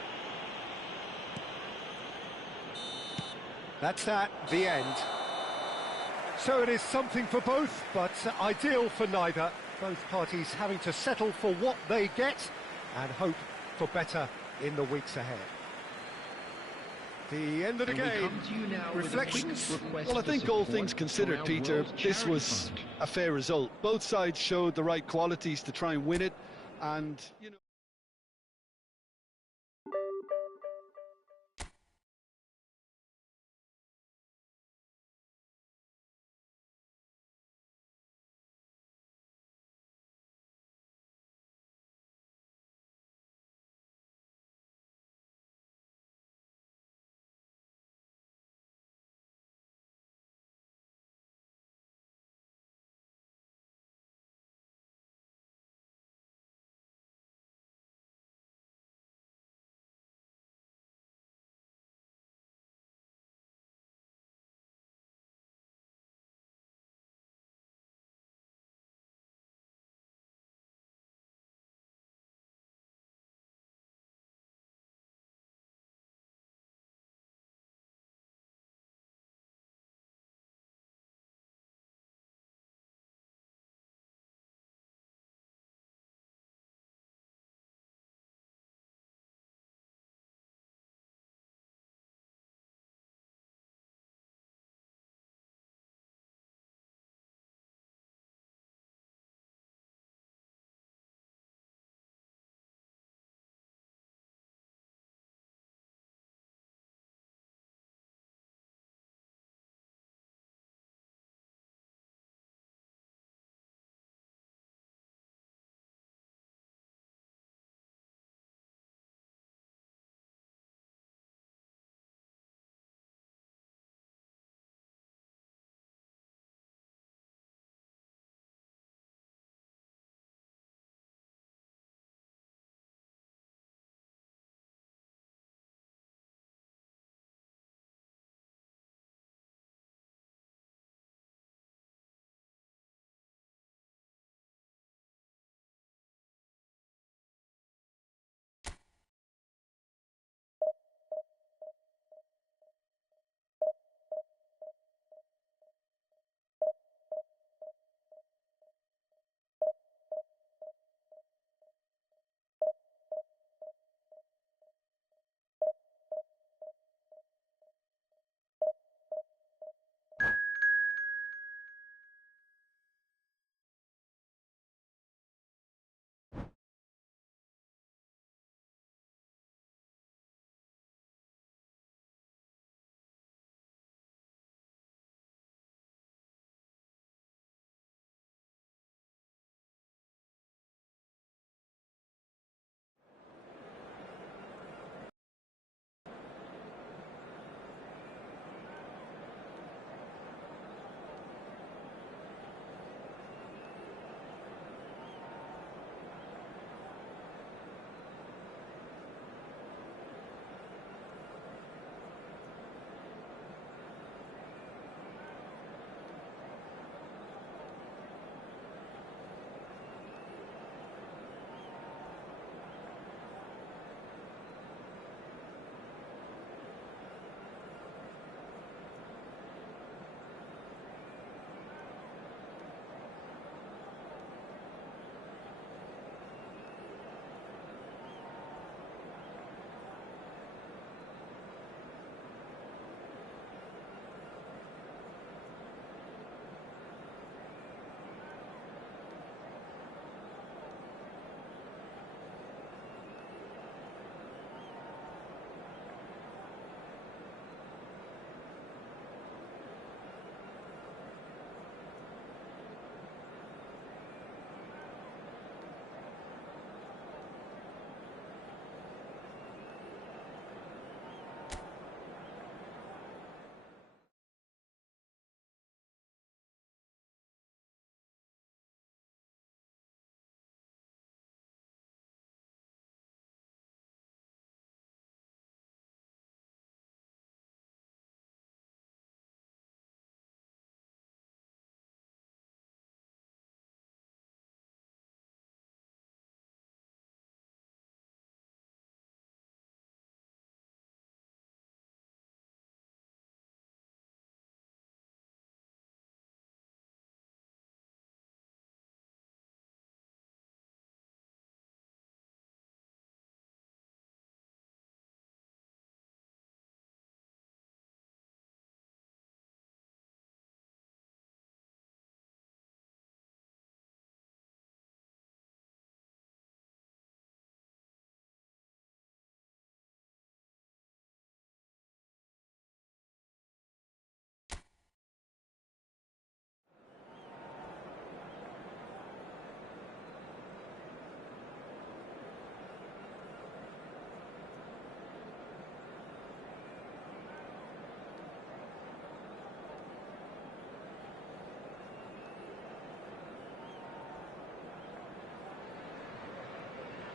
That's that, the end. So it is something for both, but ideal for neither. Both parties having to settle for what they get and hope for better in the weeks ahead. The end of the game. Reflections? Well, I think all things considered, Peter, this was a fair result. Both sides showed the right qualities to try and win it, and, you know...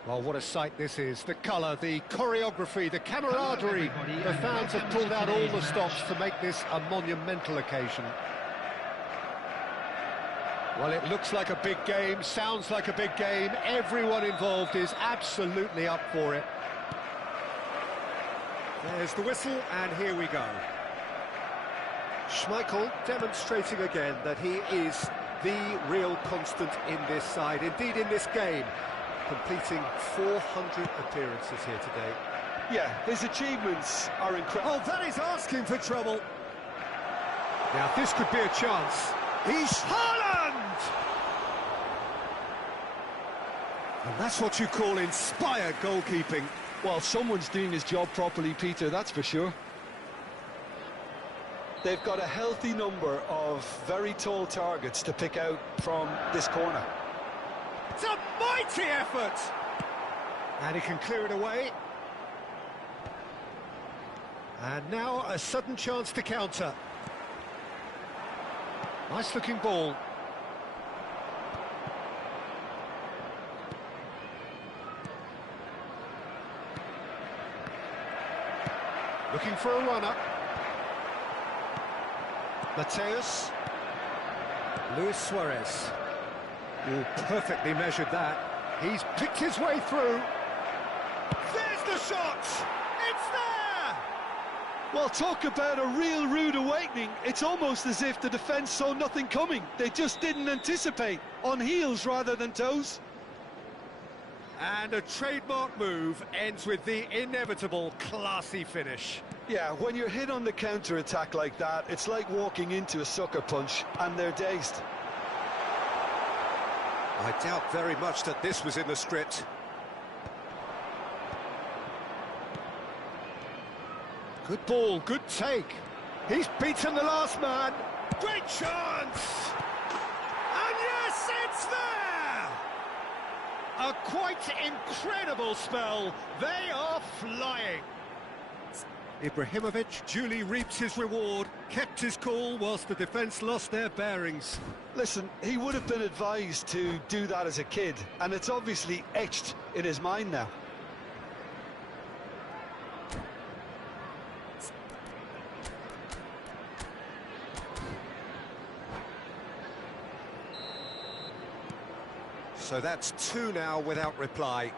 Well, what a sight this is. The colour, the choreography, the camaraderie. The fans have pulled out all the stops to make this a monumental occasion. Well, it looks like a big game, sounds like a big game. Everyone involved is absolutely up for it. There's the whistle, and here we go. Schmeichel demonstrating again that he is the real constant in this side, indeed in this game. Completing 400 appearances here today. Yeah, his achievements are incredible. Oh, that is asking for trouble. Now, this could be a chance. He's Haaland! And that's what you call inspired goalkeeping. Well, someone's doing his job properly, Peter, that's for sure. They've got a healthy number of very tall targets to pick out from this corner. It's a mighty effort! And he can clear it away. And now a sudden chance to counter. Nice looking ball. Looking for a runner. Mateus. Luis Suarez. Oh, perfectly measured that. He's picked his way through. There's the shot! It's there! Well, talk about a real rude awakening. It's almost as if the defence saw nothing coming. They just didn't anticipate. On heels rather than toes. And a trademark move ends with the inevitable classy finish. Yeah, when you're hit on the counter-attack like that, it's like walking into a sucker punch, and they're dazed. I doubt very much that this was in the script. Good ball, good take. He's beaten the last man. Great chance! And yes, it's there! A quite incredible spell. They are flying. Ibrahimovic duly reaps his reward, kept his cool whilst the defence lost their bearings. Listen, he would have been advised to do that as a kid, and it's obviously etched in his mind now. So that's two now without reply.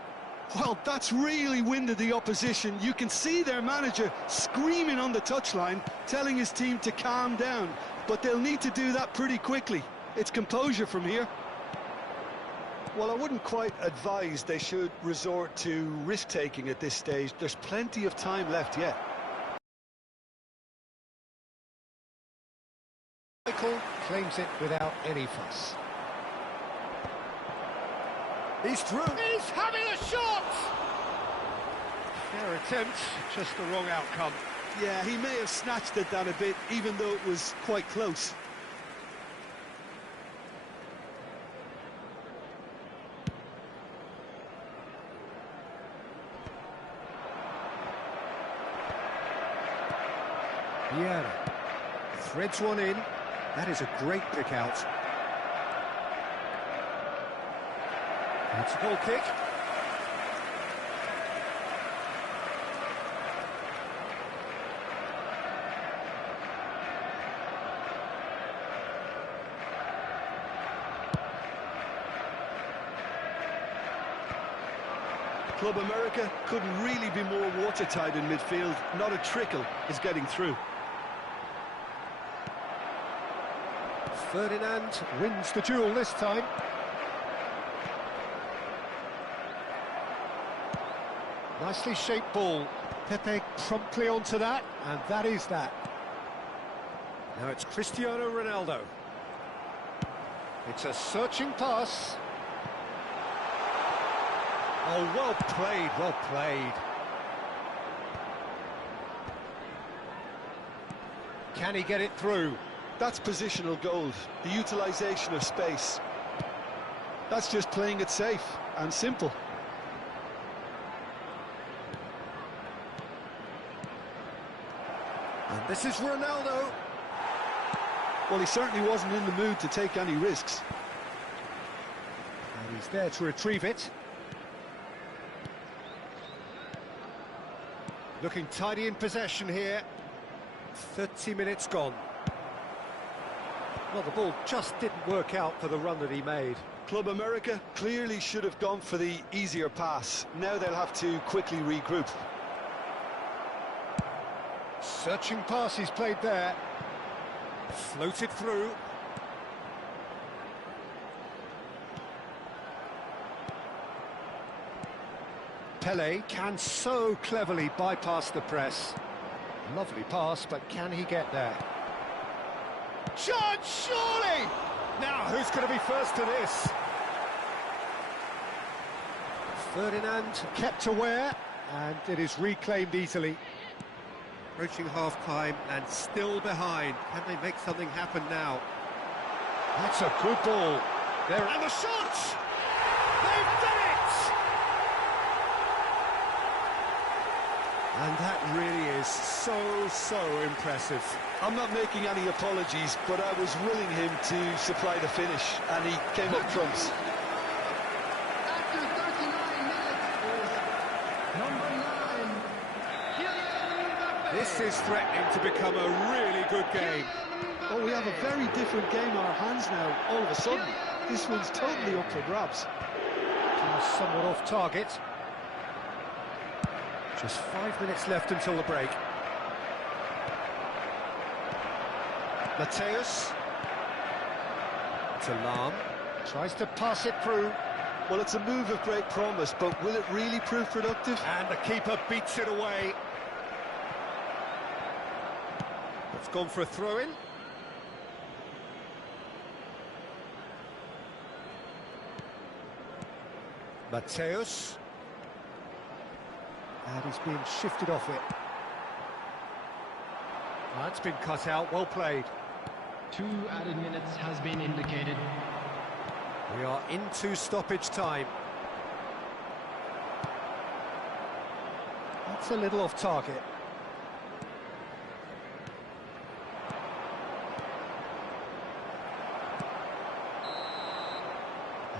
Well, that's really winded the opposition. You can see their manager screaming on the touchline, telling his team to calm down. But they'll need to do that pretty quickly. It's composure from here. Well, I wouldn't quite advise they should resort to risk-taking at this stage. There's plenty of time left yet. Michael claims it without any fuss. He's through. He's having a shot! Fair attempt, just the wrong outcome. Yeah, he may have snatched at that a bit, even though it was quite close. Vieira threads one in. That is a great pick out. That's a goal kick. Club America couldn't really be more watertight in midfield. Not a trickle is getting through. Ferdinand wins the duel this time. Nicely shaped ball. Pepe promptly onto that, and that is that. Now it's Cristiano Ronaldo. It's a searching pass. Oh, well played, well played. Can he get it through? That's positional gold, the utilisation of space. That's just playing it safe and simple. And this is Ronaldo. Well, he certainly wasn't in the mood to take any risks. And he's there to retrieve it. Looking tidy in possession here. 30 minutes gone. Well, the ball just didn't work out for the run that he made. Club America clearly should have gone for the easier pass. Now they'll have to quickly regroup. Searching pass he's played there. Floated through. Pele can so cleverly bypass the press. Lovely pass, but can he get there? Chance, surely! Now, who's going to be first to this? Ferdinand kept aware, and it is reclaimed easily. Approaching half-time and still behind. Can they make something happen now? That's a good ball. There, and the shot! They've done it! And that really is so impressive. I'm not making any apologies, but I was willing him to supply the finish, and he came up trumps. After 39 minutes, number 9, This is threatening to become a really good game. Oh, we have a very different game on our hands now, all of a sudden. This one's totally up for grabs. Just somewhat off target. Just 5 minutes left until the break. Mateus. Talam tries to pass it through. Well, it's a move of great promise, but will it really prove productive? And the keeper beats it away. It's gone for a throw-in. Mateus. And he's being shifted off it. That's been cut out, well played. 2 added minutes has been indicated. We are into stoppage time. That's a little off target.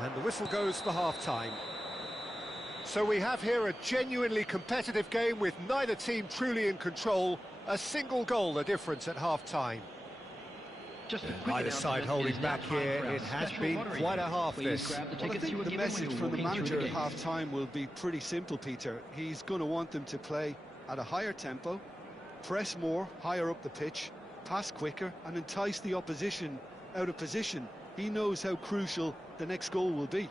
And the whistle goes for half-time. So we have here a genuinely competitive game with neither team truly in control. A single goal the difference at half-time. Just a quick Neither side announcement, holding it is now back time here. for our It has special been lottery quite a game. half Please this. grab the Well, I tickets you think were the given when message you were from the walking through manager the at gates. half-time will be pretty simple, Peter. He's going to want them to play at a higher tempo, press more, higher up the pitch, pass quicker, and entice the opposition out of position. He knows how crucial the next goal will be.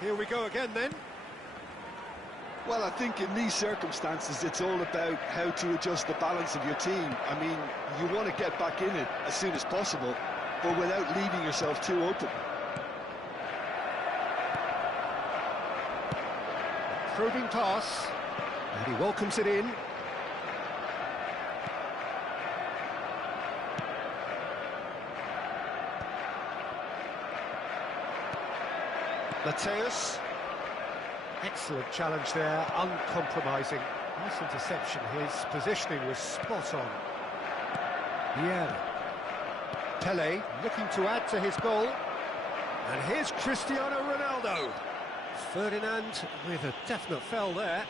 Here we go again then. Well, I think in these circumstances, it's all about how to adjust the balance of your team. I mean, you want to get back in it as soon as possible, but without leaving yourself too open. Probing pass. And he welcomes it in. Mateus. Excellent challenge there, uncompromising. Nice interception, his positioning was spot on. Yeah. Pele looking to add to his goal. And here's Cristiano Ronaldo. Ferdinand with a definite foul there.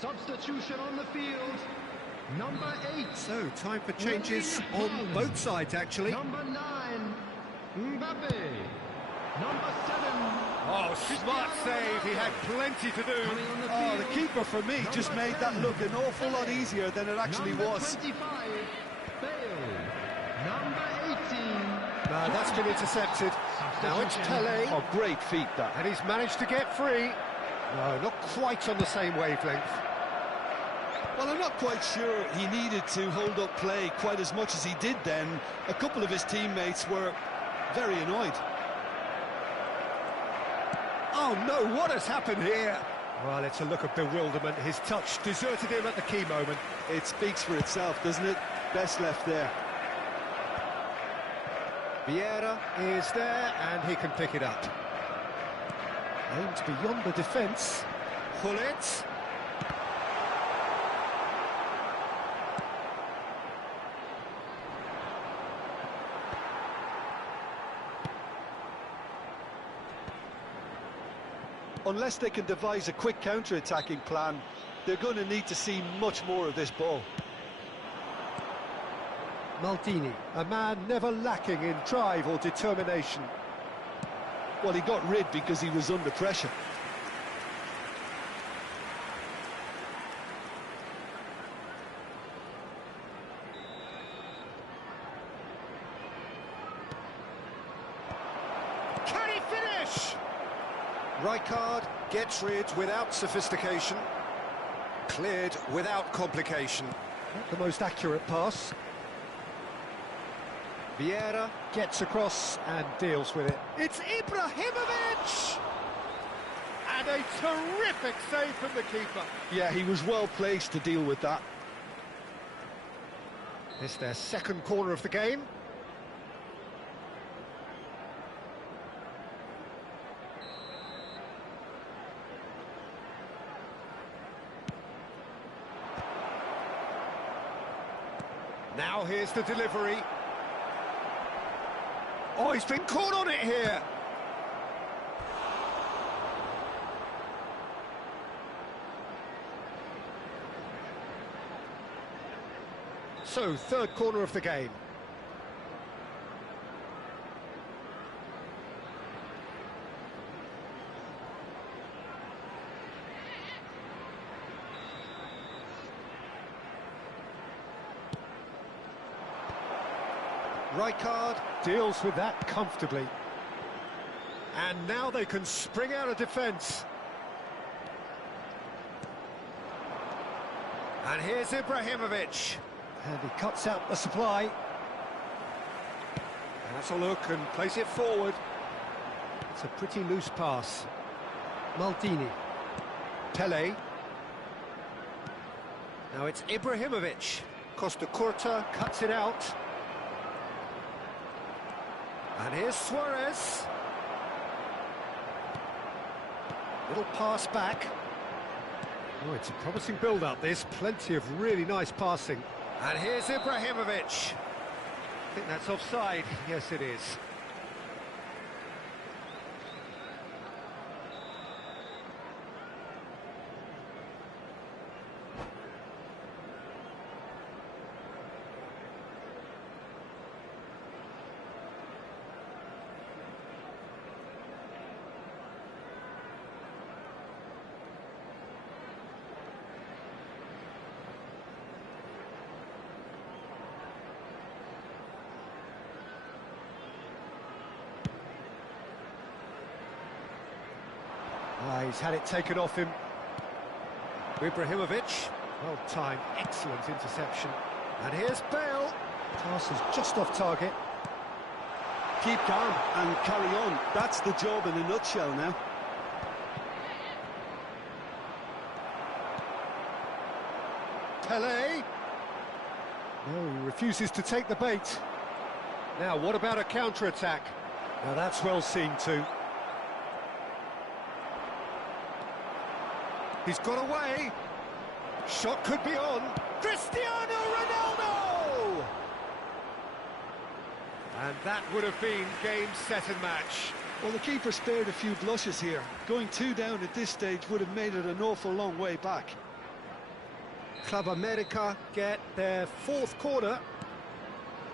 Substitution on the field. Number 8. So, time for changes on both sides, actually. Number 9, Mbappe. Number 7. Oh, smart save. He had plenty to do. Oh, the keeper, for me, just made that look an awful lot easier than it actually was. Number 25, Bale. Number 18. No, that's been intercepted. Now it's Pele. Oh, great feat, that. And he's managed to get free. No, not quite on the same wavelength. Well, I'm not quite sure he needed to hold up play quite as much as he did then. A couple of his teammates were very annoyed. Oh no, what has happened here? Well, it's a look of bewilderment. His touch deserted him at the key moment. It speaks for itself, doesn't it? Best left there. Vieira is there, and he can pick it up. Aimed beyond the defence. Hullet. Unless they can devise a quick counter-attacking plan, they're going to need to see much more of this ball. Maldini, a man never lacking in drive or determination. Well, he got rid because he was under pressure. Can he finish? Rijkaard gets rid without sophistication. Cleared without complication. Not the most accurate pass. Vieira gets across and deals with it. It's Ibrahimovic! And a terrific save from the keeper. Yeah, he was well placed to deal with that. It's their second corner of the game. Now here's the delivery. Oh, he's been caught on it here. So, third corner of the game. Rijkaard deals with that comfortably. And now they can spring out of defence. And here's Ibrahimovic. And he cuts out the supply. And that's a look and plays it forward. It's a pretty loose pass. Maldini. Pele. Now it's Ibrahimovic. Costa Curta cuts it out. And here's Suarez. Little pass back. Oh, it's a promising build-up, this. Plenty of really nice passing. And here's Ibrahimovic. I think that's offside. Yes, it is. He's had it taken off him. Ibrahimovic, well timed, excellent interception. And here's Bale. Pass is just off target. Keep calm and carry on. That's the job in a nutshell now. Pele. No, he refuses to take the bait. Now, what about a counter-attack? Now, that's well seen too. He's got away. Shot could be on. Cristiano Ronaldo! And that would have been game, set and match. Well, the keeper spared a few blushes here. Going 2 down at this stage would have made it an awful long way back. Club America get their fourth corner.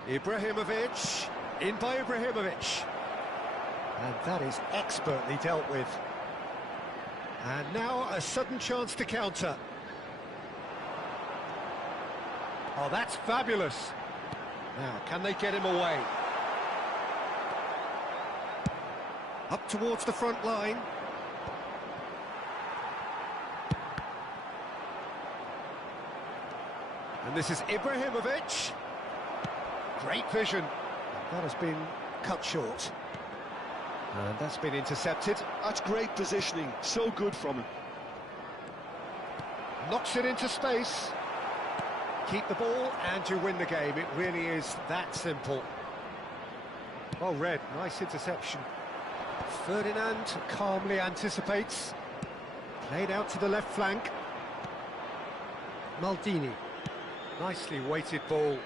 Ibrahimovic, in by Ibrahimovic. And that is expertly dealt with. And now a sudden chance to counter. Oh, that's fabulous. Now, can they get him away? Up towards the front line. And this is Ibrahimovic. Great vision. That has been cut short. And that's been intercepted. That's great positioning, so good from him. Knocks it into space. Keep the ball and you win the game. It really is that simple. Well read, nice interception. Ferdinand calmly anticipates. Played out to the left flank. Maldini. Nicely weighted ball.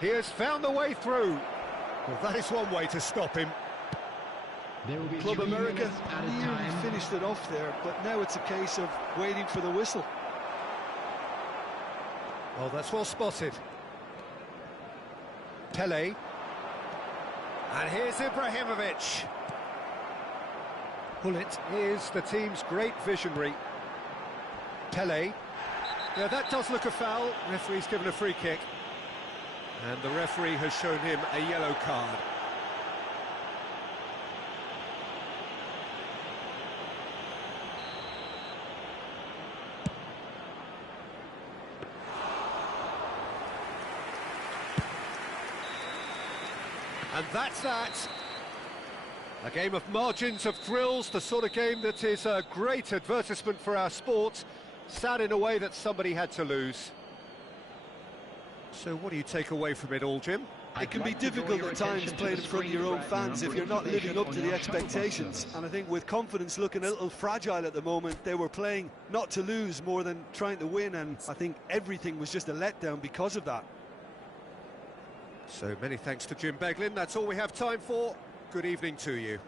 He has found the way through. Well, that is one way to stop him. There will be Club 3 America minutes added nearly time. finished it off there, but now it's a case of waiting for the whistle. Oh, that's well spotted. Pele. And here's Ibrahimovic. Hullet is the team's great visionary. Pele. Yeah, that does look a foul. Referee's given a free kick. And the referee has shown him a yellow card. And that's that. A game of margins, of thrills, the sort of game that is a great advertisement for our sport. Sad in a way that somebody had to lose. So what do you take away from it all, Jim? It can be difficult at times playing in front of your own fans if you're not living up to the expectations. And I think with confidence looking a little fragile at the moment, they were playing not to lose more than trying to win, and I think everything was just a letdown because of that. So many thanks to Jim Beglin. That's all we have time for. Good evening to you.